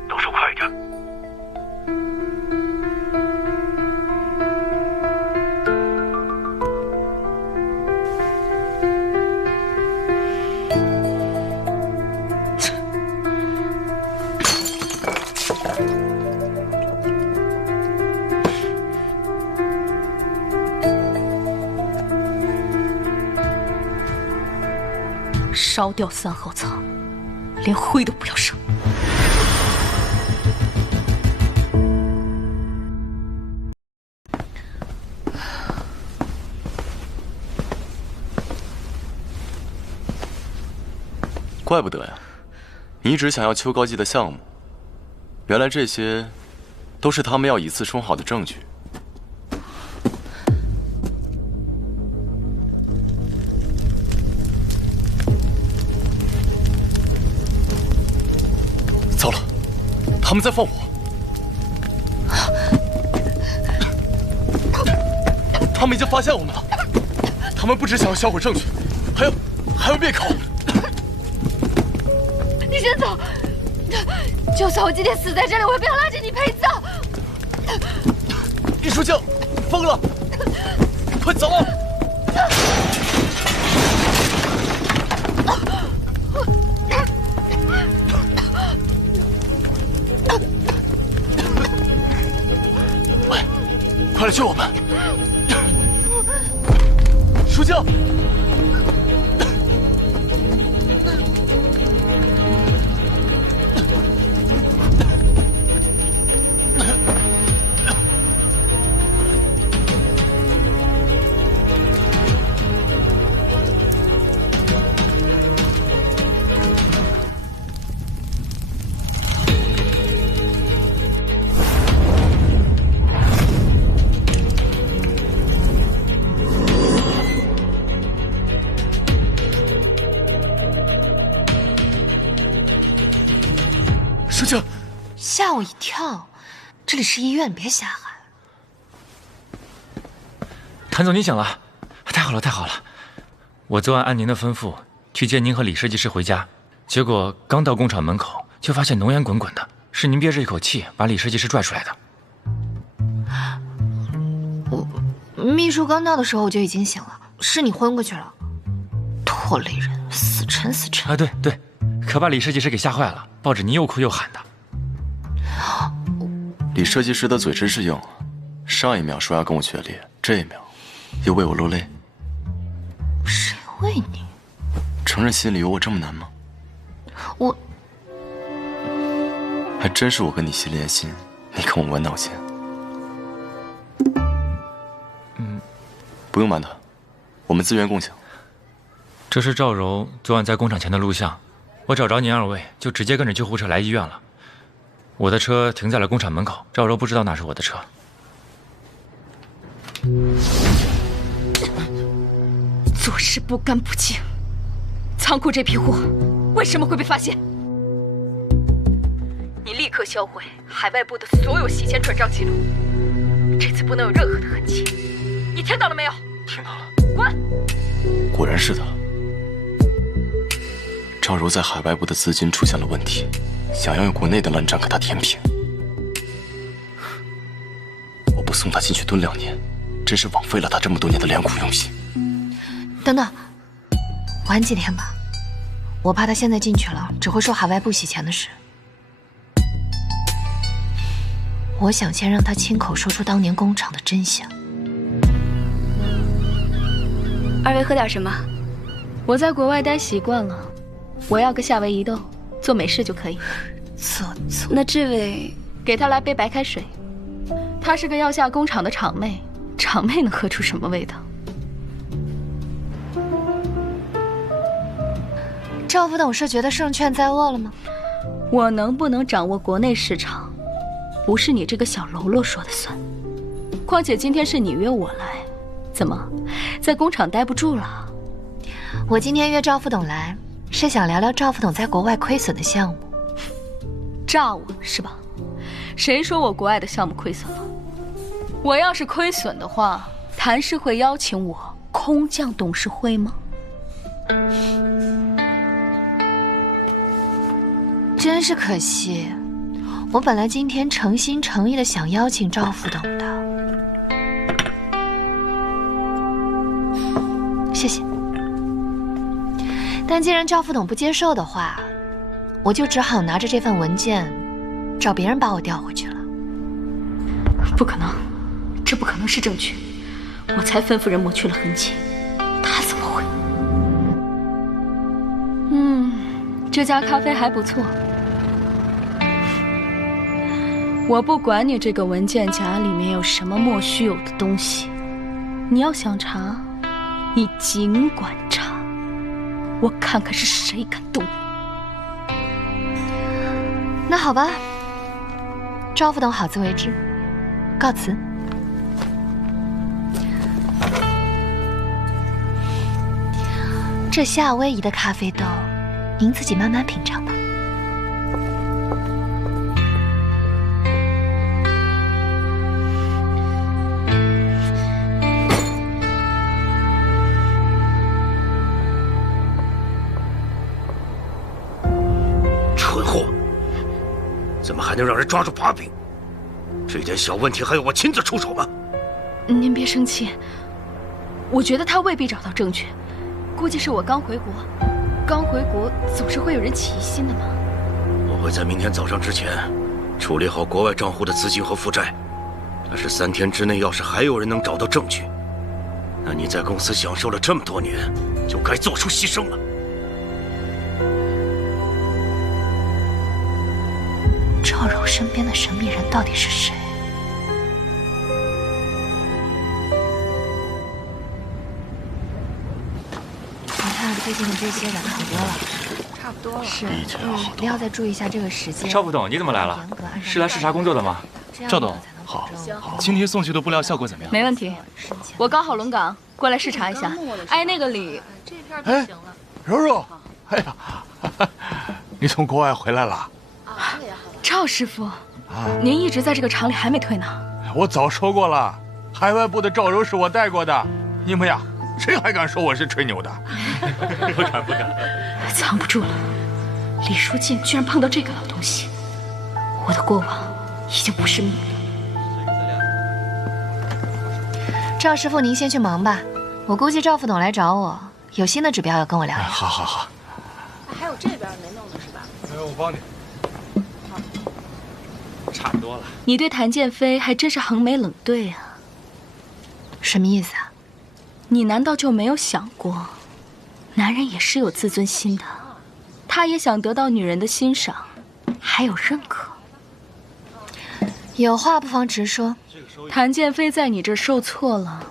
动手快一点。烧掉三号仓，连灰都不要剩。怪不得呀，你一直想要秋高记的项目，原来这些都是他们要以次充好的证据。糟了，他们在放火！他们已经发现我们了。他们不只想要销毁证据，还要灭口。你先走，就算我今天死在这里，我也不要拉着你陪葬。易书静，疯了！快走！喂，快来救我们！书静，秋静，吓我一跳，这里是医院，别瞎喊。谭总，您醒了，太好了，太好了！我昨晚按您的吩咐去接您和李设计师回家，结果刚到工厂门口，就发现浓烟滚滚的，是您憋着一口气把李设计师拽出来的。秘书刚到的时候我就已经醒了，是你昏过去了。拖累人，死沉死沉。啊，对对，可把李设计师给吓坏了，抱着您又哭又喊的。李设计师的嘴真是硬，上一秒说要跟我决裂，这一秒又为我落泪。谁为你？承认心里有我这么难吗？我还真是我跟你心连心，你跟我弯道线。不用瞒他，我们资源共享。这是赵柔昨晚在工厂前的录像，我找着您2位，就直接跟着救护车来医院了。我的车停在了工厂门口，赵柔不知道那是我的车。做事不干不净，仓库这批货为什么会被发现？你立刻销毁海外部的所有洗钱转账记录，这次不能有任何的痕迹。你听到了没有？听到了。滚！果然是他。赵柔在海外部的资金出现了问题，想要用国内的烂账给他填平。我不送他进去蹲2年，真是枉费了他这么多年的良苦用心。等等，晚几天吧，我怕他现在进去了，只会说海外部洗钱的事。我想先让他亲口说出当年工厂的真相。2位喝点什么？我在国外待习惯了，我要个夏威夷豆，做美式就可以。做。那这位给他来杯白开水。她是个药夏工厂的厂妹，厂妹能喝出什么味道？赵副董事觉得胜券在握了吗？我能不能掌握国内市场，不是你这个小喽啰说的算。况且今天是你约我来，怎么，在工厂待不住了？我今天约赵副董来，是想聊聊赵副董在国外亏损的项目。诈我是吧？谁说我国外的项目亏损了？我要是亏损的话，谭氏会邀请我空降董事会吗？真是可惜，我本来今天诚心诚意的想邀请赵副董的。谢谢。但既然赵副董不接受的话，我就只好拿着这份文件，找别人把我调回去了。不可能，这不可能是证据。我才吩咐人抹去了痕迹，他怎么会？这家咖啡还不错。我不管你这个文件夹里面有什么莫须有的东西，你要想查，你尽管查，我看看是谁敢动我。那好吧，赵副董好自为之，告辞。这夏威夷的咖啡豆，您自己慢慢品尝吧。蠢货，怎么还能让人抓住把柄？这点小问题还要我亲自出手吗？您别生气，我觉得他未必找到证据。估计是我刚回国，刚回国总是会有人起疑心的嘛。我会在明天早上之前处理好国外账户的资金和负债，但是3天之内要是还有人能找到证据，那你在公司享受了这么多年，就该做出牺牲了。赵柔身边的神秘人到底是谁？最近的这些人好多了，差不多了。是，你要再注意一下这个时间。赵副董，你怎么来了？是来视察工作的吗？赵董，好，今天送去的布料效果怎么样？没问题，我刚好轮岗，过来视察一下。哎，那个李，哎，柔柔，哎呀，你从国外回来了？赵师傅，您一直在这个厂里还没退呢。我早说过了，海外部的赵柔是我带过的。你们呀，谁还敢说我是吹牛的？不敢不敢。藏不住了，李书静居然碰到这个老东西，我的过往已经不是谜了。赵师傅，您先去忙吧，我估计赵副董来找我，有新的指标要跟我聊聊。好好好。还有这边没弄的是吧？我帮你。差不多了。你对谭建飞还真是横眉冷对啊。什么意思啊？你难道就没有想过，男人也是有自尊心的，他也想得到女人的欣赏，还有认可。有话不妨直说。谭建飞在你这儿受挫了，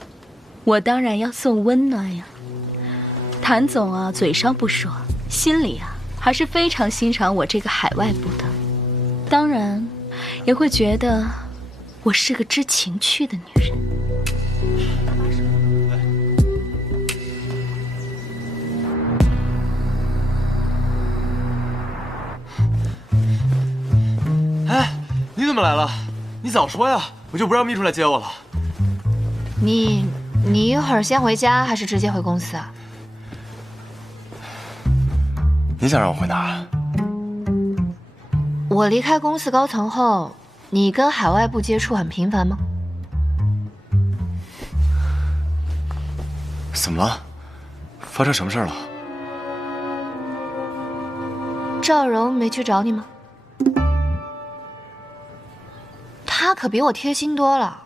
我当然要送温暖呀。谭总啊，嘴上不说，心里啊还是非常欣赏我这个海外部的，当然也会觉得我是个知情趣的女人。哎，你怎么来了？你早说呀，我就不让秘书来接我了。你一会儿先回家，还是直接回公司啊？你想让我回哪儿？我离开公司高层后，你跟海外部接触很频繁吗？怎么了？发生什么事了？赵柔没去找你吗？他可比我贴心多了，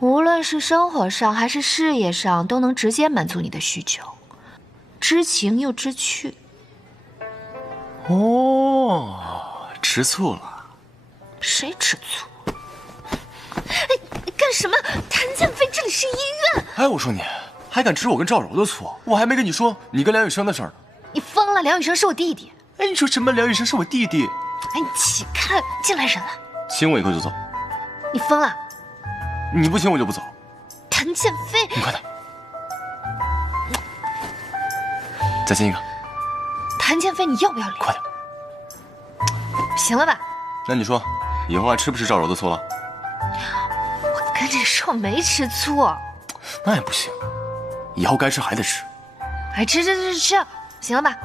无论是生活上还是事业上，都能直接满足你的需求，知情又知趣。哦，吃醋了？谁吃醋？干什么？谭建飞，这里是医院。哎，我说你还敢指我跟赵柔的错？我还没跟你说你跟梁羽生的事儿呢。你疯了？梁羽生是我弟弟。哎，你说什么？梁羽生是我弟弟？哎，你起开！进来人了。亲我一口就走。你疯了？你不亲我就不走。谭建飞，你快点，再亲一个。谭建飞，你要不要脸？快点。行了吧？那你说，以后还吃不吃赵柔的醋了？我跟你说，我没吃醋。那也不行，以后该吃还得吃。哎，吃，行了吧？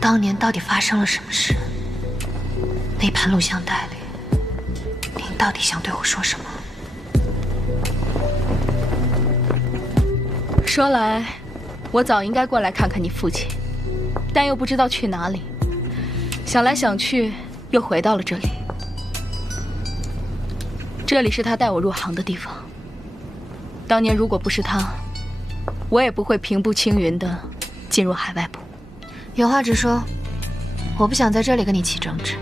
当年到底发生了什么事？那盘录像带里，您到底想对我说什么？说来，我早应该过来看看你父亲，但又不知道去哪里。想来想去，又回到了这里。这里是他带我入行的地方。当年如果不是他，我也不会平步青云的进入海外部。有话直说，我不想在这里跟你起争执。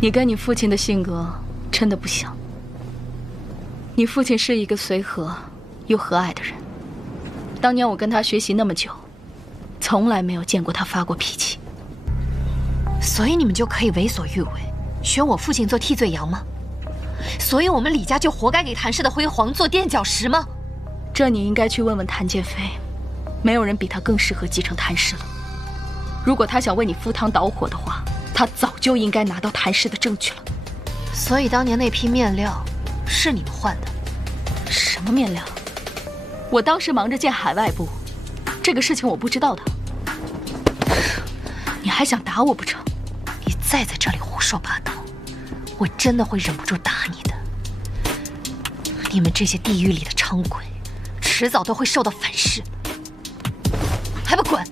你跟你父亲的性格真的不像。你父亲是一个随和又和蔼的人，当年我跟他学习那么久，从来没有见过他发过脾气。所以你们就可以为所欲为，选我父亲做替罪羊吗？所以我们李家就活该给谭氏的辉煌做垫脚石吗？这你应该去问问谭建飞，没有人比他更适合继承谭氏了。如果他想为你赴汤蹈火的话，他早就应该拿到谭氏的证据了。所以当年那批面料是你们换的？什么面料？我当时忙着建海外部，这个事情我不知道的。你还想打我不成？你再在这里胡说八道，我真的会忍不住打你的。你们这些地狱里的伥鬼，迟早都会受到反噬。还不滚！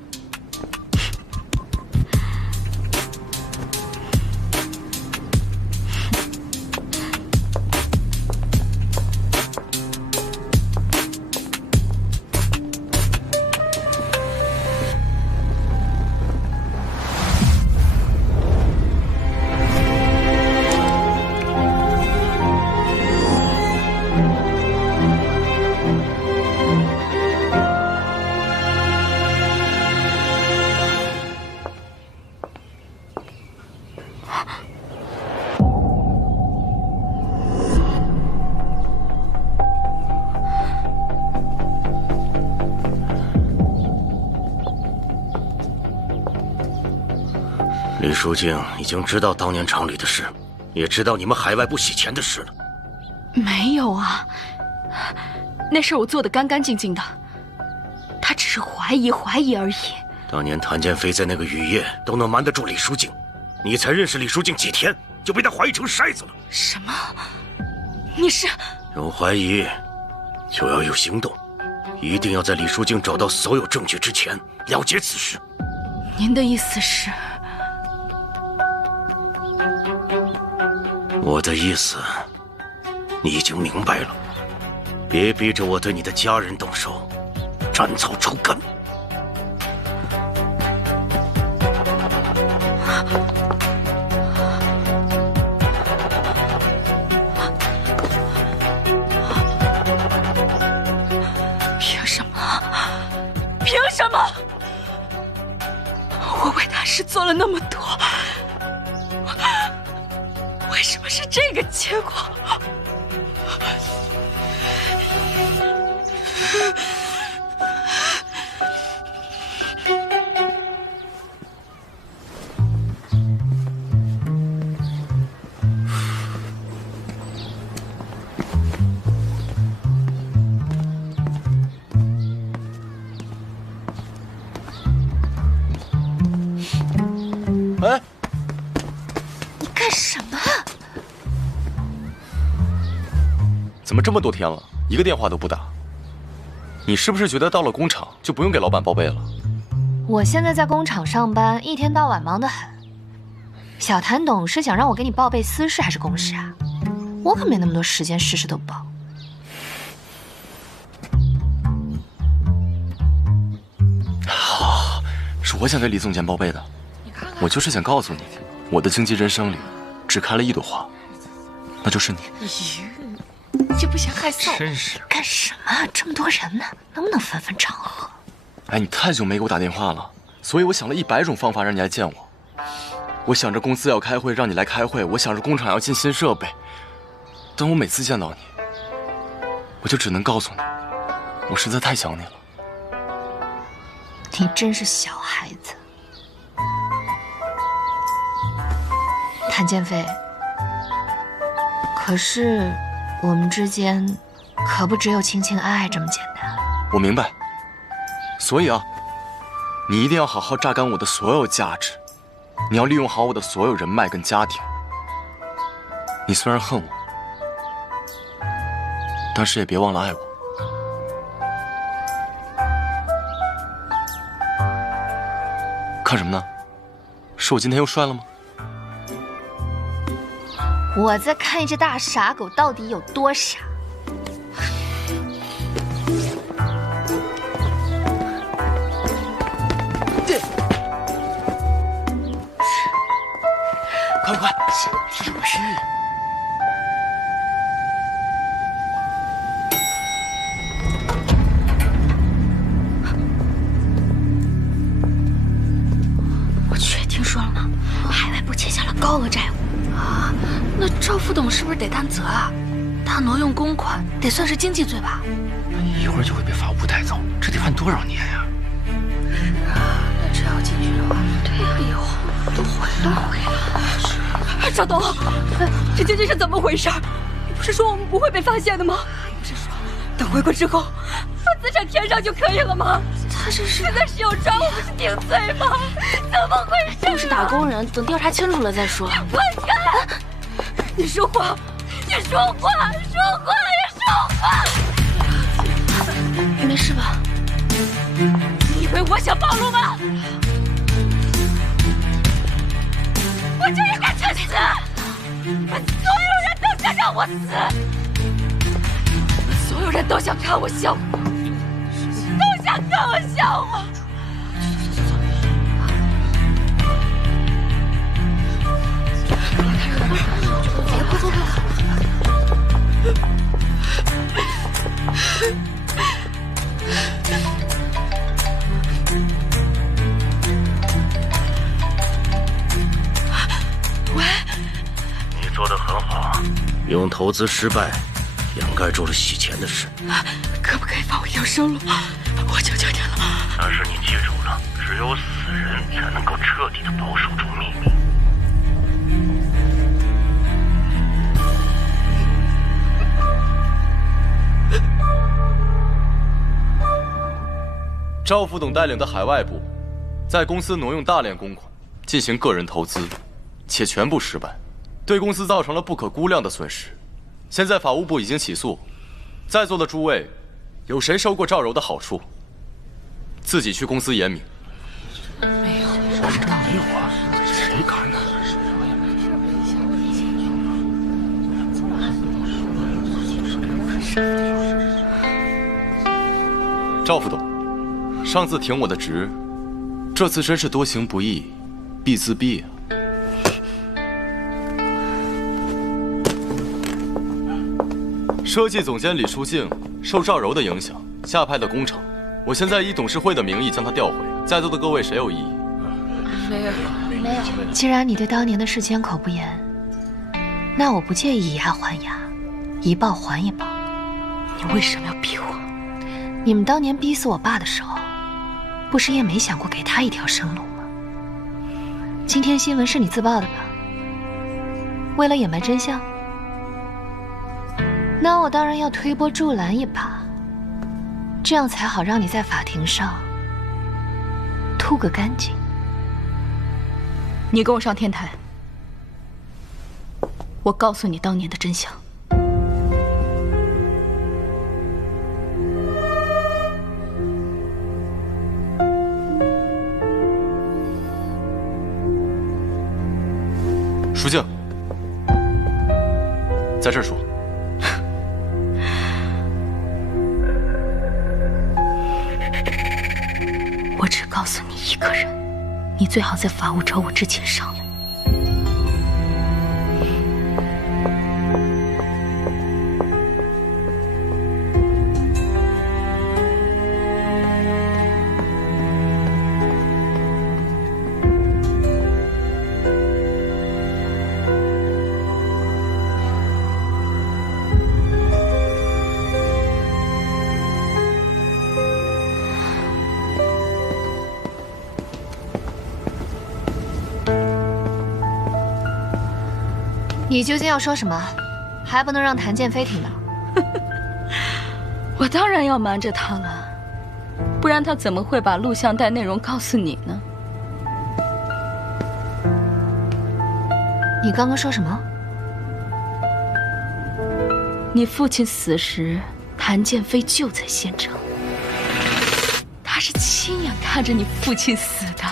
李书静已经知道当年厂里的事，也知道你们海外部洗钱的事了。没有啊，那事我做得干干净净的，他只是怀疑而已。当年谭建飞在那个雨夜都能瞒得住李书静，你才认识李书静几天就被他怀疑成筛子了。什么？你是？有怀疑就要有行动，一定要在李书静找到所有证据之前了结此事。您的意思是？我的意思你已经明白了，别逼着我对你的家人动手，斩草除根。凭什么？我为大师做了那么多，为什么是这个结果？哎，你干什么？怎么这么多天了，一个电话都不打？你是不是觉得到了工厂就不用给老板报备了？我现在在工厂上班，一天到晚忙得很。小谭董是想让我给你报备私事还是公事啊？我可没那么多时间事事都报。是我想给李总监报备的。我就是想告诉你，我的经纪人生里只开了一朵花，那就是你。你这不嫌害臊？真是干什么？这么多人呢，能不能分分场合？哎，你太久没给我打电话了，所以我想了100种方法让你来见我。我想着公司要开会，让你来开会；我想着工厂要进新设备。但我每次见到你，我就只能告诉你，我实在太想你了。你真是小孩子。谭建飞，可是我们之间可不只有情情爱爱这么简单。我明白，所以啊，你一定要好好榨干我的所有价值，你要利用好我的所有人脉跟家庭。你虽然恨我，但是也别忘了爱我。看什么呢？是我今天又帅了吗？我在看一只大傻狗到底有多傻。快快，是不是？我确定说了吗？海外部欠下了高额债务啊！那赵副董是不是得担责啊？他挪用公款，得算是经济罪吧？一会儿就会被法务部带走，这得判多少年呀？是啊，那这要进去的话，对呀，以后都毁了。赵董，这究竟是怎么回事？你不是说我们不会被发现的吗？不是说等回国之后把资产填上就可以了吗？他这是现在是有抓我们是定罪吗？怎么回事？都是打工人，等调查清楚了再说。滚开！你说话，你说话，说话呀，说话！没事吧？你以为我想暴露吗？我就应该去死！你们所有人都想让我死，你们所有人都想看我笑话，都想看我笑话。快走！喂，你做得很好，用投资失败掩盖住了洗钱的事。可不可以放我要生路？我求求你了。但是你记住了，只有死人才能够彻底的保守住秘密。赵副董带领的海外部，在公司挪用大量公款进行个人投资，且全部失败，对公司造成了不可估量的损失。现在法务部已经起诉，在座的诸位，有谁收过赵柔的好处？自己去公司言明。没有，没有啊，谁敢呢？赵副董。上次挺我的职，这次真是多行不义必自毙啊！设计总监李书静受赵柔的影响下派的工程，我现在以董事会的名义将他调回。在座的各位谁有异议？没有。既然你对当年的事缄口不言，那我不介意以牙还牙，以报还一报。你为什么要逼我？你们当年逼死我爸的时候，不是也没想过给他一条生路吗？今天新闻是你自曝的吧？为了掩埋真相，那我当然要推波助澜一把，这样才好让你在法庭上吐个干净。你跟我上天台，我告诉你当年的真相。书静，在这儿说。我只告诉你一个人，你最好在法务找我之前上来。你究竟要说什么？还不能让谭建飞听到？我当然要瞒着他了，不然他怎么会把录像带内容告诉你呢？你刚刚说什么？你父亲死时，谭建飞就在现场，他是亲眼看着你父亲死的。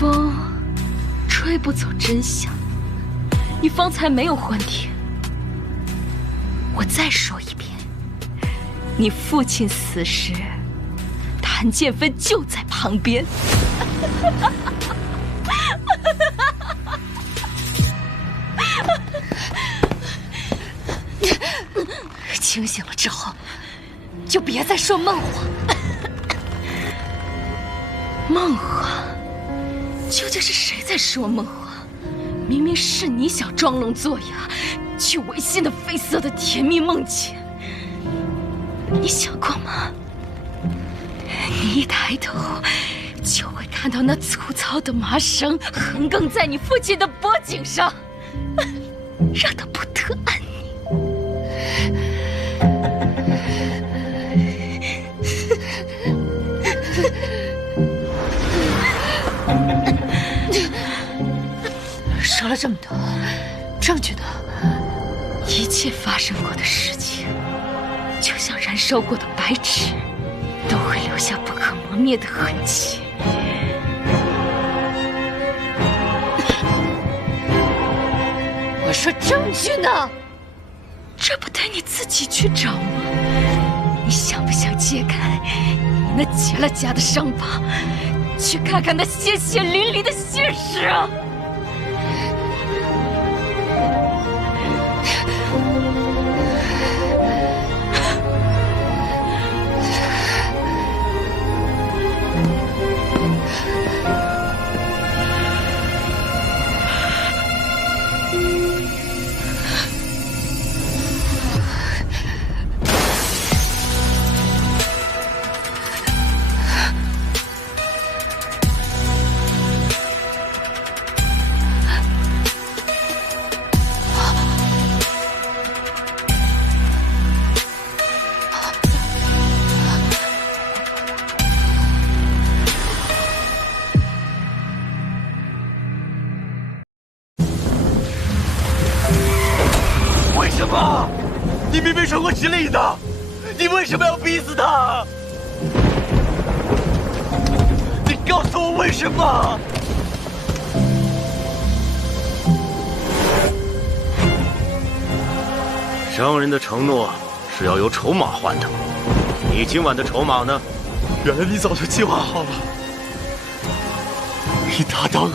风吹不走真相，你方才没有还帖。我再说一遍，你父亲死时，谭建飞就在旁边。清醒了之后，就别再说梦话。梦话？究竟是谁在说梦话？明明是你想装聋作哑，去违心的绯色的甜蜜梦境。你想过吗？你一抬头，就会看到那粗糙的麻绳横亘在你父亲的脖颈上，让他不得安宁。说了这么多，证据呢？一切发生过的事情，就像燃烧过的白纸，都会留下不可磨灭的痕迹。我说证据呢？这不得你自己去找吗？你想不想揭开你那结了痂的伤疤，去看看那鲜血淋漓的现实啊？么？你明明是我指令的，你为什么要逼死他？你告诉我为什么？商人的承诺是要有筹码换的，你今晚的筹码呢？原来你早就计划好了，以大当二，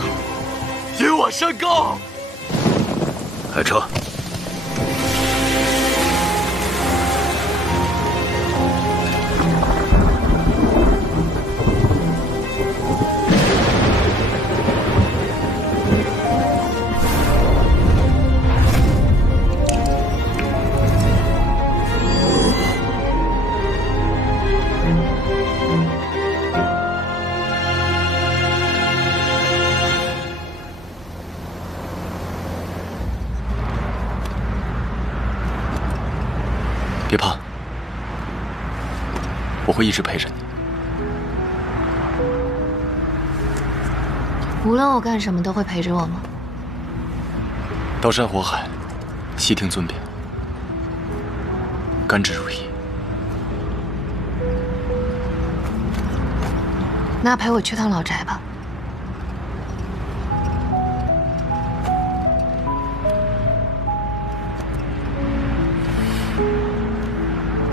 引我上钩。开车。别怕，我会一直陪着你。无论我干什么，都会陪着我吗？刀山火海，悉听尊便，甘之如饴。那陪我去趟老宅吧。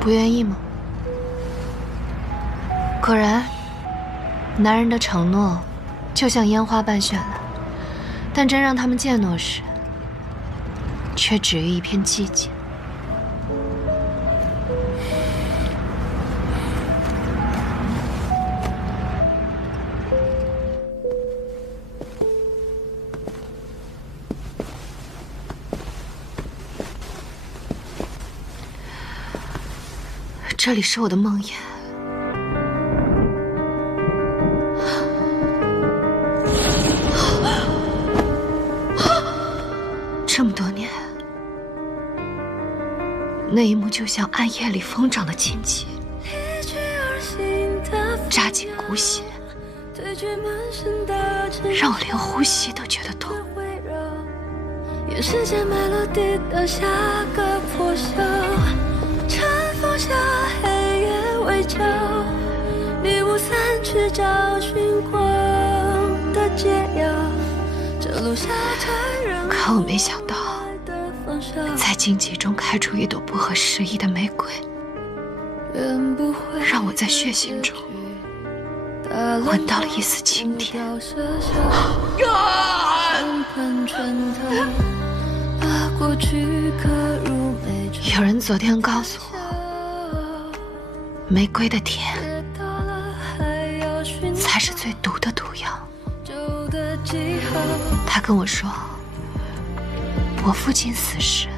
不愿意吗？果然，男人的承诺就像烟花般绚烂，但真让他们践诺时，却止于一片寂静。这里是我的梦魇，这么多年，那一幕就像暗夜里疯长的荆棘，扎进骨血，让我连呼吸都觉得痛。眼神间埋落地的下个破晓，晨风下黑夜围剿，迷雾散去找寻光的解药，这路下太人。可我没想到，在荆棘中开出一朵不合时宜的玫瑰，让我在血腥中闻到了一丝清甜。有人昨天告诉我，玫瑰的甜才是最毒的毒药。他跟我说，我父亲死时，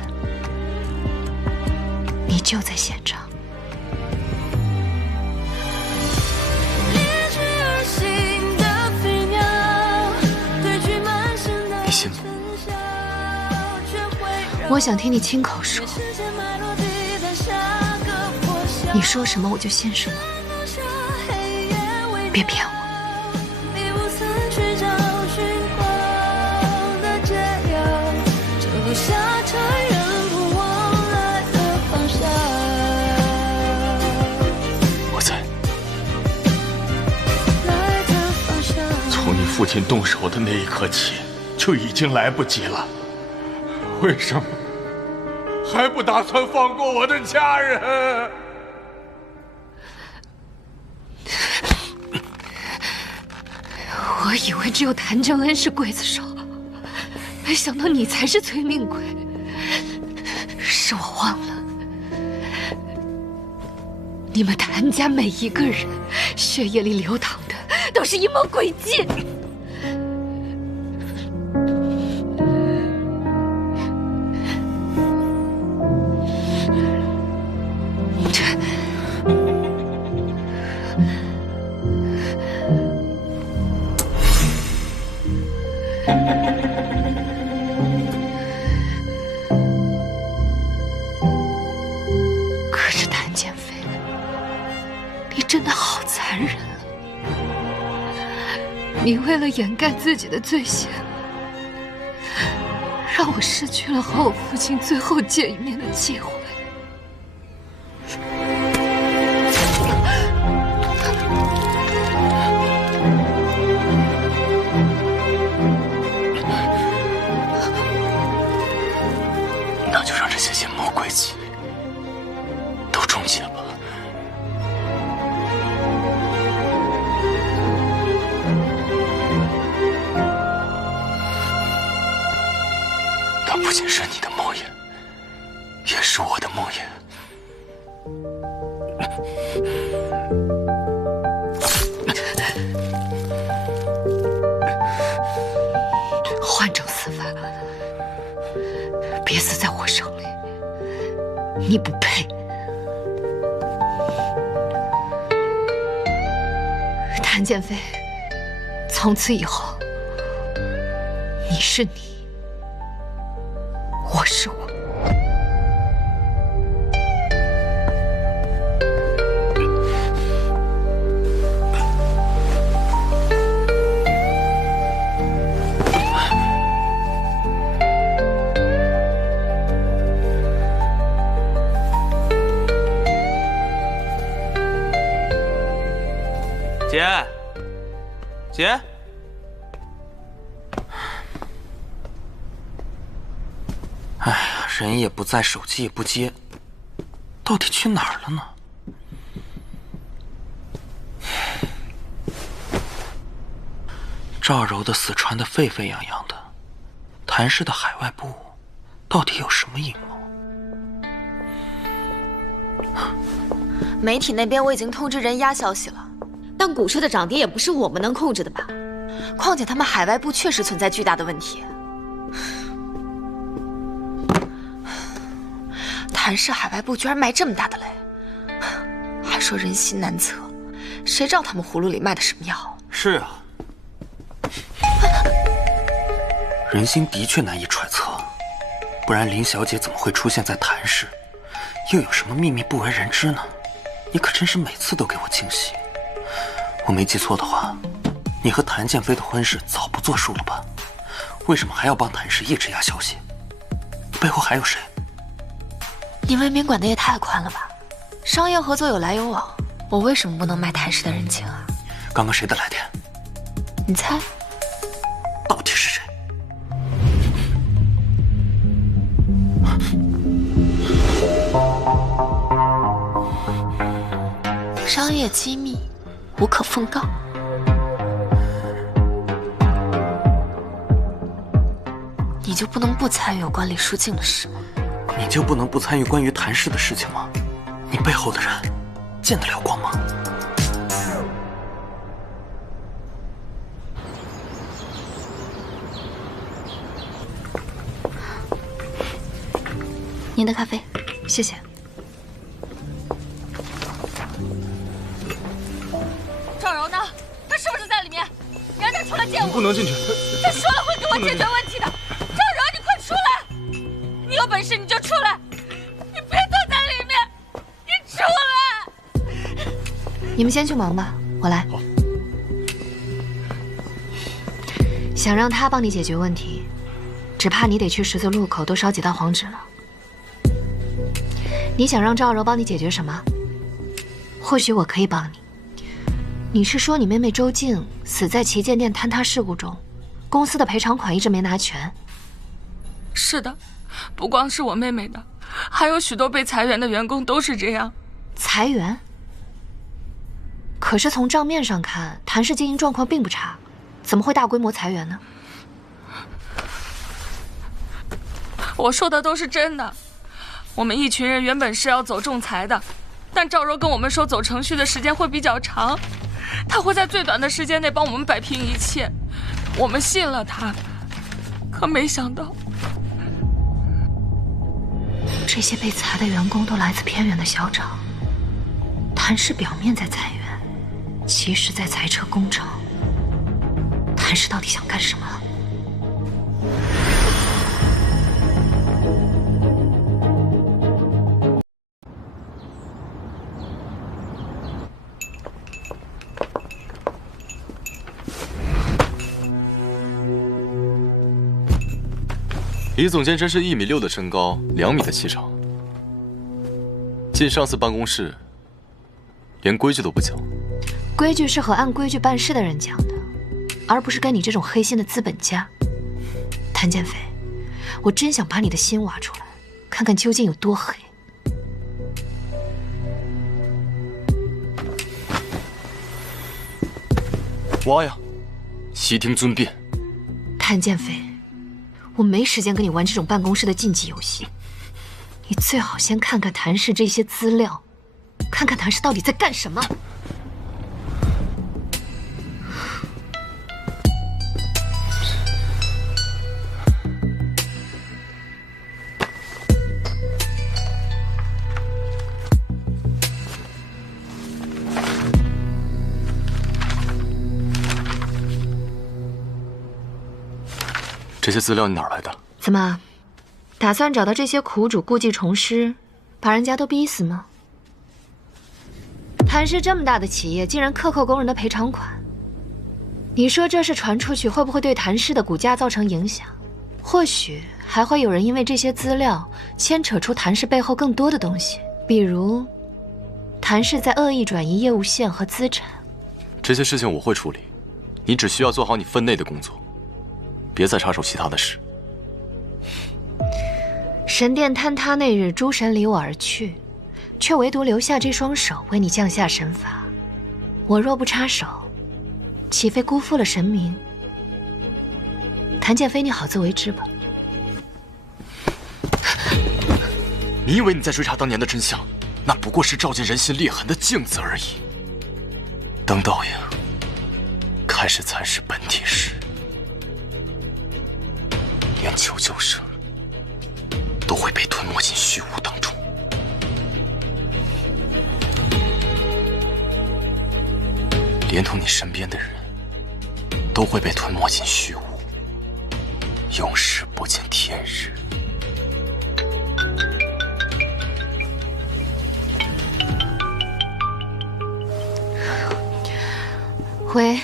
你就在现场。你信吗？我想听你亲口说，你说什么我就信什么，别骗我。我在。从你父亲动手的那一刻起，就已经来不及了。为什么还不打算放过我的家人？我以为只有谭正恩是刽子手，没想到你才是催命鬼。是我忘了，你们谭家每一个人血液里流淌的都是阴谋诡计。可是谭建飞，你真的好残忍啊！你为了掩盖自己的罪行，让我失去了和我父亲最后见一面的机会。那就让这些阴谋诡计都终结吧。它不仅是你的梦魇，也是我的梦魇。换种死法，别死在我手里，你不配。谭建飞，从此以后，你是你，我是我。姐，姐，哎呀，人也不在，手机也不接，到底去哪儿了呢？赵柔的死传得沸沸扬扬的，谭氏的海外部到底有什么阴谋？媒体那边我已经通知人压消息了。但股市的涨跌也不是我们能控制的吧？况且他们海外部确实存在巨大的问题。谭氏海外部居然卖这么大的雷，还说人心难测，谁知道他们葫芦里卖的什么药？是啊，人心的确难以揣测，不然林小姐怎么会出现在谭氏？又有什么秘密不为人知呢？你可真是每次都给我惊喜。我没记错的话，你和谭建飞的婚事早不作数了吧？为什么还要帮谭氏一直压消息？背后还有谁？你文明管的也太宽了吧！商业合作有来有往，我为什么不能卖谭氏的人情啊？刚刚谁的来电？你猜？到底是谁？商业机密。无可奉告。你就不能不参与有关李书静的事吗？你就不能不参与关于谭氏的事情吗？你背后的人见得了光吗？您的咖啡，谢谢。赵柔呢？他是不是在里面？你让他出来见我。你不能进去。他说了会给我解决问题的。赵柔，你快出来！你有本事你就出来，你别躲在里面，你出来！你们先去忙吧，我来。好。想让他帮你解决问题，只怕你得去十字路口多烧几道黄纸了。你想让赵柔帮你解决什么？或许我可以帮你。你是说你妹妹周静死在旗舰店坍塌事故中，公司的赔偿款一直没拿全？是的，不光是我妹妹的，还有许多被裁员的员工都是这样。裁员？可是从账面上看，谭氏经营状况并不差，怎么会大规模裁员呢？我说的都是真的。我们一群人原本是要走仲裁的，但赵柔跟我们说走程序的时间会比较长，他会在最短的时间内帮我们摆平一切。我们信了他，可没想到，这些被裁的员工都来自偏远的小厂。谭氏表面在裁员，其实在裁撤工程。谭氏到底想干什么？李总监真是1.6米的身高，2米的气场。进上司办公室，连规矩都不讲。规矩是和按规矩办事的人讲的，而不是跟你这种黑心的资本家。谭建飞，我真想把你的心挖出来，看看究竟有多黑。挖呀，悉听尊便。谭建飞，我没时间跟你玩这种办公室的竞技游戏。你最好先看看谭氏这些资料，看看谭氏到底在干什么。这些资料你哪儿来的？怎么，打算找到这些苦主故技重施，把人家都逼死吗？谭氏这么大的企业，竟然克扣工人的赔偿款，你说这事传出去，会不会对谭氏的股价造成影响？或许还会有人因为这些资料牵扯出谭氏背后更多的东西，比如谭氏在恶意转移业务线和资产。这些事情我会处理，你只需要做好你分内的工作，别再插手其他的事。神殿坍塌那日，诸神离我而去，却唯独留下这双手为你降下神罚。我若不插手，岂非辜负了神明？谭建飞，你好自为之吧。你以为你在追查当年的真相，那不过是照见人心裂痕的镜子而已。等倒影开始蚕食本体时，连求救声都会被吞没进虚无当中。连同你身边的人都会被吞没进虚无，永世不见天日。喂。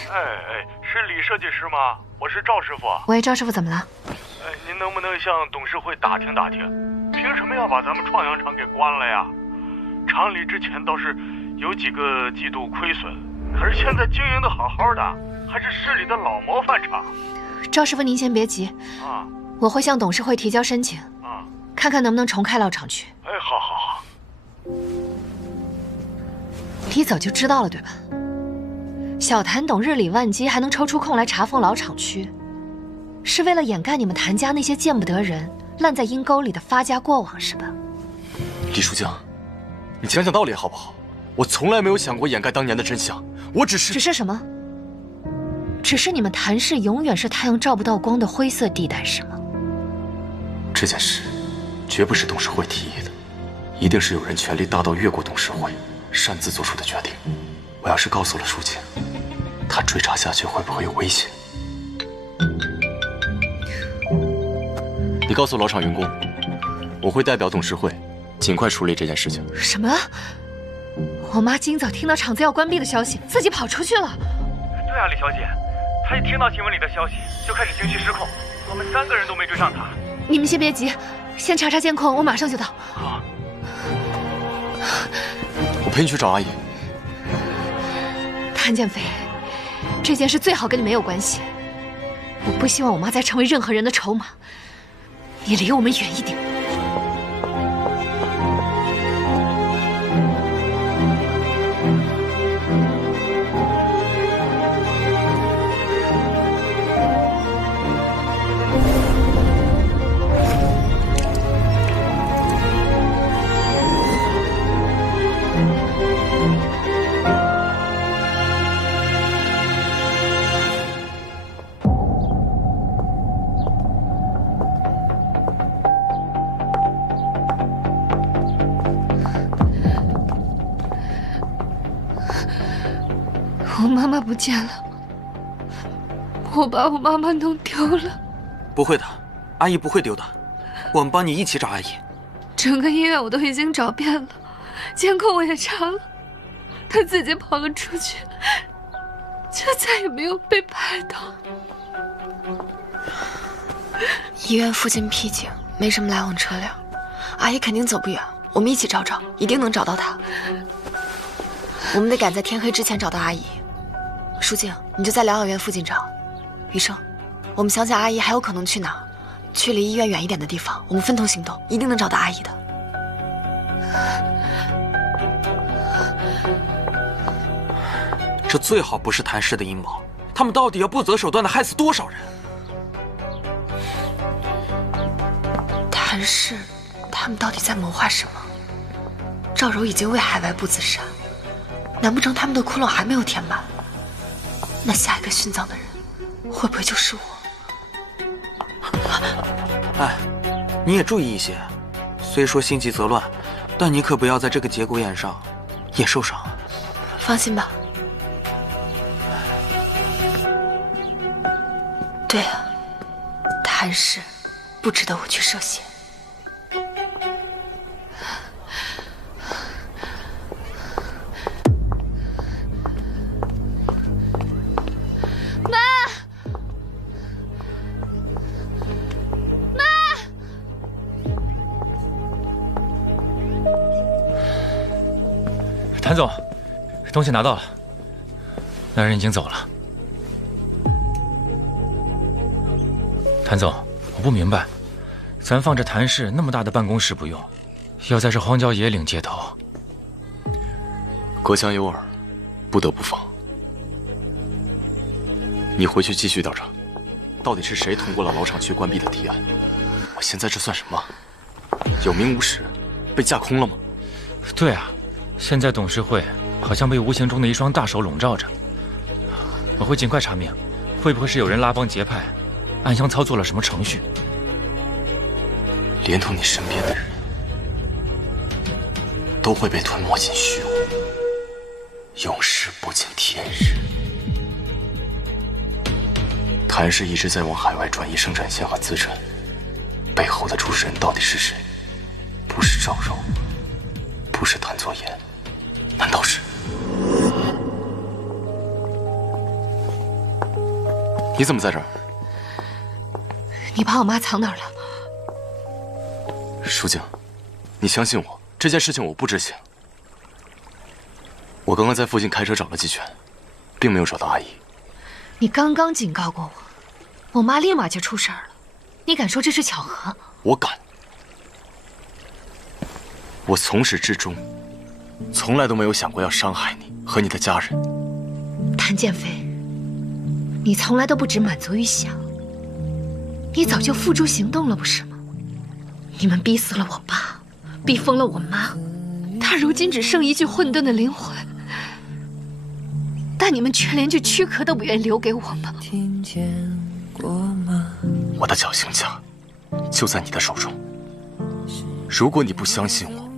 是李设计师吗？我是赵师傅。喂，赵师傅，怎么了？您能不能向董事会打听打听，凭什么要把咱们创阳厂给关了呀？厂里之前倒是有几个季度亏损，可是现在经营的好好的，还是市里的老模范厂。赵师傅，您先别急啊，我会向董事会提交申请啊，看看能不能重开老厂区。好。你早就知道了对吧？小谭董日理万机，还能抽出空来查封老厂区，是为了掩盖你们谭家那些见不得人、烂在阴沟里的发家过往是吧？李书江，你讲讲道理好不好？我从来没有想过掩盖当年的真相，我只是……只是什么？只是你们谭氏永远是太阳照不到光的灰色地带是吗？这件事绝不是董事会提议的，一定是有人权力大到越过董事会，擅自做出的决定。我要是告诉了书记，他追查下去会不会有危险？你告诉老厂员工，我会代表董事会尽快处理这件事情。什么？我妈今早听到厂子要关闭的消息，自己跑出去了。对啊，李小姐，她一听到新闻里的消息就开始情绪失控，我们3个人都没追上她。你们先别急，先查查监控，我马上就到。好。我陪你去找阿姨。谭建飞，这件事最好跟你没有关系。我不希望我妈再成为任何人的筹码。你离我们远一点。我妈妈不见了，我把我妈妈弄丢了。不会的，阿姨不会丢的，我们帮你一起找阿姨。整个医院我都已经找遍了，监控我也查了，她自己跑了出去，就再也没有被拍到。医院附近僻静，没什么来往车辆，阿姨肯定走不远，我们一起找找，一定能找到她。我们得赶在天黑之前找到阿姨。舒静，你就在疗养院附近找。余生，我们想想阿姨还有可能去哪儿，去离医院远一点的地方，我们分头行动，一定能找到阿姨的。这最好不是谭氏的阴谋，他们到底要不择手段的害死多少人？谭氏，他们到底在谋划什么？赵柔已经为海外部自杀，难不成他们的窟窿还没有填满？那下一个殉葬的人，会不会就是我？哎，你也注意一些。虽说心急则乱，但你可不要在这个节骨眼上也受伤。放心吧。对啊，谭氏不值得我去涉险。谭总，东西拿到了，那人已经走了。谭总，我不明白，咱放着谭氏那么大的办公室不用，要在这荒郊野岭接头。隔墙有耳，不得不防。你回去继续调查，到底是谁通过了老厂区关闭的提案？我现在这算什么？有名无实，被架空了吗？对啊。现在董事会好像被无形中的一双大手笼罩着，我会尽快查明，会不会是有人拉帮结派，暗箱操作了什么程序？连同你身边的人，都会被吞没进虚无，永世不见天日。谭氏一直在往海外转移生产线和资产，背后的主使人到底是谁？不是赵柔，不是谭作言。难道是？你怎么在这儿？你把我妈藏哪儿了？舒静，你相信我，这件事情我不知情。我刚刚在附近开车找了几圈，并没有找到阿姨。你刚刚警告过我妈立马就出事儿了，你敢说这是巧合？我敢。我从始至终从来都没有想过要伤害你和你的家人。谭建飞，你从来都不只满足于想，你早就付诸行动了，不是吗？你们逼死了我爸，逼疯了我妈，他如今只剩一具混沌的灵魂，但你们却连句躯壳都不愿意留给我吗？我的绞刑架就在你的手中，如果你不相信我，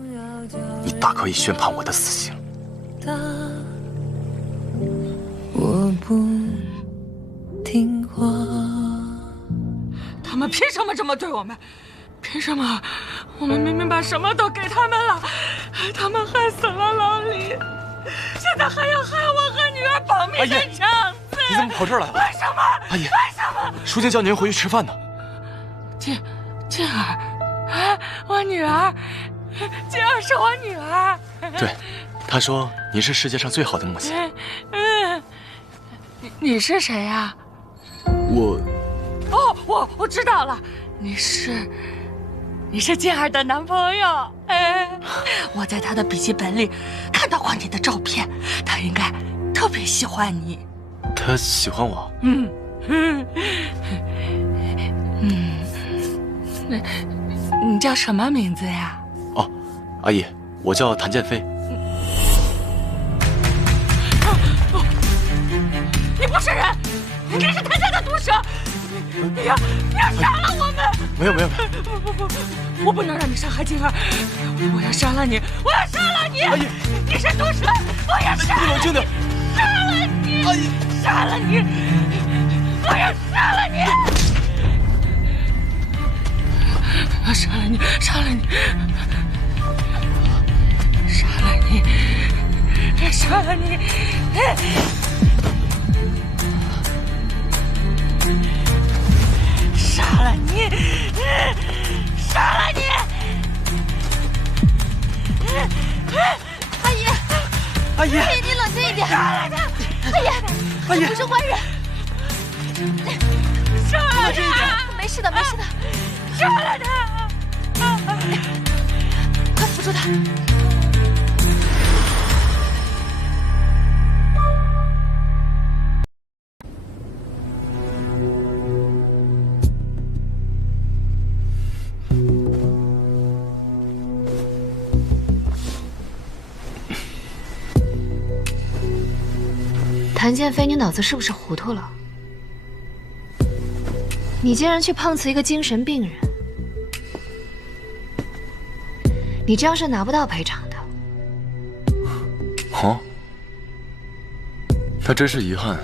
你大可以宣判我的死刑。我不听话，他们凭什么这么对我们？凭什么？我们明明把什么都给他们了，他们害死了老李，现在还要害我和女儿保密的长子。你怎么跑这儿来了？为什么？阿姨，为什么？舒静叫您回去吃饭呢。静儿，我女儿，静儿是我女儿。对，她说你是世界上最好的母亲。你是谁呀？我知道了，你是静儿的男朋友。哎，我在他的笔记本里看到过你的照片，他应该特别喜欢你。他喜欢我？你叫什么名字呀？哦，阿姨，我叫谭建飞。你不是人，你是谭家的毒蛇，你要杀了我们！没有，我不能让你伤害静儿，我要杀了你，我要杀了你！阿姨，你是毒蛇，我要杀了你！你冷静点，杀了你！阿姨，杀了你！我要杀了你！我要杀了你！杀了你！杀了你！杀了你！杀了你！杀了你！阿姨，阿姨，阿姨，你冷静一点。杀了他！阿姨，阿姨，你不是坏人。杀了他！没事的，没事的。杀了他！快扶住他！谭建飞，你脑子是不是糊涂了？你竟然去碰瓷一个精神病人，你这样是拿不到赔偿的。哦，那真是遗憾。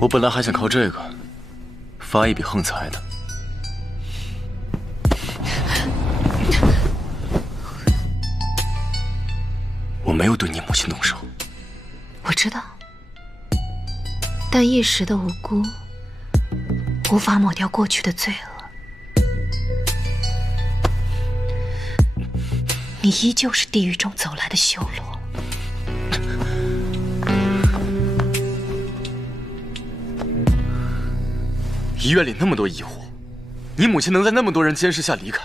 我本来还想靠这个发一笔横财的。我没有对你母亲动手。我知道，但一时的无辜无法抹掉过去的罪恶。你依旧是地狱中走来的修罗。医院里那么多疑惑，你母亲能在那么多人监视下离开，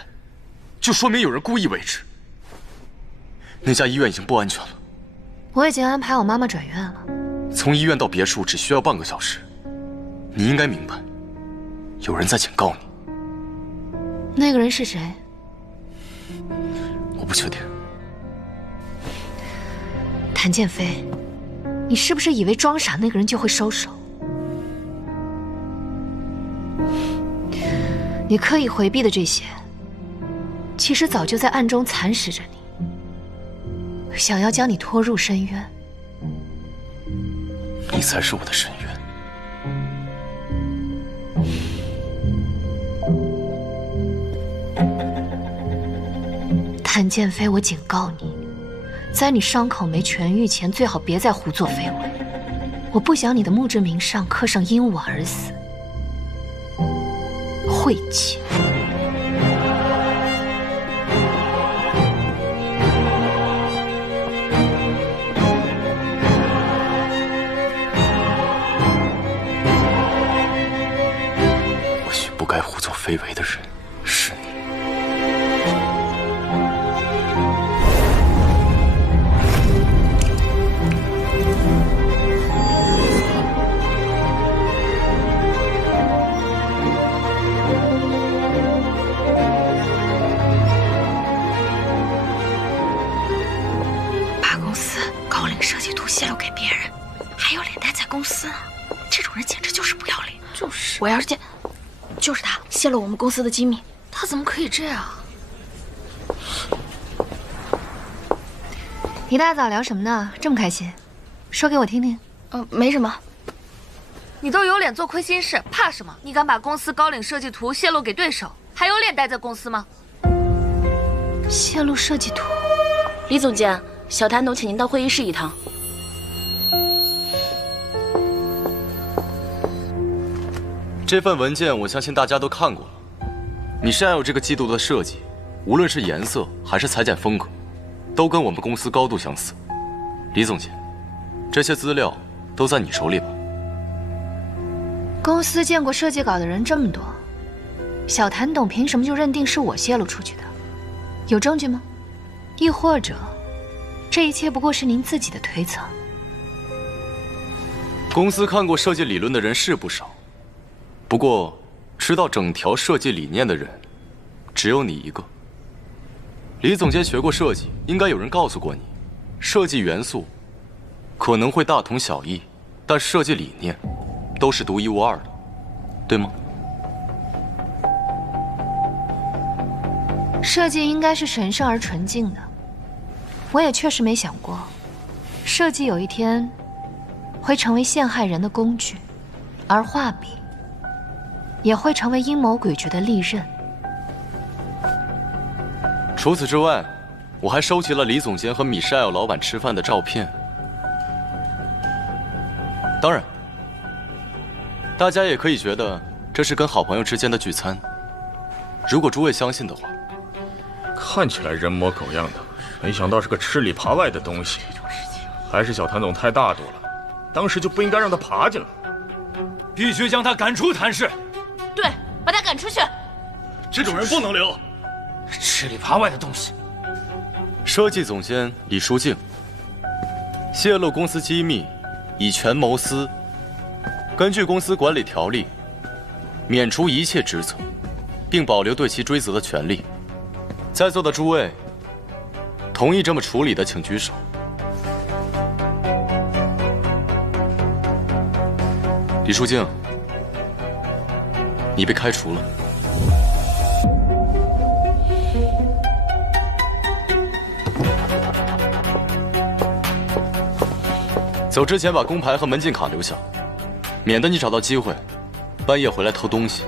就说明有人故意为之。那家医院已经不安全了。我已经安排我妈妈转院了。从医院到别墅只需要半个小时，你应该明白，有人在警告你。那个人是谁？我不确定。谭建飞，你是不是以为装傻那个人就会收手？你刻意回避的这些，其实早就在暗中蚕食着你，想要将你拖入深渊。你才是我的深渊。谭建飞，我警告你，在你伤口没痊愈前，最好别再胡作非为。我不想你的墓志铭上刻上因我而死。晦气！或许不该胡作非为的人是你。把公司高领设计图泄露给别人，还有脸待在公司呢？这种人简直就是不要脸。就是，我要是见，就是他泄露我们公司的机密。他怎么可以这样？一大早聊什么呢？这么开心，说给我听听。没什么。你都有脸做亏心事，怕什么？你敢把公司高领设计图泄露给对手，还有脸待在公司吗？泄露设计图？李总监，小谭董请您到会议室一趟。这份文件我相信大家都看过了。米山有这个季度的设计，无论是颜色还是裁剪风格，都跟我们公司高度相似。李总监，这些资料都在你手里吧？公司见过设计稿的人这么多，小谭董凭什么就认定是我泄露出去的？有证据吗？亦或者，这一切不过是您自己的推测？公司看过设计理论的人是不少，不过知道整条设计理念的人，只有你一个。李总监学过设计，应该有人告诉过你，设计元素可能会大同小异，但设计理念都是独一无二的，对吗？设计应该是神圣而纯净的，我也确实没想过，设计有一天会成为陷害人的工具，而画笔也会成为阴谋诡谲的利刃。除此之外，我还收集了李总监和米沙尔老板吃饭的照片。当然，大家也可以觉得这是跟好朋友之间的聚餐。如果诸位相信的话，看起来人模狗样的，没想到是个吃里扒外的东西。还是小谭总太大度了，当时就不应该让他爬进来。必须将他赶出谭氏。对，把他赶出去。这种人不能留。吃里扒外的东西。设计总监李书静，泄露公司机密，以权谋私。根据公司管理条例，免除一切职责，并保留对其追责的权利。在座的诸位，同意这么处理的，请举手。李书静，你被开除了。走之前把工牌和门禁卡留下，免得你找到机会，半夜回来偷东西。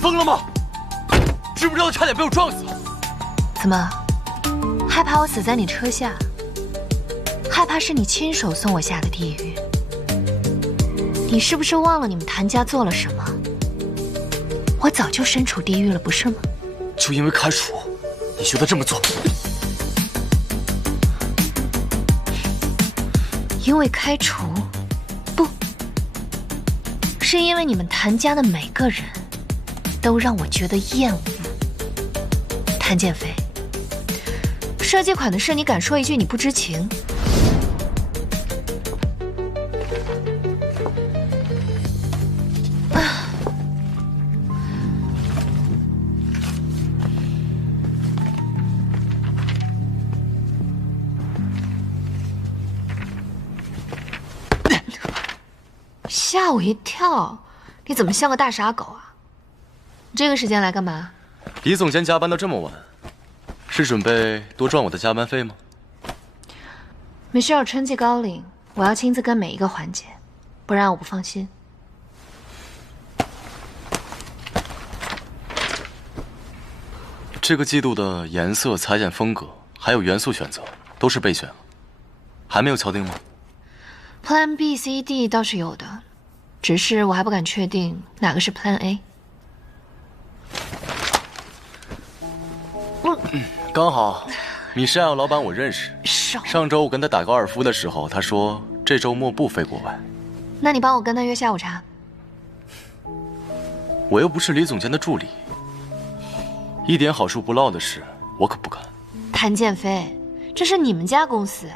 疯了吗？知不知道差点被我撞死？怎么，害怕我死在你车下？害怕是你亲手送我下的地狱？你是不是忘了你们谭家做了什么？我早就身处地狱了，不是吗？就因为开除，你觉得这么做？因为开除？不，是因为你们谭家的每个人都让我觉得厌恶。谭建飞，设计款的事你敢说一句你不知情？吓我一跳！你怎么像个大傻狗啊？这个时间来干嘛？李总监加班到这么晚，是准备多赚我的加班费吗？Michelle春季高领，我要亲自跟每一个环节，不然我不放心。这个季度的颜色、裁剪风格，还有元素选择，都是备选了，还没有敲定吗 ？Plan B、C、D 倒是有的，只是我还不敢确定哪个是 Plan A。刚好，Michelle老板我认识。上周我跟他打高尔夫的时候，他说这周末不飞国外。那你帮我跟他约下午茶。我又不是李总监的助理，一点好处不落的事，我可不干。谭建飞，这是你们家公司，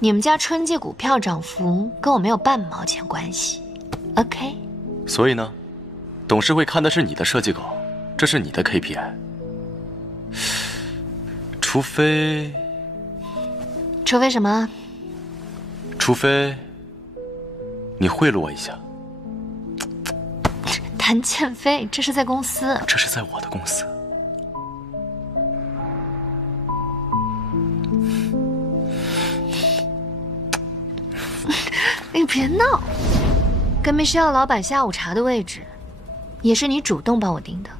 你们家春季股票涨幅跟我没有半毛钱关系。OK。所以呢，董事会看的是你的设计稿，这是你的 KPI。除非什么？除非你贿赂我一下。谭建飞，这是在公司。这是在我的公司。你别闹！跟Michelle老板下午茶的位置，也是你主动帮我定的。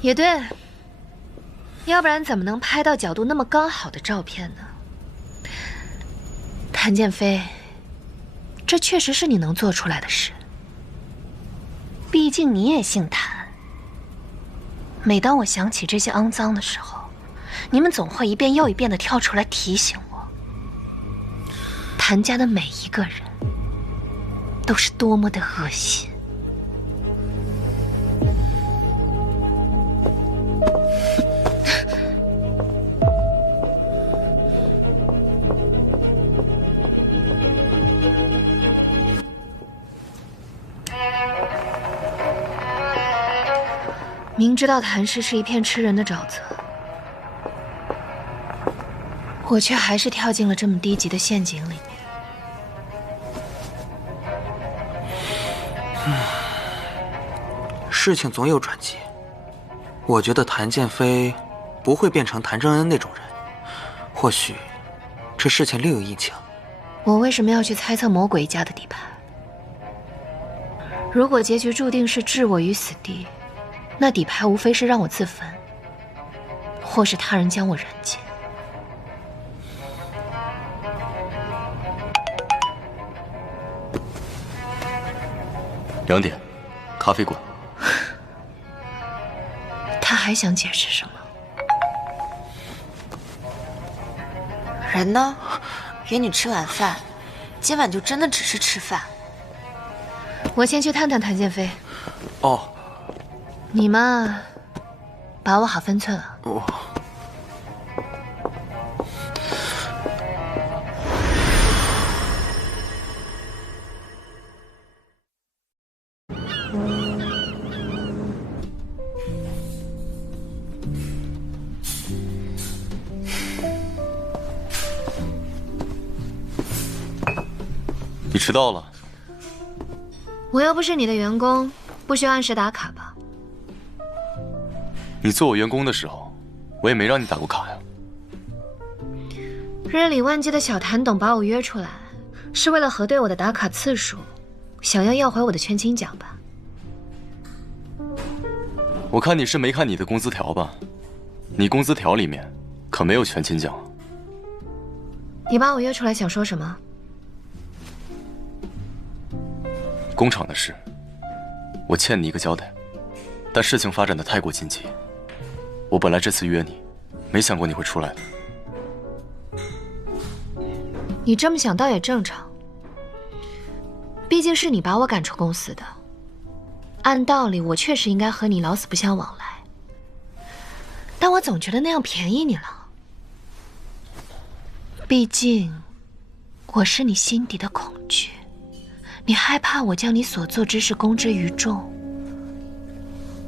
也对。要不然怎么能拍到角度那么刚好的照片呢？谭建飞，这确实是你能做出来的事。毕竟你也姓谭。每当我想起这些肮脏的时候，你们总会一遍又一遍地跳出来提醒我，谭家的每一个人都是多么的恶心。明知道谭氏是一片吃人的沼泽，我却还是跳进了这么低级的陷阱里面。事情总有转机。我觉得谭建飞不会变成谭正恩那种人，或许这事情另有蹊跷。我为什么要去猜测魔鬼一家的底牌？如果结局注定是置我于死地，那底牌无非是让我自焚，或是他人将我人间。2点，咖啡馆。他还想解释什么？人呢？约你吃晚饭，今晚就真的只是吃饭。我先去探探谭建飞。哦。你嘛，把握好分寸啊。哦。你迟到了。我又不是你的员工，不需要按时打卡吧？你做我员工的时候，我也没让你打过卡呀。日理万机的小谭董把我约出来，是为了核对我的打卡次数，想要回我的全勤奖吧？我看你是没看你的工资条吧？你工资条里面可没有全勤奖。你把我约出来想说什么？工厂的事，我欠你一个交代，但事情发展的太过紧急，我本来这次约你，没想过你会出来的。你这么想倒也正常，毕竟是你把我赶出公司的，按道理我确实应该和你老死不相往来，但我总觉得那样便宜你了。毕竟，我是你心底的恐惧。你害怕我将你所做之事公之于众，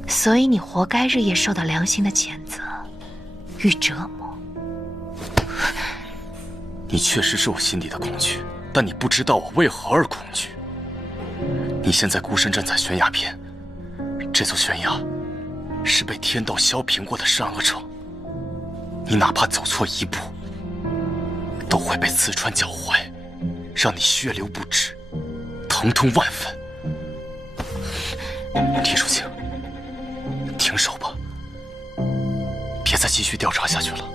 所以你活该日夜受到良心的谴责与折磨。你确实是我心底的恐惧，但你不知道我为何而恐惧。你现在孤身站在悬崖边，这座悬崖是被天道削平过的善恶城，你哪怕走错一步，都会被刺穿脚踝，让你血流不止，疼痛万分。李淑清，停手吧，别再继续调查下去了。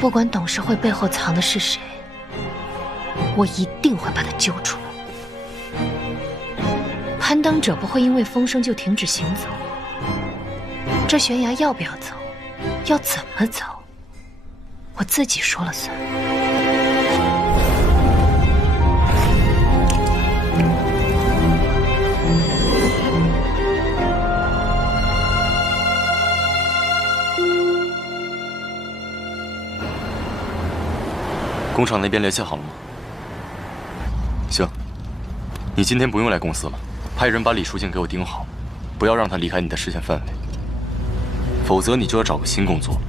不管董事会背后藏的是谁，我一定会把他揪出来。攀登者不会因为风声就停止行走，这悬崖要不要走，要怎么走，我自己说了算。工厂那边联系好了吗？行，你今天不用来公司了，派人把李淑静给我盯好，不要让她离开你的视线范围，否则你就要找个新工作。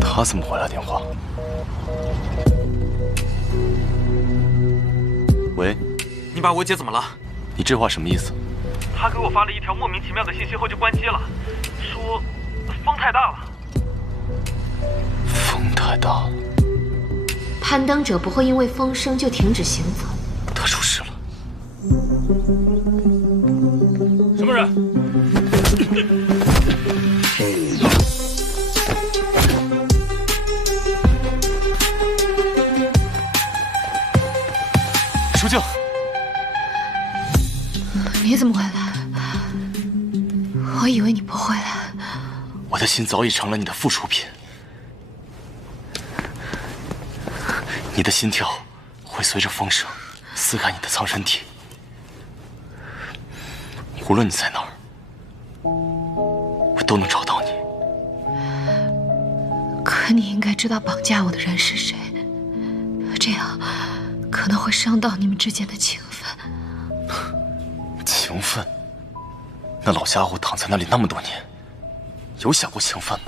他怎么回来电话？喂，你把我姐怎么了？你这话什么意思？她给我发了一条莫名其妙的信息后就关机了，说风太大了。风太大了。攀登者不会因为风声就停止行走。他出事了。什么人？淑静，你怎么会来？我以为你不会来。我的心早已成了你的附属品，你的心跳会随着风声撕开你的藏身体。无论你在哪儿，我都能找到你。可你应该知道绑架我的人是谁，这样可能会伤到你们之间的情分。愤？那老家伙躺在那里那么多年，有想过兴奋吗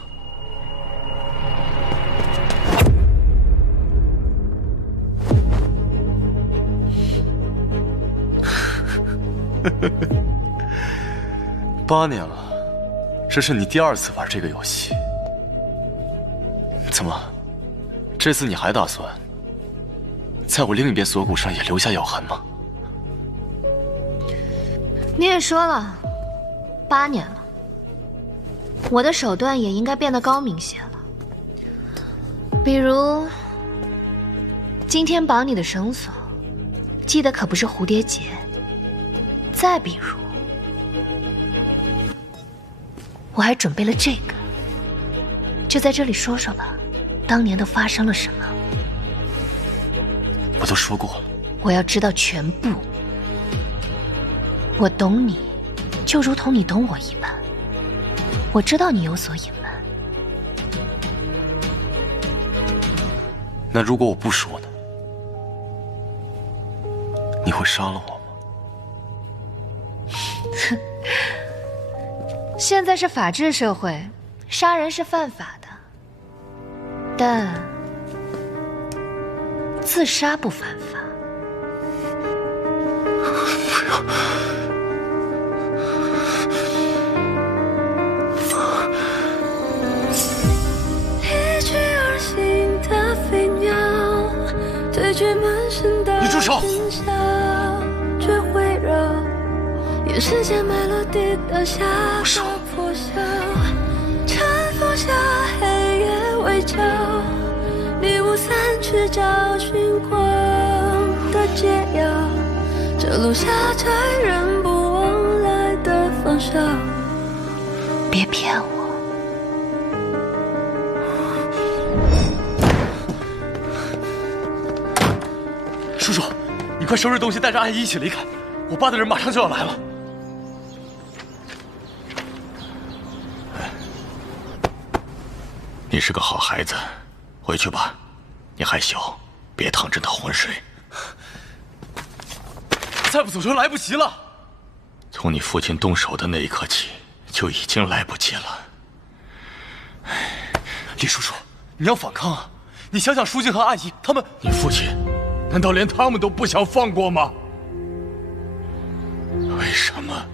？8年了，这是你第2次玩这个游戏。怎么，这次你还打算在我另一边锁骨上也留下咬痕吗？你也说了，8年了，我的手段也应该变得高明些了。比如，今天绑你的绳索，系的可不是蝴蝶结。再比如，我还准备了这个，就在这里说说吧，当年都发生了什么？我都说过了，我要知道全部。我懂你，就如同你懂我一般。我知道你有所隐瞒。那如果我不说呢？你会杀了我吗？现在是法治社会，杀人是犯法的，但自杀不犯法。不要！你住手！也是些埋落地的下个破晓，尘封下黑夜围剿，迷雾散去找寻光的解药，这路下载人不往来的方向。别骗我！叔叔，你快收拾东西，带着阿姨一起离开，我爸的人马上就要来了。你是个好孩子，回去吧。你还小，别趟这趟浑水。再不走就来不及了。从你父亲动手的那一刻起，就已经来不及了。李叔叔，你要反抗啊！你想想书静和阿姨他们……你父亲，难道连他们都不想放过吗？为什么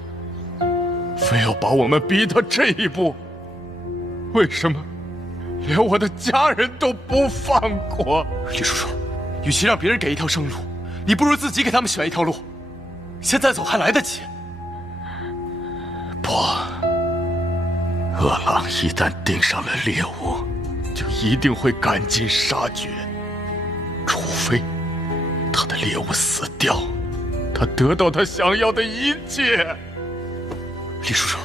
非要把我们逼到这一步？为什么连我的家人都不放过？李叔叔，与其让别人给一条生路，你不如自己给他们选一条路。现在走还来得及。不，饿狼一旦盯上了猎物，就一定会赶尽杀绝，除非他的猎物死掉，他得到他想要的一切。李叔叔，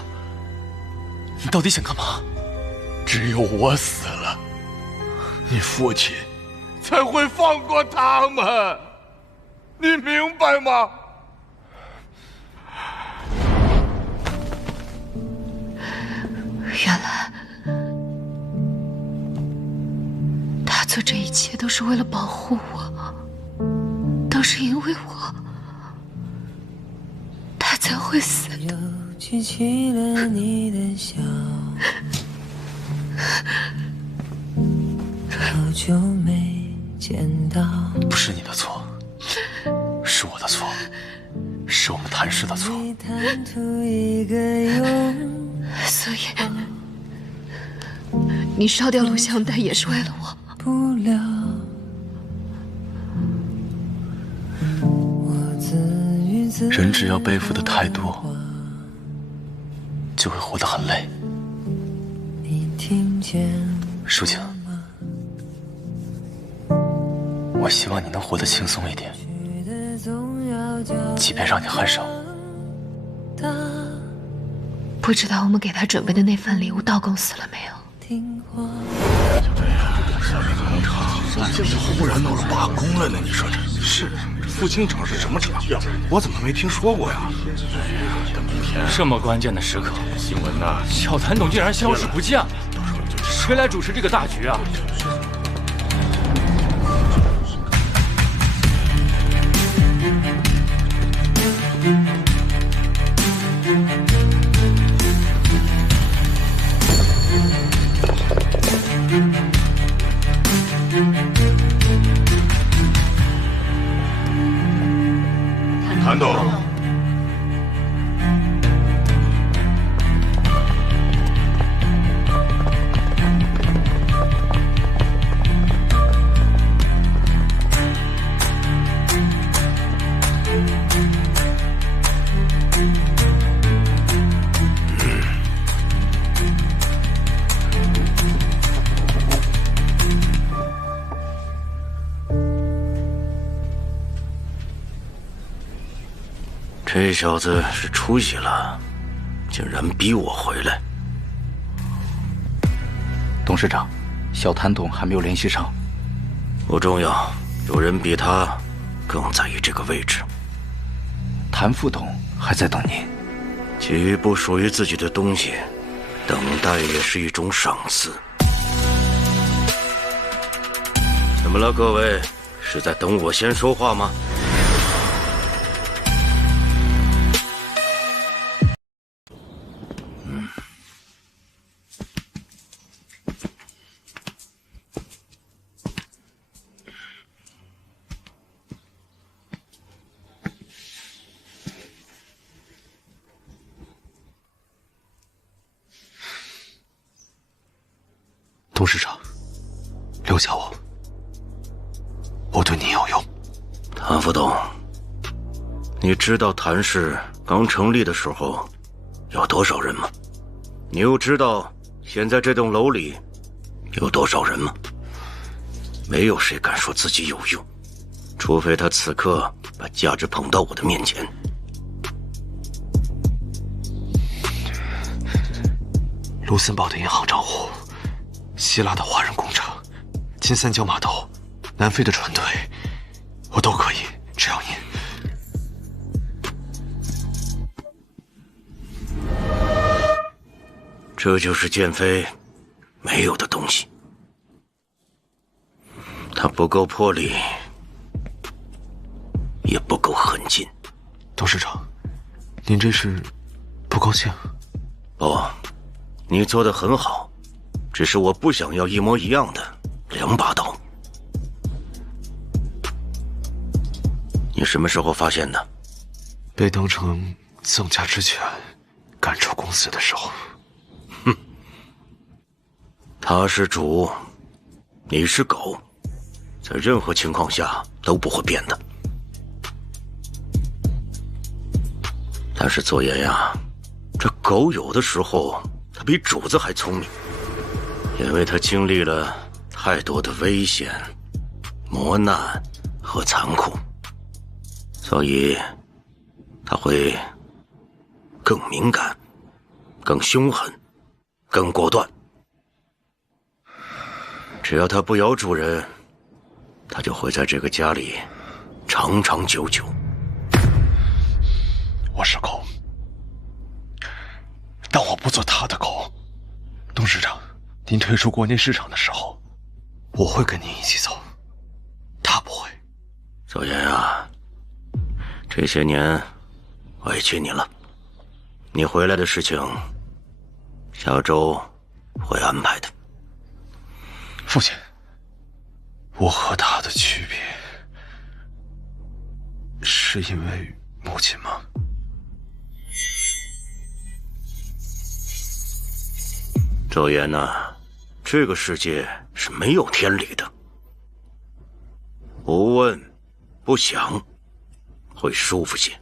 你到底想干嘛？只有我死了，你父亲才会放过他们，你明白吗？原来他做这一切都是为了保护我，都是因为我，他才会死的。举起了你的笑，好久没见到。不是你的错，是我的错，是我们谭氏的错。所以，你烧掉录像带也是为了我。人只要背负的太多，就会活得很累。舒静，我希望你能活得轻松一点，即便让你害上我。不知道我们给他准备的那份礼物到公司了没有？现在忽然闹了罢工了呢，你说这是复兴厂是什么厂？我怎么没听说过呀？这么关键的时刻，新闻呐，小谭董竟然消失不见了，谁来主持这个大局啊？这小子是出息了，竟然逼我回来。董事长，小谭董还没有联系上。不重要，有人比他更在意这个位置。谭副董还在等您。给予不属于自己的东西，等待也是一种赏赐。怎么了，各位？是在等我先说话吗？董事长，留下我，我对你有用。谭副董，你知道谭氏刚成立的时候有多少人吗？你又知道现在这栋楼里有多少人吗？没有谁敢说自己有用，除非他此刻把价值捧到我的面前。卢森堡的银行账户，希腊的华人工厂，金三角码头，南非的船队，我都可以，只要您。这就是剑飞没有的东西，他不够魄力，也不够狠劲。董事长，您这是不高兴？不，你做得很好，只是我不想要一模一样的2把刀。你什么时候发现的？被当成赠价之权赶出公司的时候。哼，他是主，你是狗，在任何情况下都不会变的。但是左岩呀，这狗有的时候它比主子还聪明，因为它经历了太多的危险、磨难和残酷，所以它会更敏感、更凶狠、更果断。只要它不咬主人，它就会在这个家里长长久久。我是狗，但我不做他的狗。董事长，您退出国内市场的时候，我会跟您一起走，他不会。左岩啊，这些年委屈你了，你回来的事情下周会安排的。父亲，我和他的区别是因为母亲吗？左岩呐，这个世界是没有天理的，不问不想会舒服些。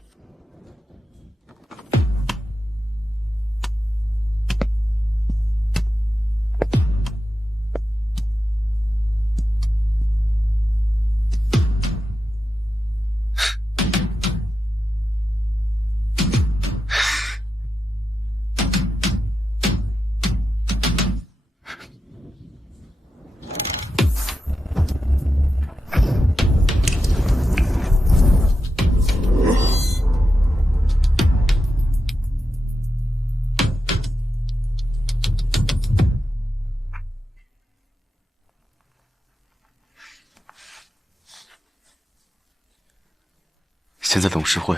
现在董事会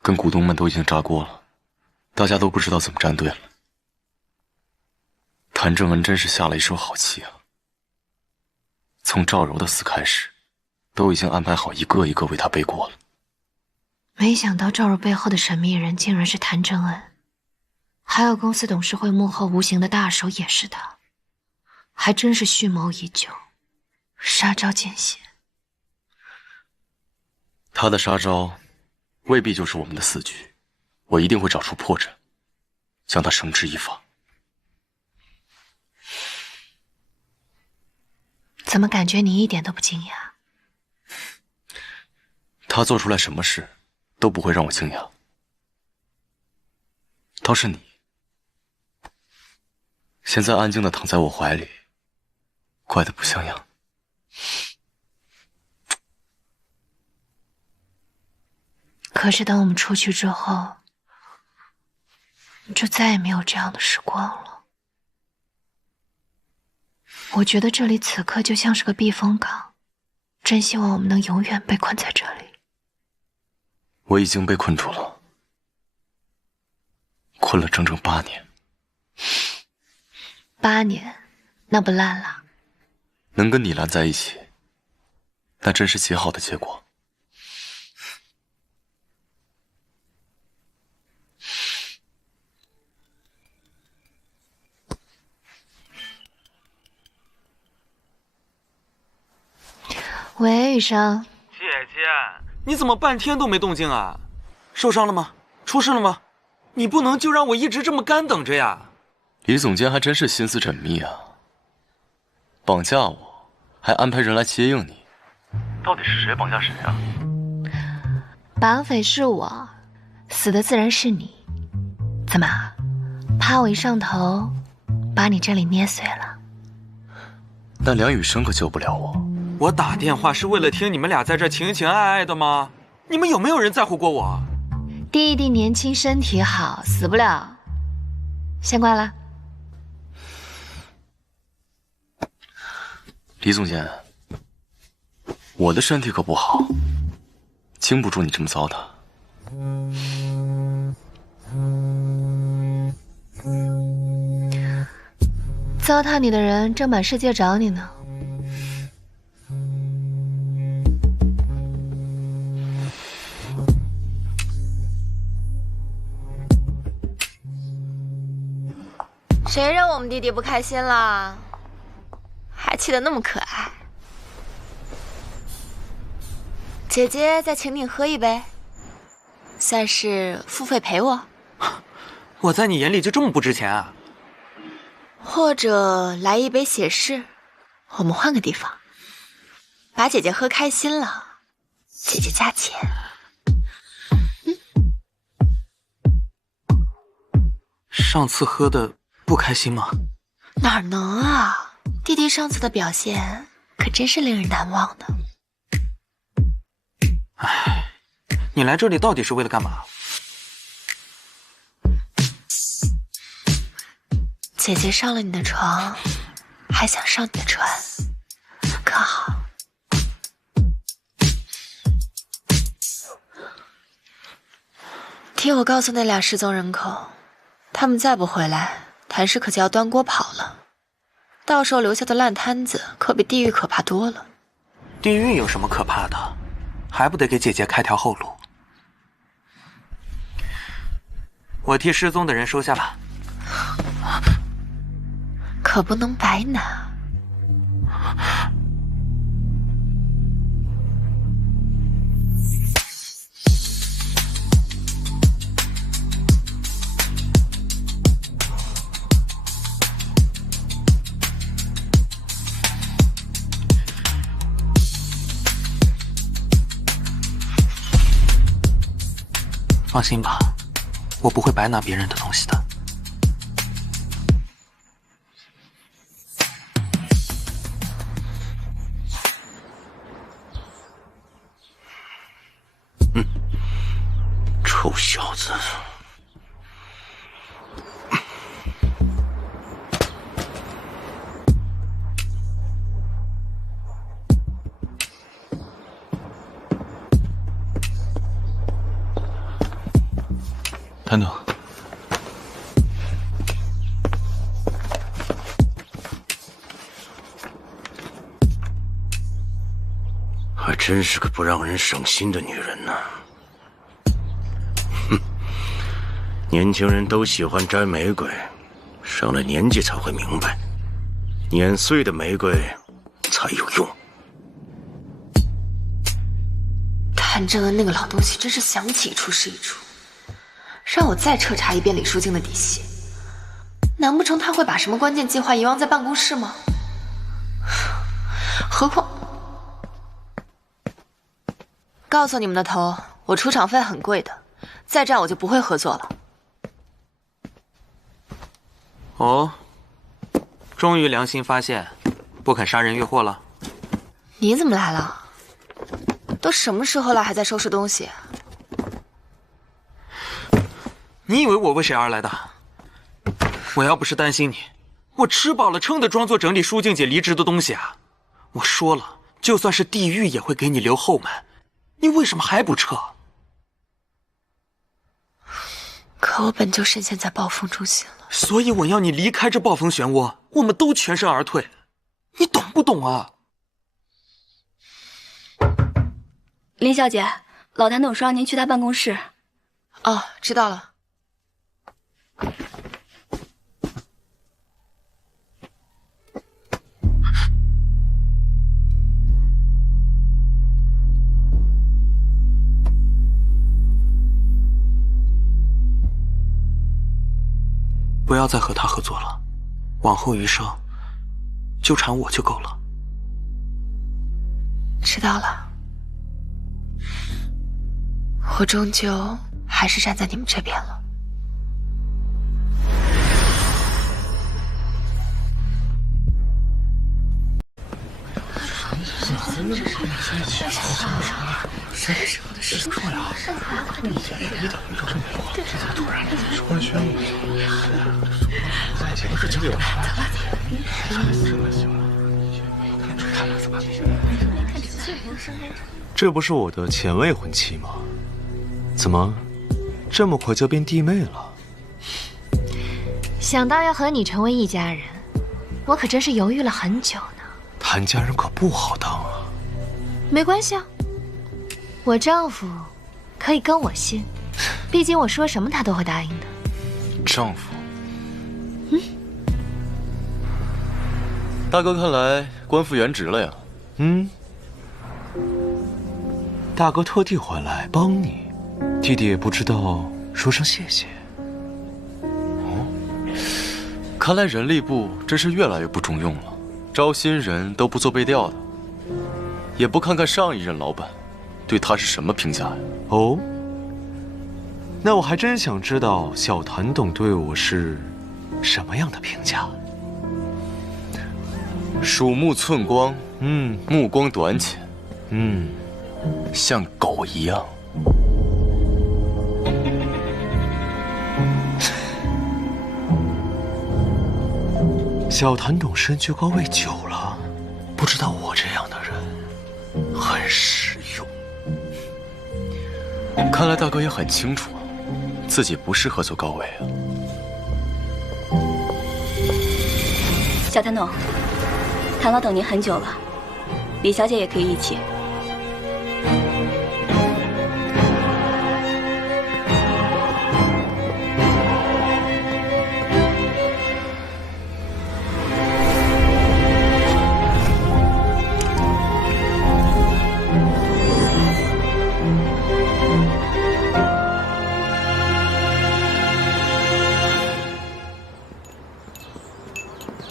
跟股东们都已经炸锅了，大家都不知道怎么站队了。谭正恩真是下了一手好棋啊！从赵柔的死开始，都已经安排好一个一个为他背锅了。没想到赵柔背后的神秘人竟然是谭正恩，还有公司董事会幕后无形的大手也是他，还真是蓄谋已久，杀招见血。他的杀招未必就是我们的死局，我一定会找出破绽，将他绳之以法。怎么感觉你一点都不惊讶？他做出来什么事都不会让我惊讶，倒是你，现在安静的躺在我怀里，怪得不像样。可是等我们出去之后，就再也没有这样的时光了。我觉得这里此刻就像是个避风港，真希望我们能永远被困在这里。我已经被困住了，困了整整8年。8年，那不烂了？能跟你烂在一起，那真是极好的结果。喂，雨生。姐姐，你怎么半天都没动静啊？受伤了吗？出事了吗？你不能就让我一直这么干等着呀！李总监还真是心思缜密啊，绑架我，还安排人来接应你。到底是谁绑架谁啊？绑匪是我，死的自然是你。怎么，怕我一上头，把你这里捏碎了？但梁雨生可救不了我。我打电话是为了听你们俩在这情情爱爱的吗？你们有没有人在乎过我？弟弟年轻身体好，死不了。先挂了。李总监，我的身体可不好，经不住你这么糟蹋。糟蹋你的人正满世界找你呢。谁让我们弟弟不开心了？还气得那么可爱。姐姐再请你喝一杯，算是付费陪我。我在你眼里就这么不值钱啊？或者来一杯写诗，我们换个地方，把姐姐喝开心了，姐姐加钱。上次喝的不开心吗？哪能啊！弟弟上次的表现可真是令人难忘的。唉，你来这里到底是为了干嘛？姐姐上了你的床，还想上你的船，可好？听我告诉那俩失踪人口，他们再不回来，谭氏可就要端锅跑了。到时候留下的烂摊子可比地狱可怕多了。地狱有什么可怕的？还不得给姐姐开条后路？我替失踪的人收下了。可不能白拿。放心吧，我不会白拿别人的东西的。臭小子！谭总，还真是个不让人省心的女人呢。哼，年轻人都喜欢摘玫瑰，上了年纪才会明白，碾碎的玫瑰才有用。谭正恩那个老东西真是想起一出是一出。让我再彻查一遍李淑静的底细，难不成他会把什么关键计划遗忘在办公室吗？何况，告诉你们的头，我出场费很贵的，再这样我就不会合作了。哦，终于良心发现，不肯杀人越货了。你怎么来了？都什么时候了，还在收拾东西？你以为我为谁而来的？我要不是担心你，我吃饱了撑的装作整理舒静姐离职的东西啊！我说了，就算是地狱也会给你留后门，你为什么还不撤？可我本就深陷在暴风中心了，所以我要你离开这暴风漩涡，我们都全身而退，你懂不懂啊？林小姐，老谭董说让您去他办公室。哦，知道了。不要再和他合作了，往后余生纠缠我就够了。知道了。我终究还是站在你们这边了。什么时候的事说呀？你等一等，这咋突然说了宣布？不是经理吗？这不是我的前未婚妻吗？怎么这么快就变弟妹了？想到要和你成为一家人，我可真是犹豫了很久呢。谭家人可不好当啊。没关系啊，我丈夫可以跟我姓，毕竟我说什么他都会答应的。丈夫？大哥看来官复原职了呀。大哥特地回来帮你，弟弟也不知道说声谢谢。看来人力部真是越来越不中用了，招新人都不做背调的，也不看看上一任老板对他是什么评价呀？哦，那我还真想知道小谭董对我是什么样的评价。鼠目寸光，目光短浅，像狗一样。小谭董身居高位久了，不知道我这样的人很实用。看来大哥也很清楚，自己不适合做高位啊。小谭董，谭老等您很久了，李小姐也可以一起。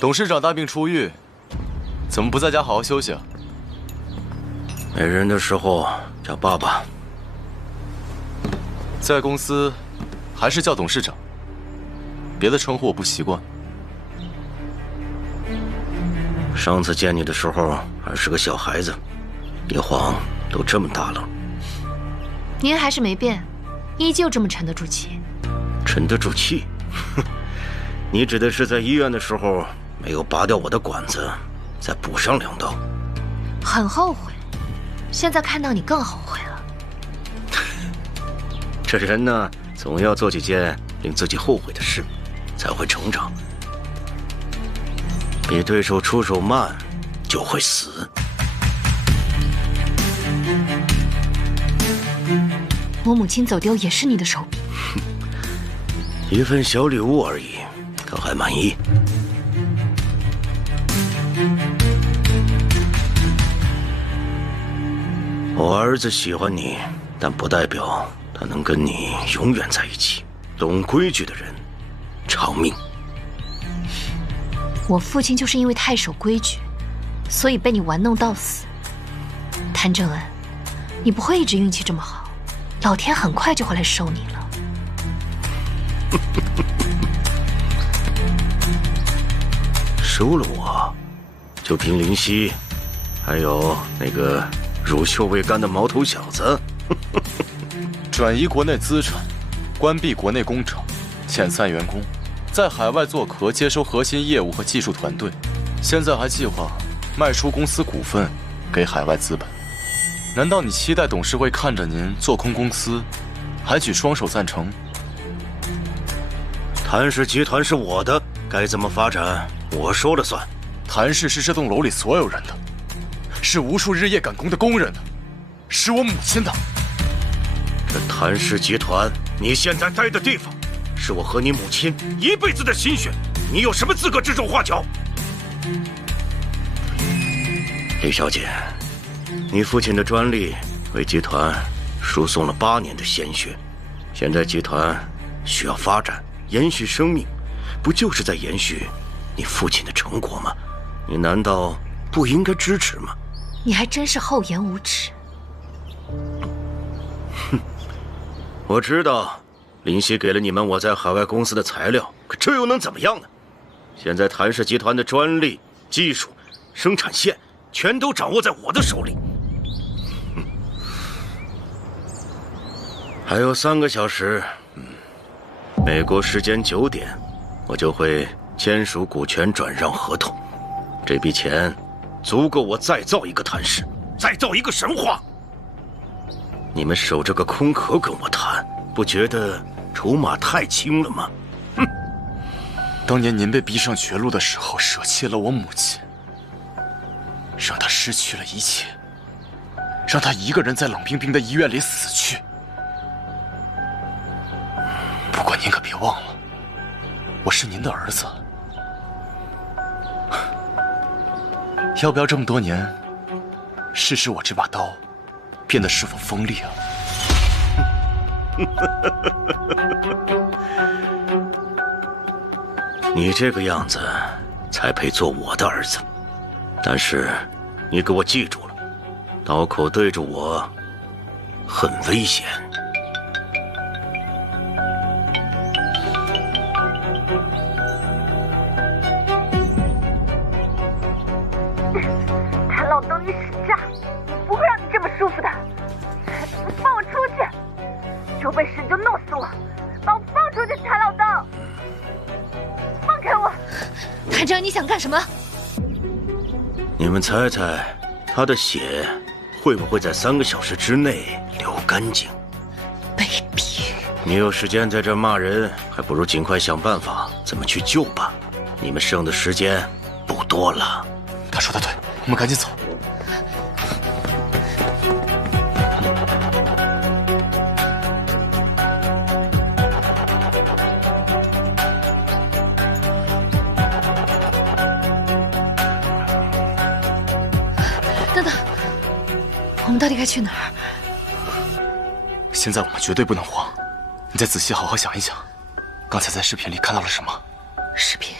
董事长大病初愈，怎么不在家好好休息啊？没人的时候叫爸爸。在公司还是叫董事长，别的称呼我不习惯。上次见你的时候还是个小孩子，一晃都这么大了。您还是没变，依旧这么沉得住气。沉得住气？哼，你指的是在医院的时候没有拔掉我的管子，再补上2刀。很后悔，现在看到你更后悔了。这人呢，总要做几件令自己后悔的事，才会成长。比对手出手慢，就会死。我母亲走丢也是你的手笔。一份小礼物而已，他还满意。我儿子喜欢你，但不代表他能跟你永远在一起。懂规矩的人，长命。我父亲就是因为太守规矩，所以被你玩弄到死。谭正恩，你不会一直运气这么好，老天很快就会来收你了。收了我，就凭林夕，还有那个乳臭未干的毛头小子，转移国内资产，关闭国内工厂，遣散员工，在海外做壳接收核心业务和技术团队，现在还计划卖出公司股份给海外资本。难道你期待董事会看着您做空公司，还举双手赞成？谭氏集团是我的，该怎么发展我说了算。谭氏是这栋楼里所有人的，是无数日夜赶工的工人的，是我母亲的。这谭氏集团，你现在待的地方，是我和你母亲一辈子的心血，你有什么资格指手画脚？李小姐，你父亲的专利为集团输送了8年的鲜血，现在集团需要发展，延续生命，不就是在延续你父亲的成果吗？你难道不应该支持吗？你还真是厚颜无耻。哼，我知道林夕给了你们我在海外公司的材料，可这又能怎么样呢？现在谭氏集团的专利、技术、生产线全都掌握在我的手里。还有3个小时，美国时间9点，我就会签署股权转让合同。这笔钱足够我再造一个谭氏，再造一个神话。你们守着个空壳跟我谈，不觉得筹码太轻了吗？哼！当年您被逼上绝路的时候，舍弃了我母亲，让她失去了一切，让她一个人在冷冰冰的医院里死去。不过您可别忘了，我是您的儿子。要不要这么多年，试试我这把刀变得是否锋利啊？你这个样子才配做我的儿子。但是你给我记住了，刀口对着我很危险。谭老东，你使诈！不会让你这么舒服的。放我出去！有本事你就弄死我，把我放出去！谭老东，放开我！谭哲，你想干什么？你们猜猜，他的血会不会在3个小时之内流干净？卑鄙！你有时间在这骂人，还不如尽快想办法怎么去救吧。你们剩的时间不多了。他说的对，我们赶紧走。等等，我们到底该去哪儿？现在我们绝对不能慌，你再仔细好好想一想，刚才在视频里看到了什么？视频。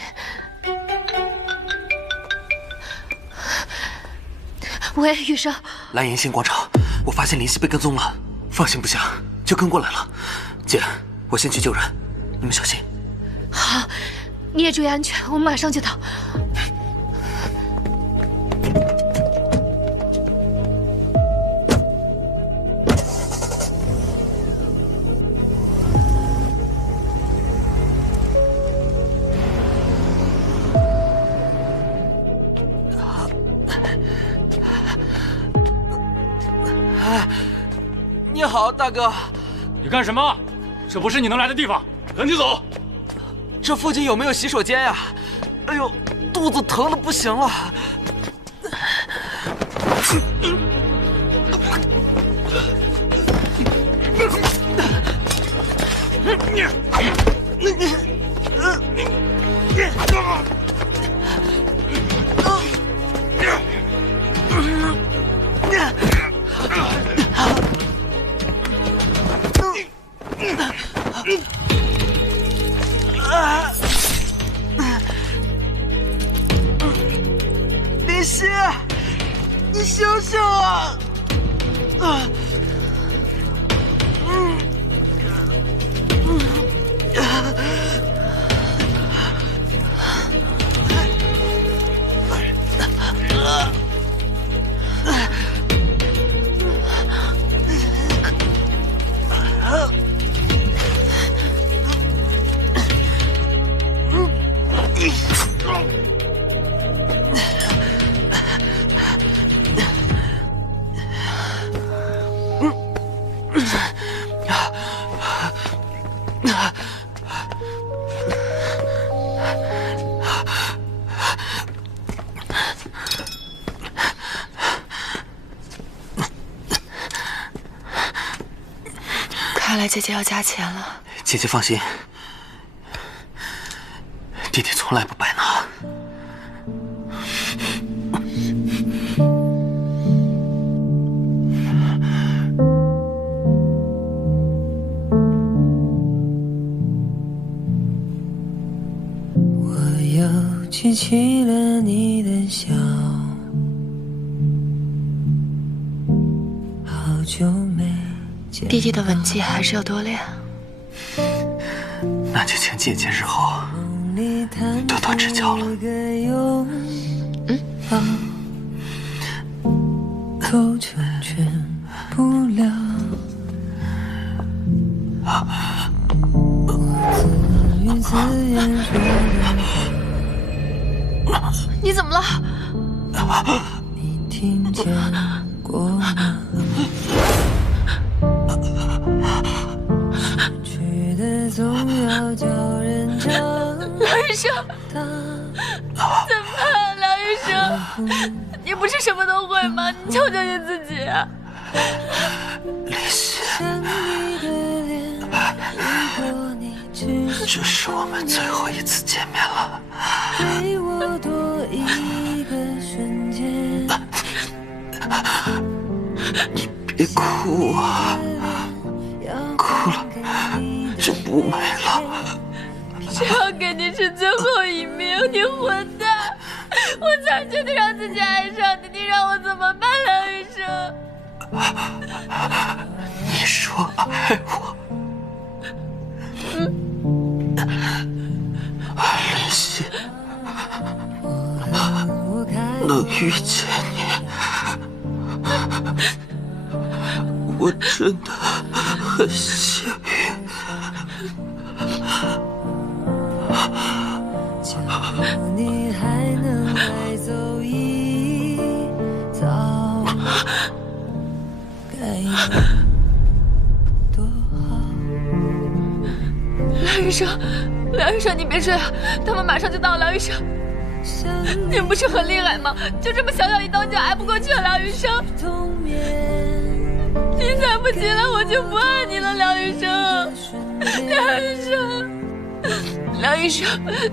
喂，雨生，蓝岩县广场，我发现林夕被跟踪了，放心不下，就跟过来了。姐，我先去救人，你们小心。好，你也注意安全，我们马上就到。你好，大哥。你干什么？这不是你能来的地方，赶紧走！这附近有没有洗手间呀？哎呦，肚子疼的不行了。林夕，你醒醒啊！姐姐要加钱了。姐姐放心，弟弟从来不白拿。我又记起了你的笑，好久没见。弟弟的吻技还是要多练。那就请姐姐日后多多指教了。口成全不了。我自言自语你怎么了？你听见过吗？失去的总要叫人长梁医生，怎么办？梁医生，你不是什么都会吗？你救救你自己啊！林夕，这是我们最后一次见面了。给我多一个瞬间。你别哭啊，哭了就不美了。谁要给你是最后一命？你混蛋！我才决定让自己爱上你，你让我怎么办，梁医生？你说爱我，林夕，能遇见你，我真的很幸运。你还能再走一遭，该有多好。梁医生，梁医生，你别睡啊，他们马上就到。梁医生，您不是很厉害吗？就这么小小一刀就挨不过去了，梁医生。你再不起来，我就不爱你了，梁医生。梁医生。梁医生，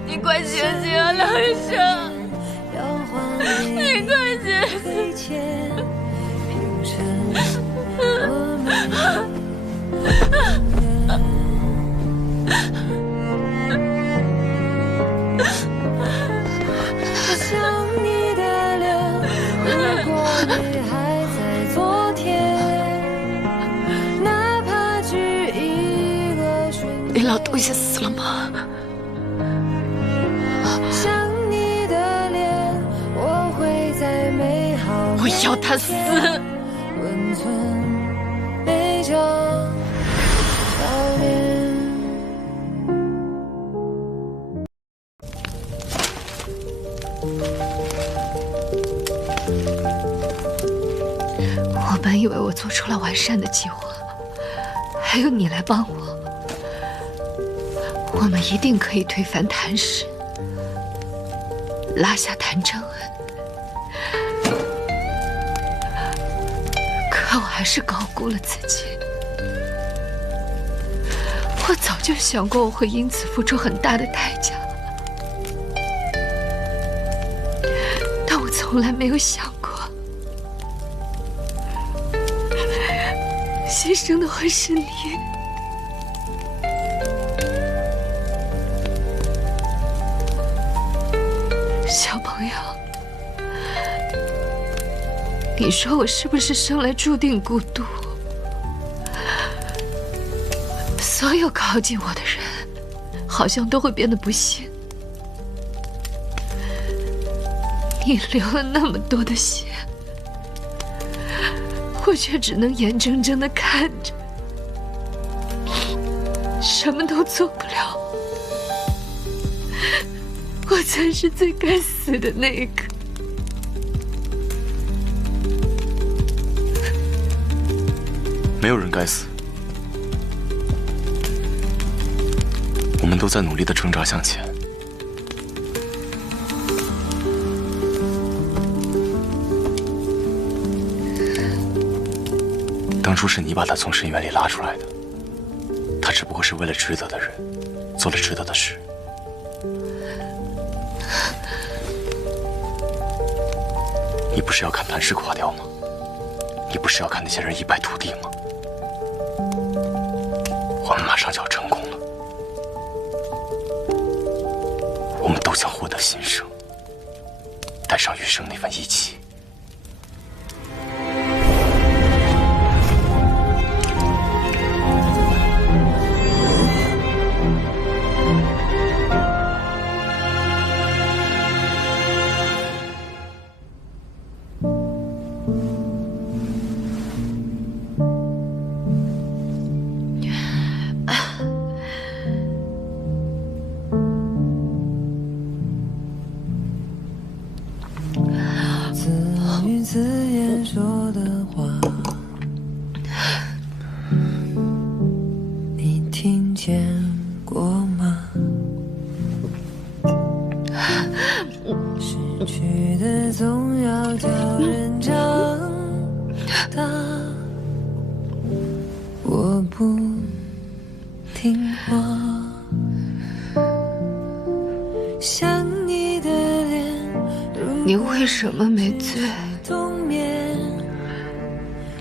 你快醒醒啊！梁医生，你快醒醒！想你的脸，如果你还在昨天，哪怕只一个瞬间。你老东西死了吗？我要他死！我本以为我做出了完善的计划，还有你来帮我，我们一定可以推翻谭氏，拉下谭正恩。可我还是高估了自己。我早就想过我会因此付出很大的代价，但我从来没有想过，牺牲的会是你。小朋友，你说我是不是生来注定孤独？所有靠近我的人，好像都会变得不幸。你流了那么多的血，我却只能眼睁睁地看着，什么都做不了。我才是最该死的那个。没有人该死，我们都在努力地挣扎向前。当初是你把他从深渊里拉出来的，他只不过是为了值得的人，做了值得的事。你不是要看谭氏垮掉吗？你不是要看那些人一败涂地吗？我们马上就要成功了，我们都想获得新生，带上余生那份义气。你为什么没醉？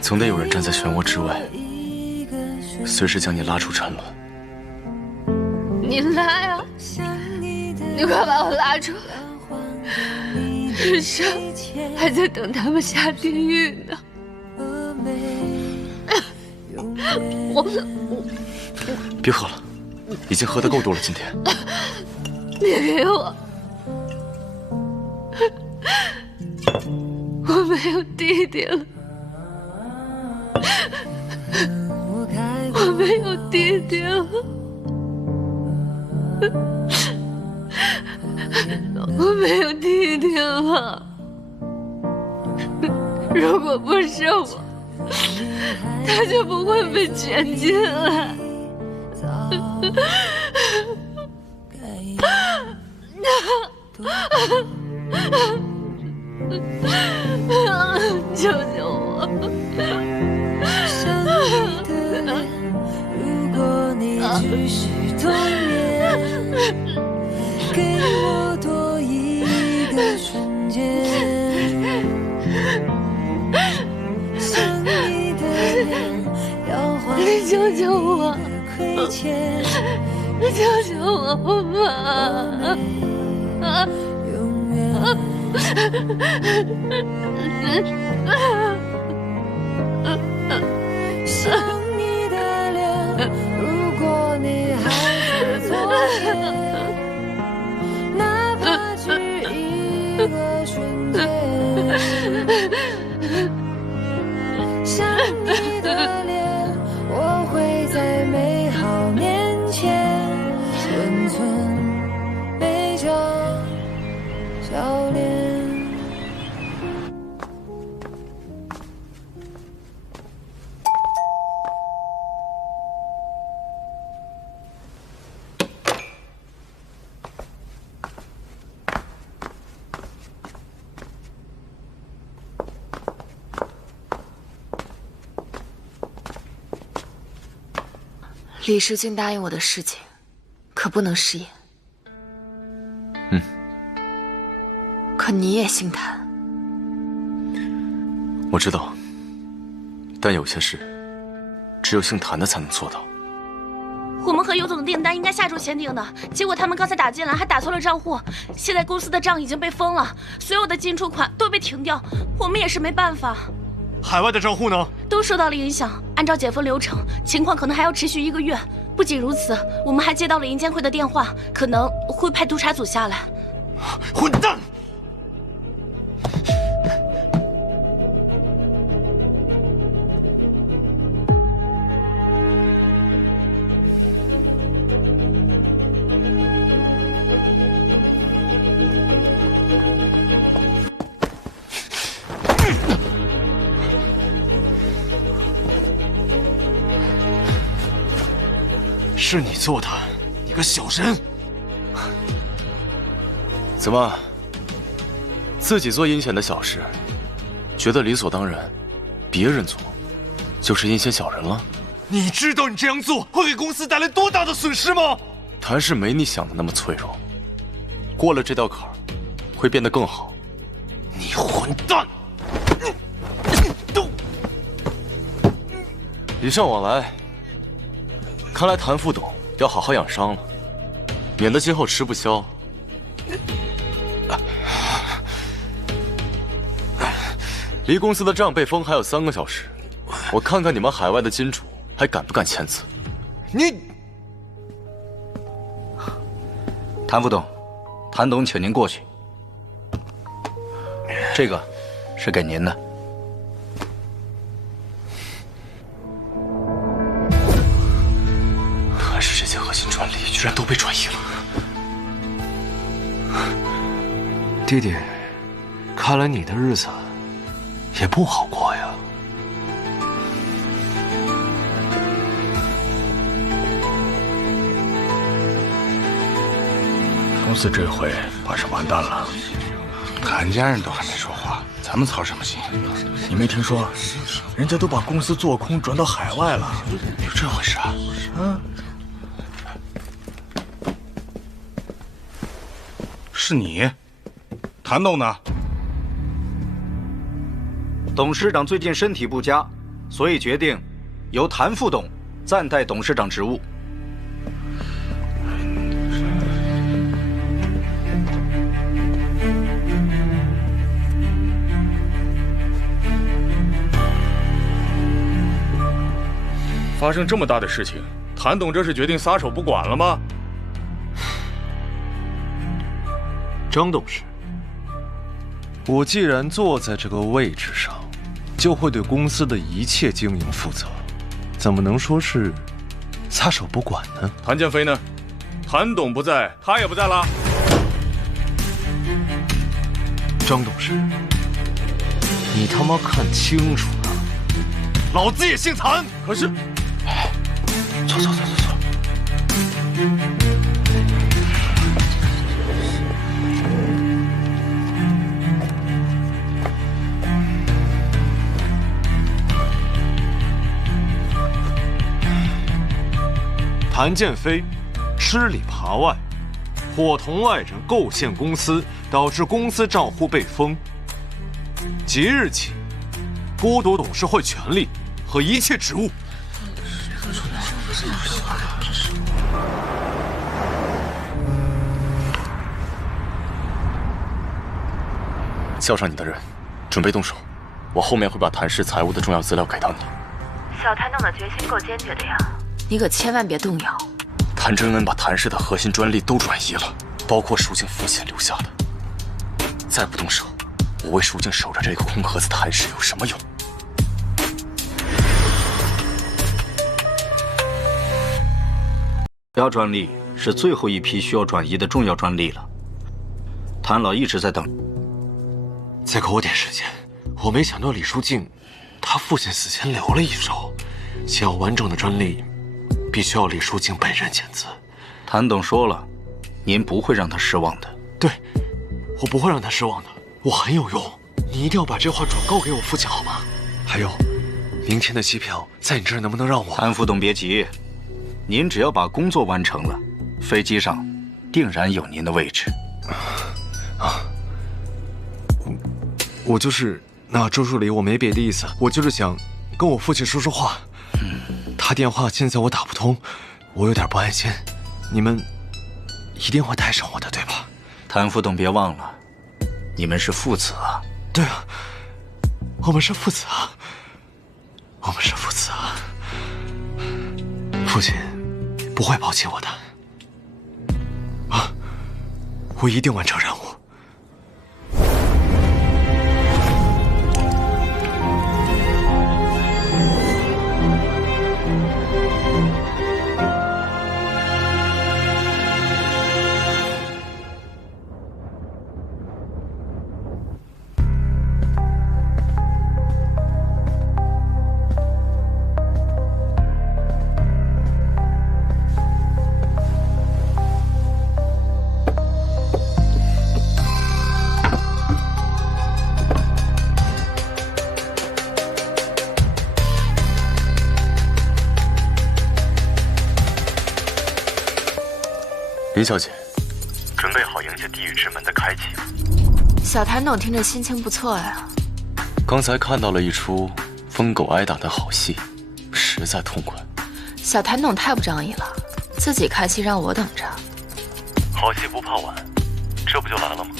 总得有人站在漩涡之外，随时将你拉出沉沦。你拉呀！你快把我拉出来！余生还在等他们下地狱呢。别喝了，已经喝得够多了。今天，你给我，我没有弟弟了，我没有弟弟了，我没有弟弟了。如果不是我，他就不会被卷进来。救救我！如果你只是童年，给我多一个瞬间。你救救我！你救救我吧！想你的脸，如果你还是昨天，哪怕只一个瞬间。想你的脸，我会在美好面前温存每张笑脸。李世俊答应我的事情，可不能食言。可你也姓谭。我知道，但有些事，只有姓谭的才能做到。我们和尤总的订单应该下周签订的，结果他们刚才打进来，还打错了账户。现在公司的账已经被封了，所有的进出款都被停掉，我们也是没办法。海外的账户呢？都受到了影响。按照解封流程，情况可能还要持续1个月。不仅如此，我们还接到了银监会的电话，可能会派督察组下来。混蛋！是你做的，你个小人！怎么，自己做阴险的小事，觉得理所当然，别人做就是阴险小人了？你知道你这样做会给公司带来多大的损失吗？谭氏没你想的那么脆弱，过了这道坎儿，会变得更好。你混蛋！礼尚往来，看来谭副董要好好养伤了，免得今后吃不消。离公司的账被封还有3个小时，我看看你们海外的金主还敢不敢签字。你，谭副董，谭董，请您过去。这个是给您的。谭氏这些核心专利居然都被转移了。弟弟，看来你的日子也不好过呀。公司这回怕是完蛋了。谭家人都还没说话，咱们操什么心？你没听说，人家都把公司做空转到海外了，有这回事啊？是你，谭董呢？董事长最近身体不佳，所以决定由谭副董暂代董事长职务。发生这么大的事情，谭董这是决定撒手不管了吗？张董事，我既然坐在这个位置上，就会对公司的一切经营负责，怎么能说是撒手不管呢？谭建飞呢？谭董不在，他也不在了。张董事，你他妈看清楚了，老子也姓谭。可是，走。谭建飞吃里扒外，伙同外人构陷公司，导致公司账户被封。即日起，剥夺董事会权利和一切职务。叫上你的人，准备动手。我后面会把谭氏财务的重要资料给到你。小谭董的决心够坚决的呀。你可千万别动摇。谭真恩把谭氏的核心专利都转移了，包括蜀静父亲留下的。再不动手，我为蜀静守着这个空盒子谭氏有什么用？标专利是最后一批需要转移的重要专利了。谭老一直在等。再给我点时间，我没想到李书静，他父亲死前留了一手，想要完整的专利，必须要李书静本人签字。谭董说了，您不会让他失望的。对，我不会让他失望的，我很有用。你一定要把这话转告给我父亲好吗？还有，明天的机票在你这儿能不能让我？谭副董别急，您只要把工作完成了，飞机上定然有您的位置。我就是那周助理，我没别的意思，我就是想跟我父亲说说话。他电话现在我打不通，我有点不安心。你们一定会带上我的，对吧？谭副董别忘了，你们是父子啊。对啊，我们是父子啊，我们是父子啊。父亲不会抛弃我的啊，我一定完成任务。林小姐，准备好迎接地狱之门的开启了。小谭董听着心情不错呀。刚才看到了一出疯狗挨打的好戏，实在痛快。小谭董太不仗义了，自己开戏让我等着。好戏不怕晚，这不就来了吗？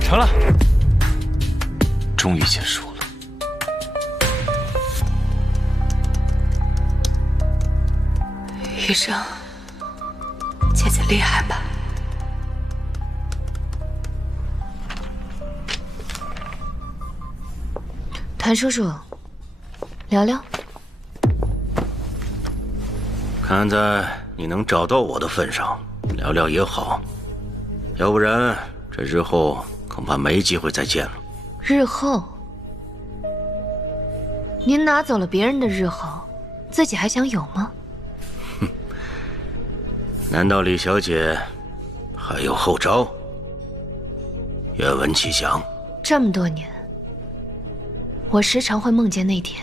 成了，终于结束了。余生，姐姐厉害吧？谭叔叔，聊聊。看在你能找到我的份上，聊聊也好，要不然这日后恐怕没机会再见了。日后？您拿走了别人的日后，自己还想有吗？难道李小姐还有后招？愿闻其详。这么多年，我时常会梦见那天，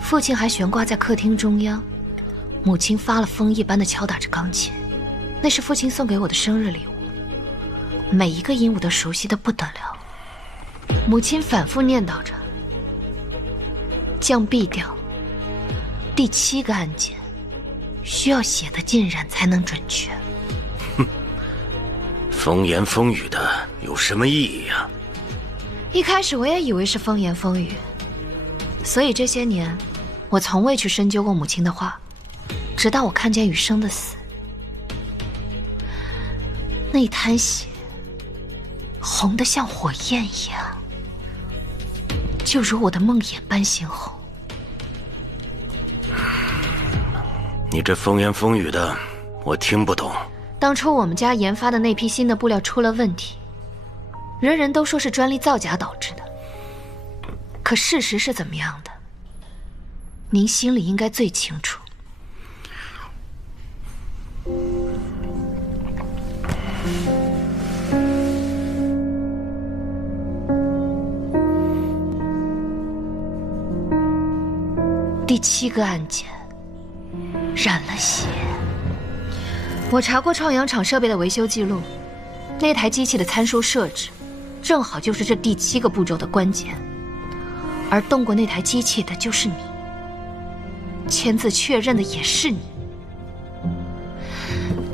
父亲还悬挂在客厅中央，母亲发了疯一般的敲打着钢琴，那是父亲送给我的生日礼物，每一个音我都熟悉的不得了。母亲反复念叨着：降 B 调，第7个按键，需要写得尽然才能准确。哼，风言风语的有什么意义呀？一开始我也以为是风言风语，所以这些年我从未去深究过母亲的话，直到我看见雨生的死，那一滩血红得像火焰一样，就如我的梦魇般鲜红。你这风言风语的，我听不懂。当初我们家研发的那批新的布料出了问题，人人都说是专利造假导致的，可事实是怎么样的，您心里应该最清楚。第7个按键染了血。我查过创阳厂设备的维修记录，那台机器的参数设置正好就是这第7个步骤的关键，而动过那台机器的就是你，签字确认的也是你，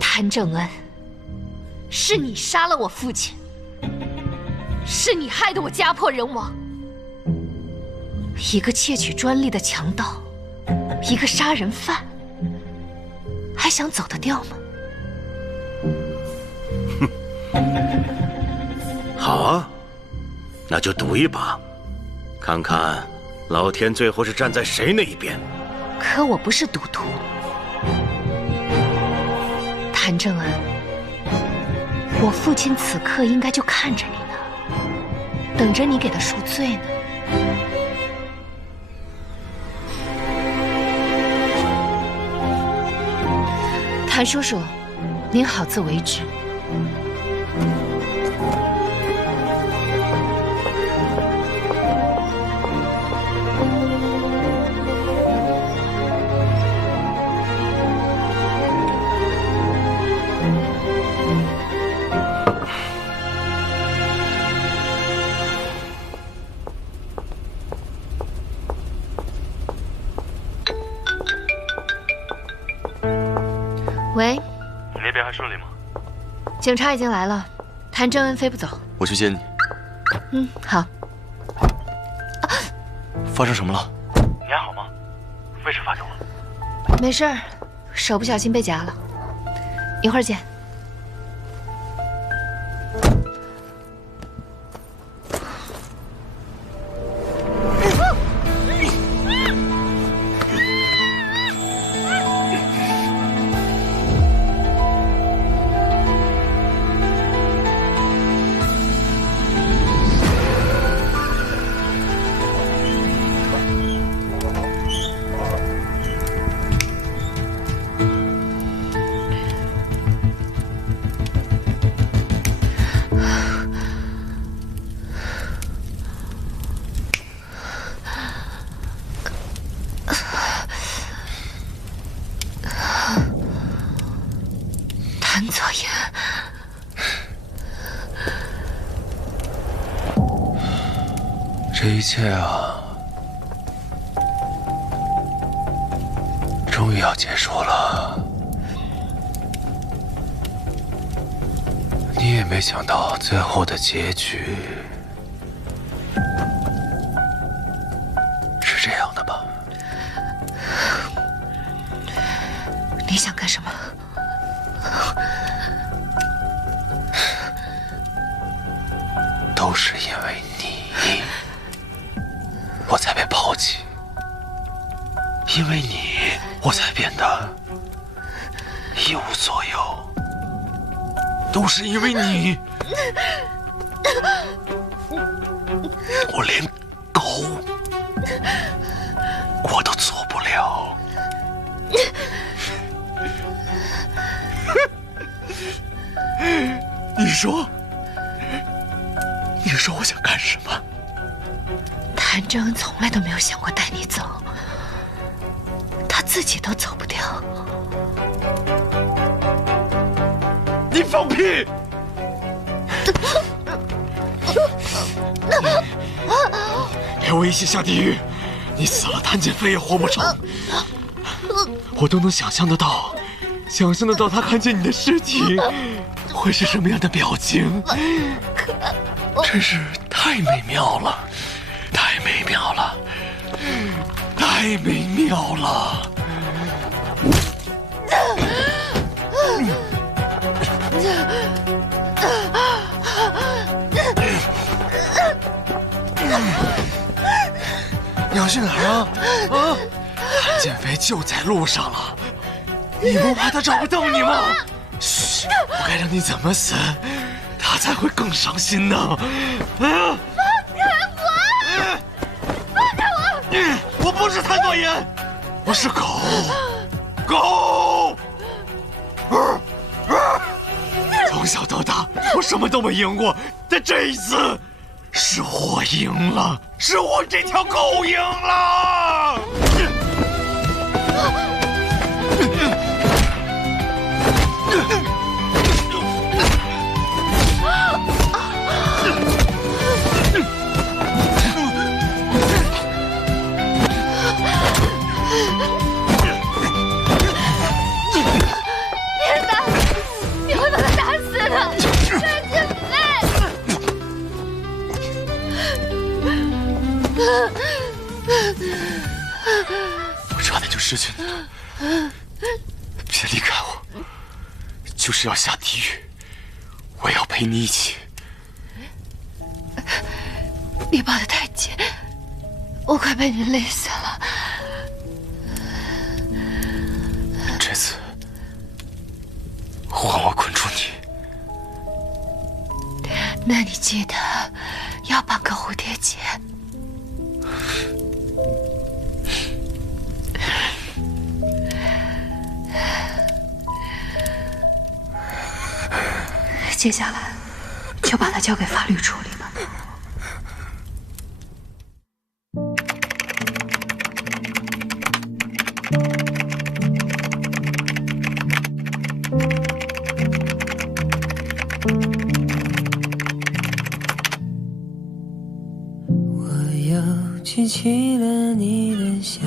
谭正恩，是你杀了我父亲，是你害得我家破人亡。一个窃取专利的强盗，一个杀人犯，还想走得掉吗？好啊，那就赌一把，看看老天最后是站在谁那一边。可我不是赌徒，谭正恩，我父亲此刻应该就看着你呢，等着你给他赎罪呢。谭叔叔，您好自为之。喂，你那边还顺利吗？警察已经来了，谭正恩飞不走。我去接你。嗯，好。发生什么了？你还好吗？为什么发给我？没事儿，手不小心被夹了。一会儿见。谭左言，这一切啊，终于要结束了。你也没想到最后的结局是这样的吧？你想干什么？都是因为你，我才被抛弃；因为你，我才变得一无所有。都是因为你，我连狗我都做不了。你说我想干什么？谭正恩从来都没有想过带你走，他自己都走不掉。你放屁！连我一起下地狱，你死了，谭建飞也活不成。我都能想象得到他看见你的尸体会是什么样的表情。真是太美妙了，太美妙了，太美妙了！你要去哪儿啊？啊！谭建飞就在路上了，你不怕他找不到你吗？嘘，不该让你怎么死，他才会更伤心呢。啊！放开我！放开我！我不是谭左言，我是狗，狗。从小到大，我什么都没赢过，但这一次，是我赢了，是我这条狗赢了。别打！你会把他打死的！谭建飞！我差点就失去你了，别离开我！就是要下地狱，我也要陪你一起。你抱得太紧，我快被你累死了。这次换我捆住你。那你记得要绑个蝴蝶结。接下来就把它交给法律处理吧。我又记起了你的笑，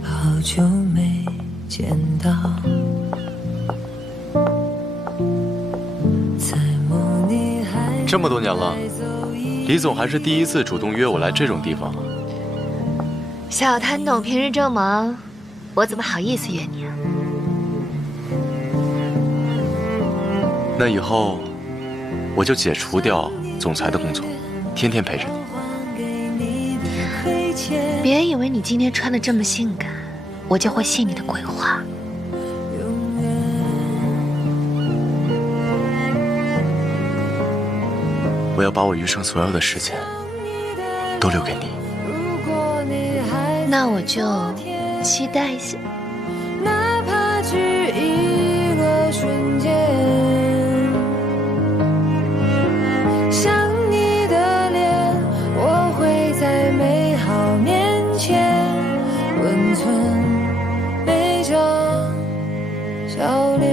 好久没见到。这么多年了，李总还是第一次主动约我来这种地方。小谭董平日这么忙，我怎么好意思约你啊？那以后我就解除掉总裁的工作，天天陪着你。别以为你今天穿的这么性感，我就会信你的鬼话。我要把我余生所有的时间都留给你。那我就期待一下。哪怕只一个瞬间，想你的脸，我会在美好面前温存，没张笑脸。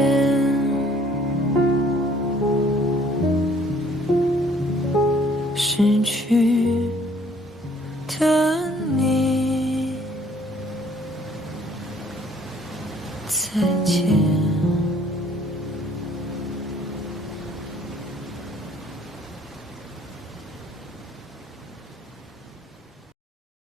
失去的你，再见。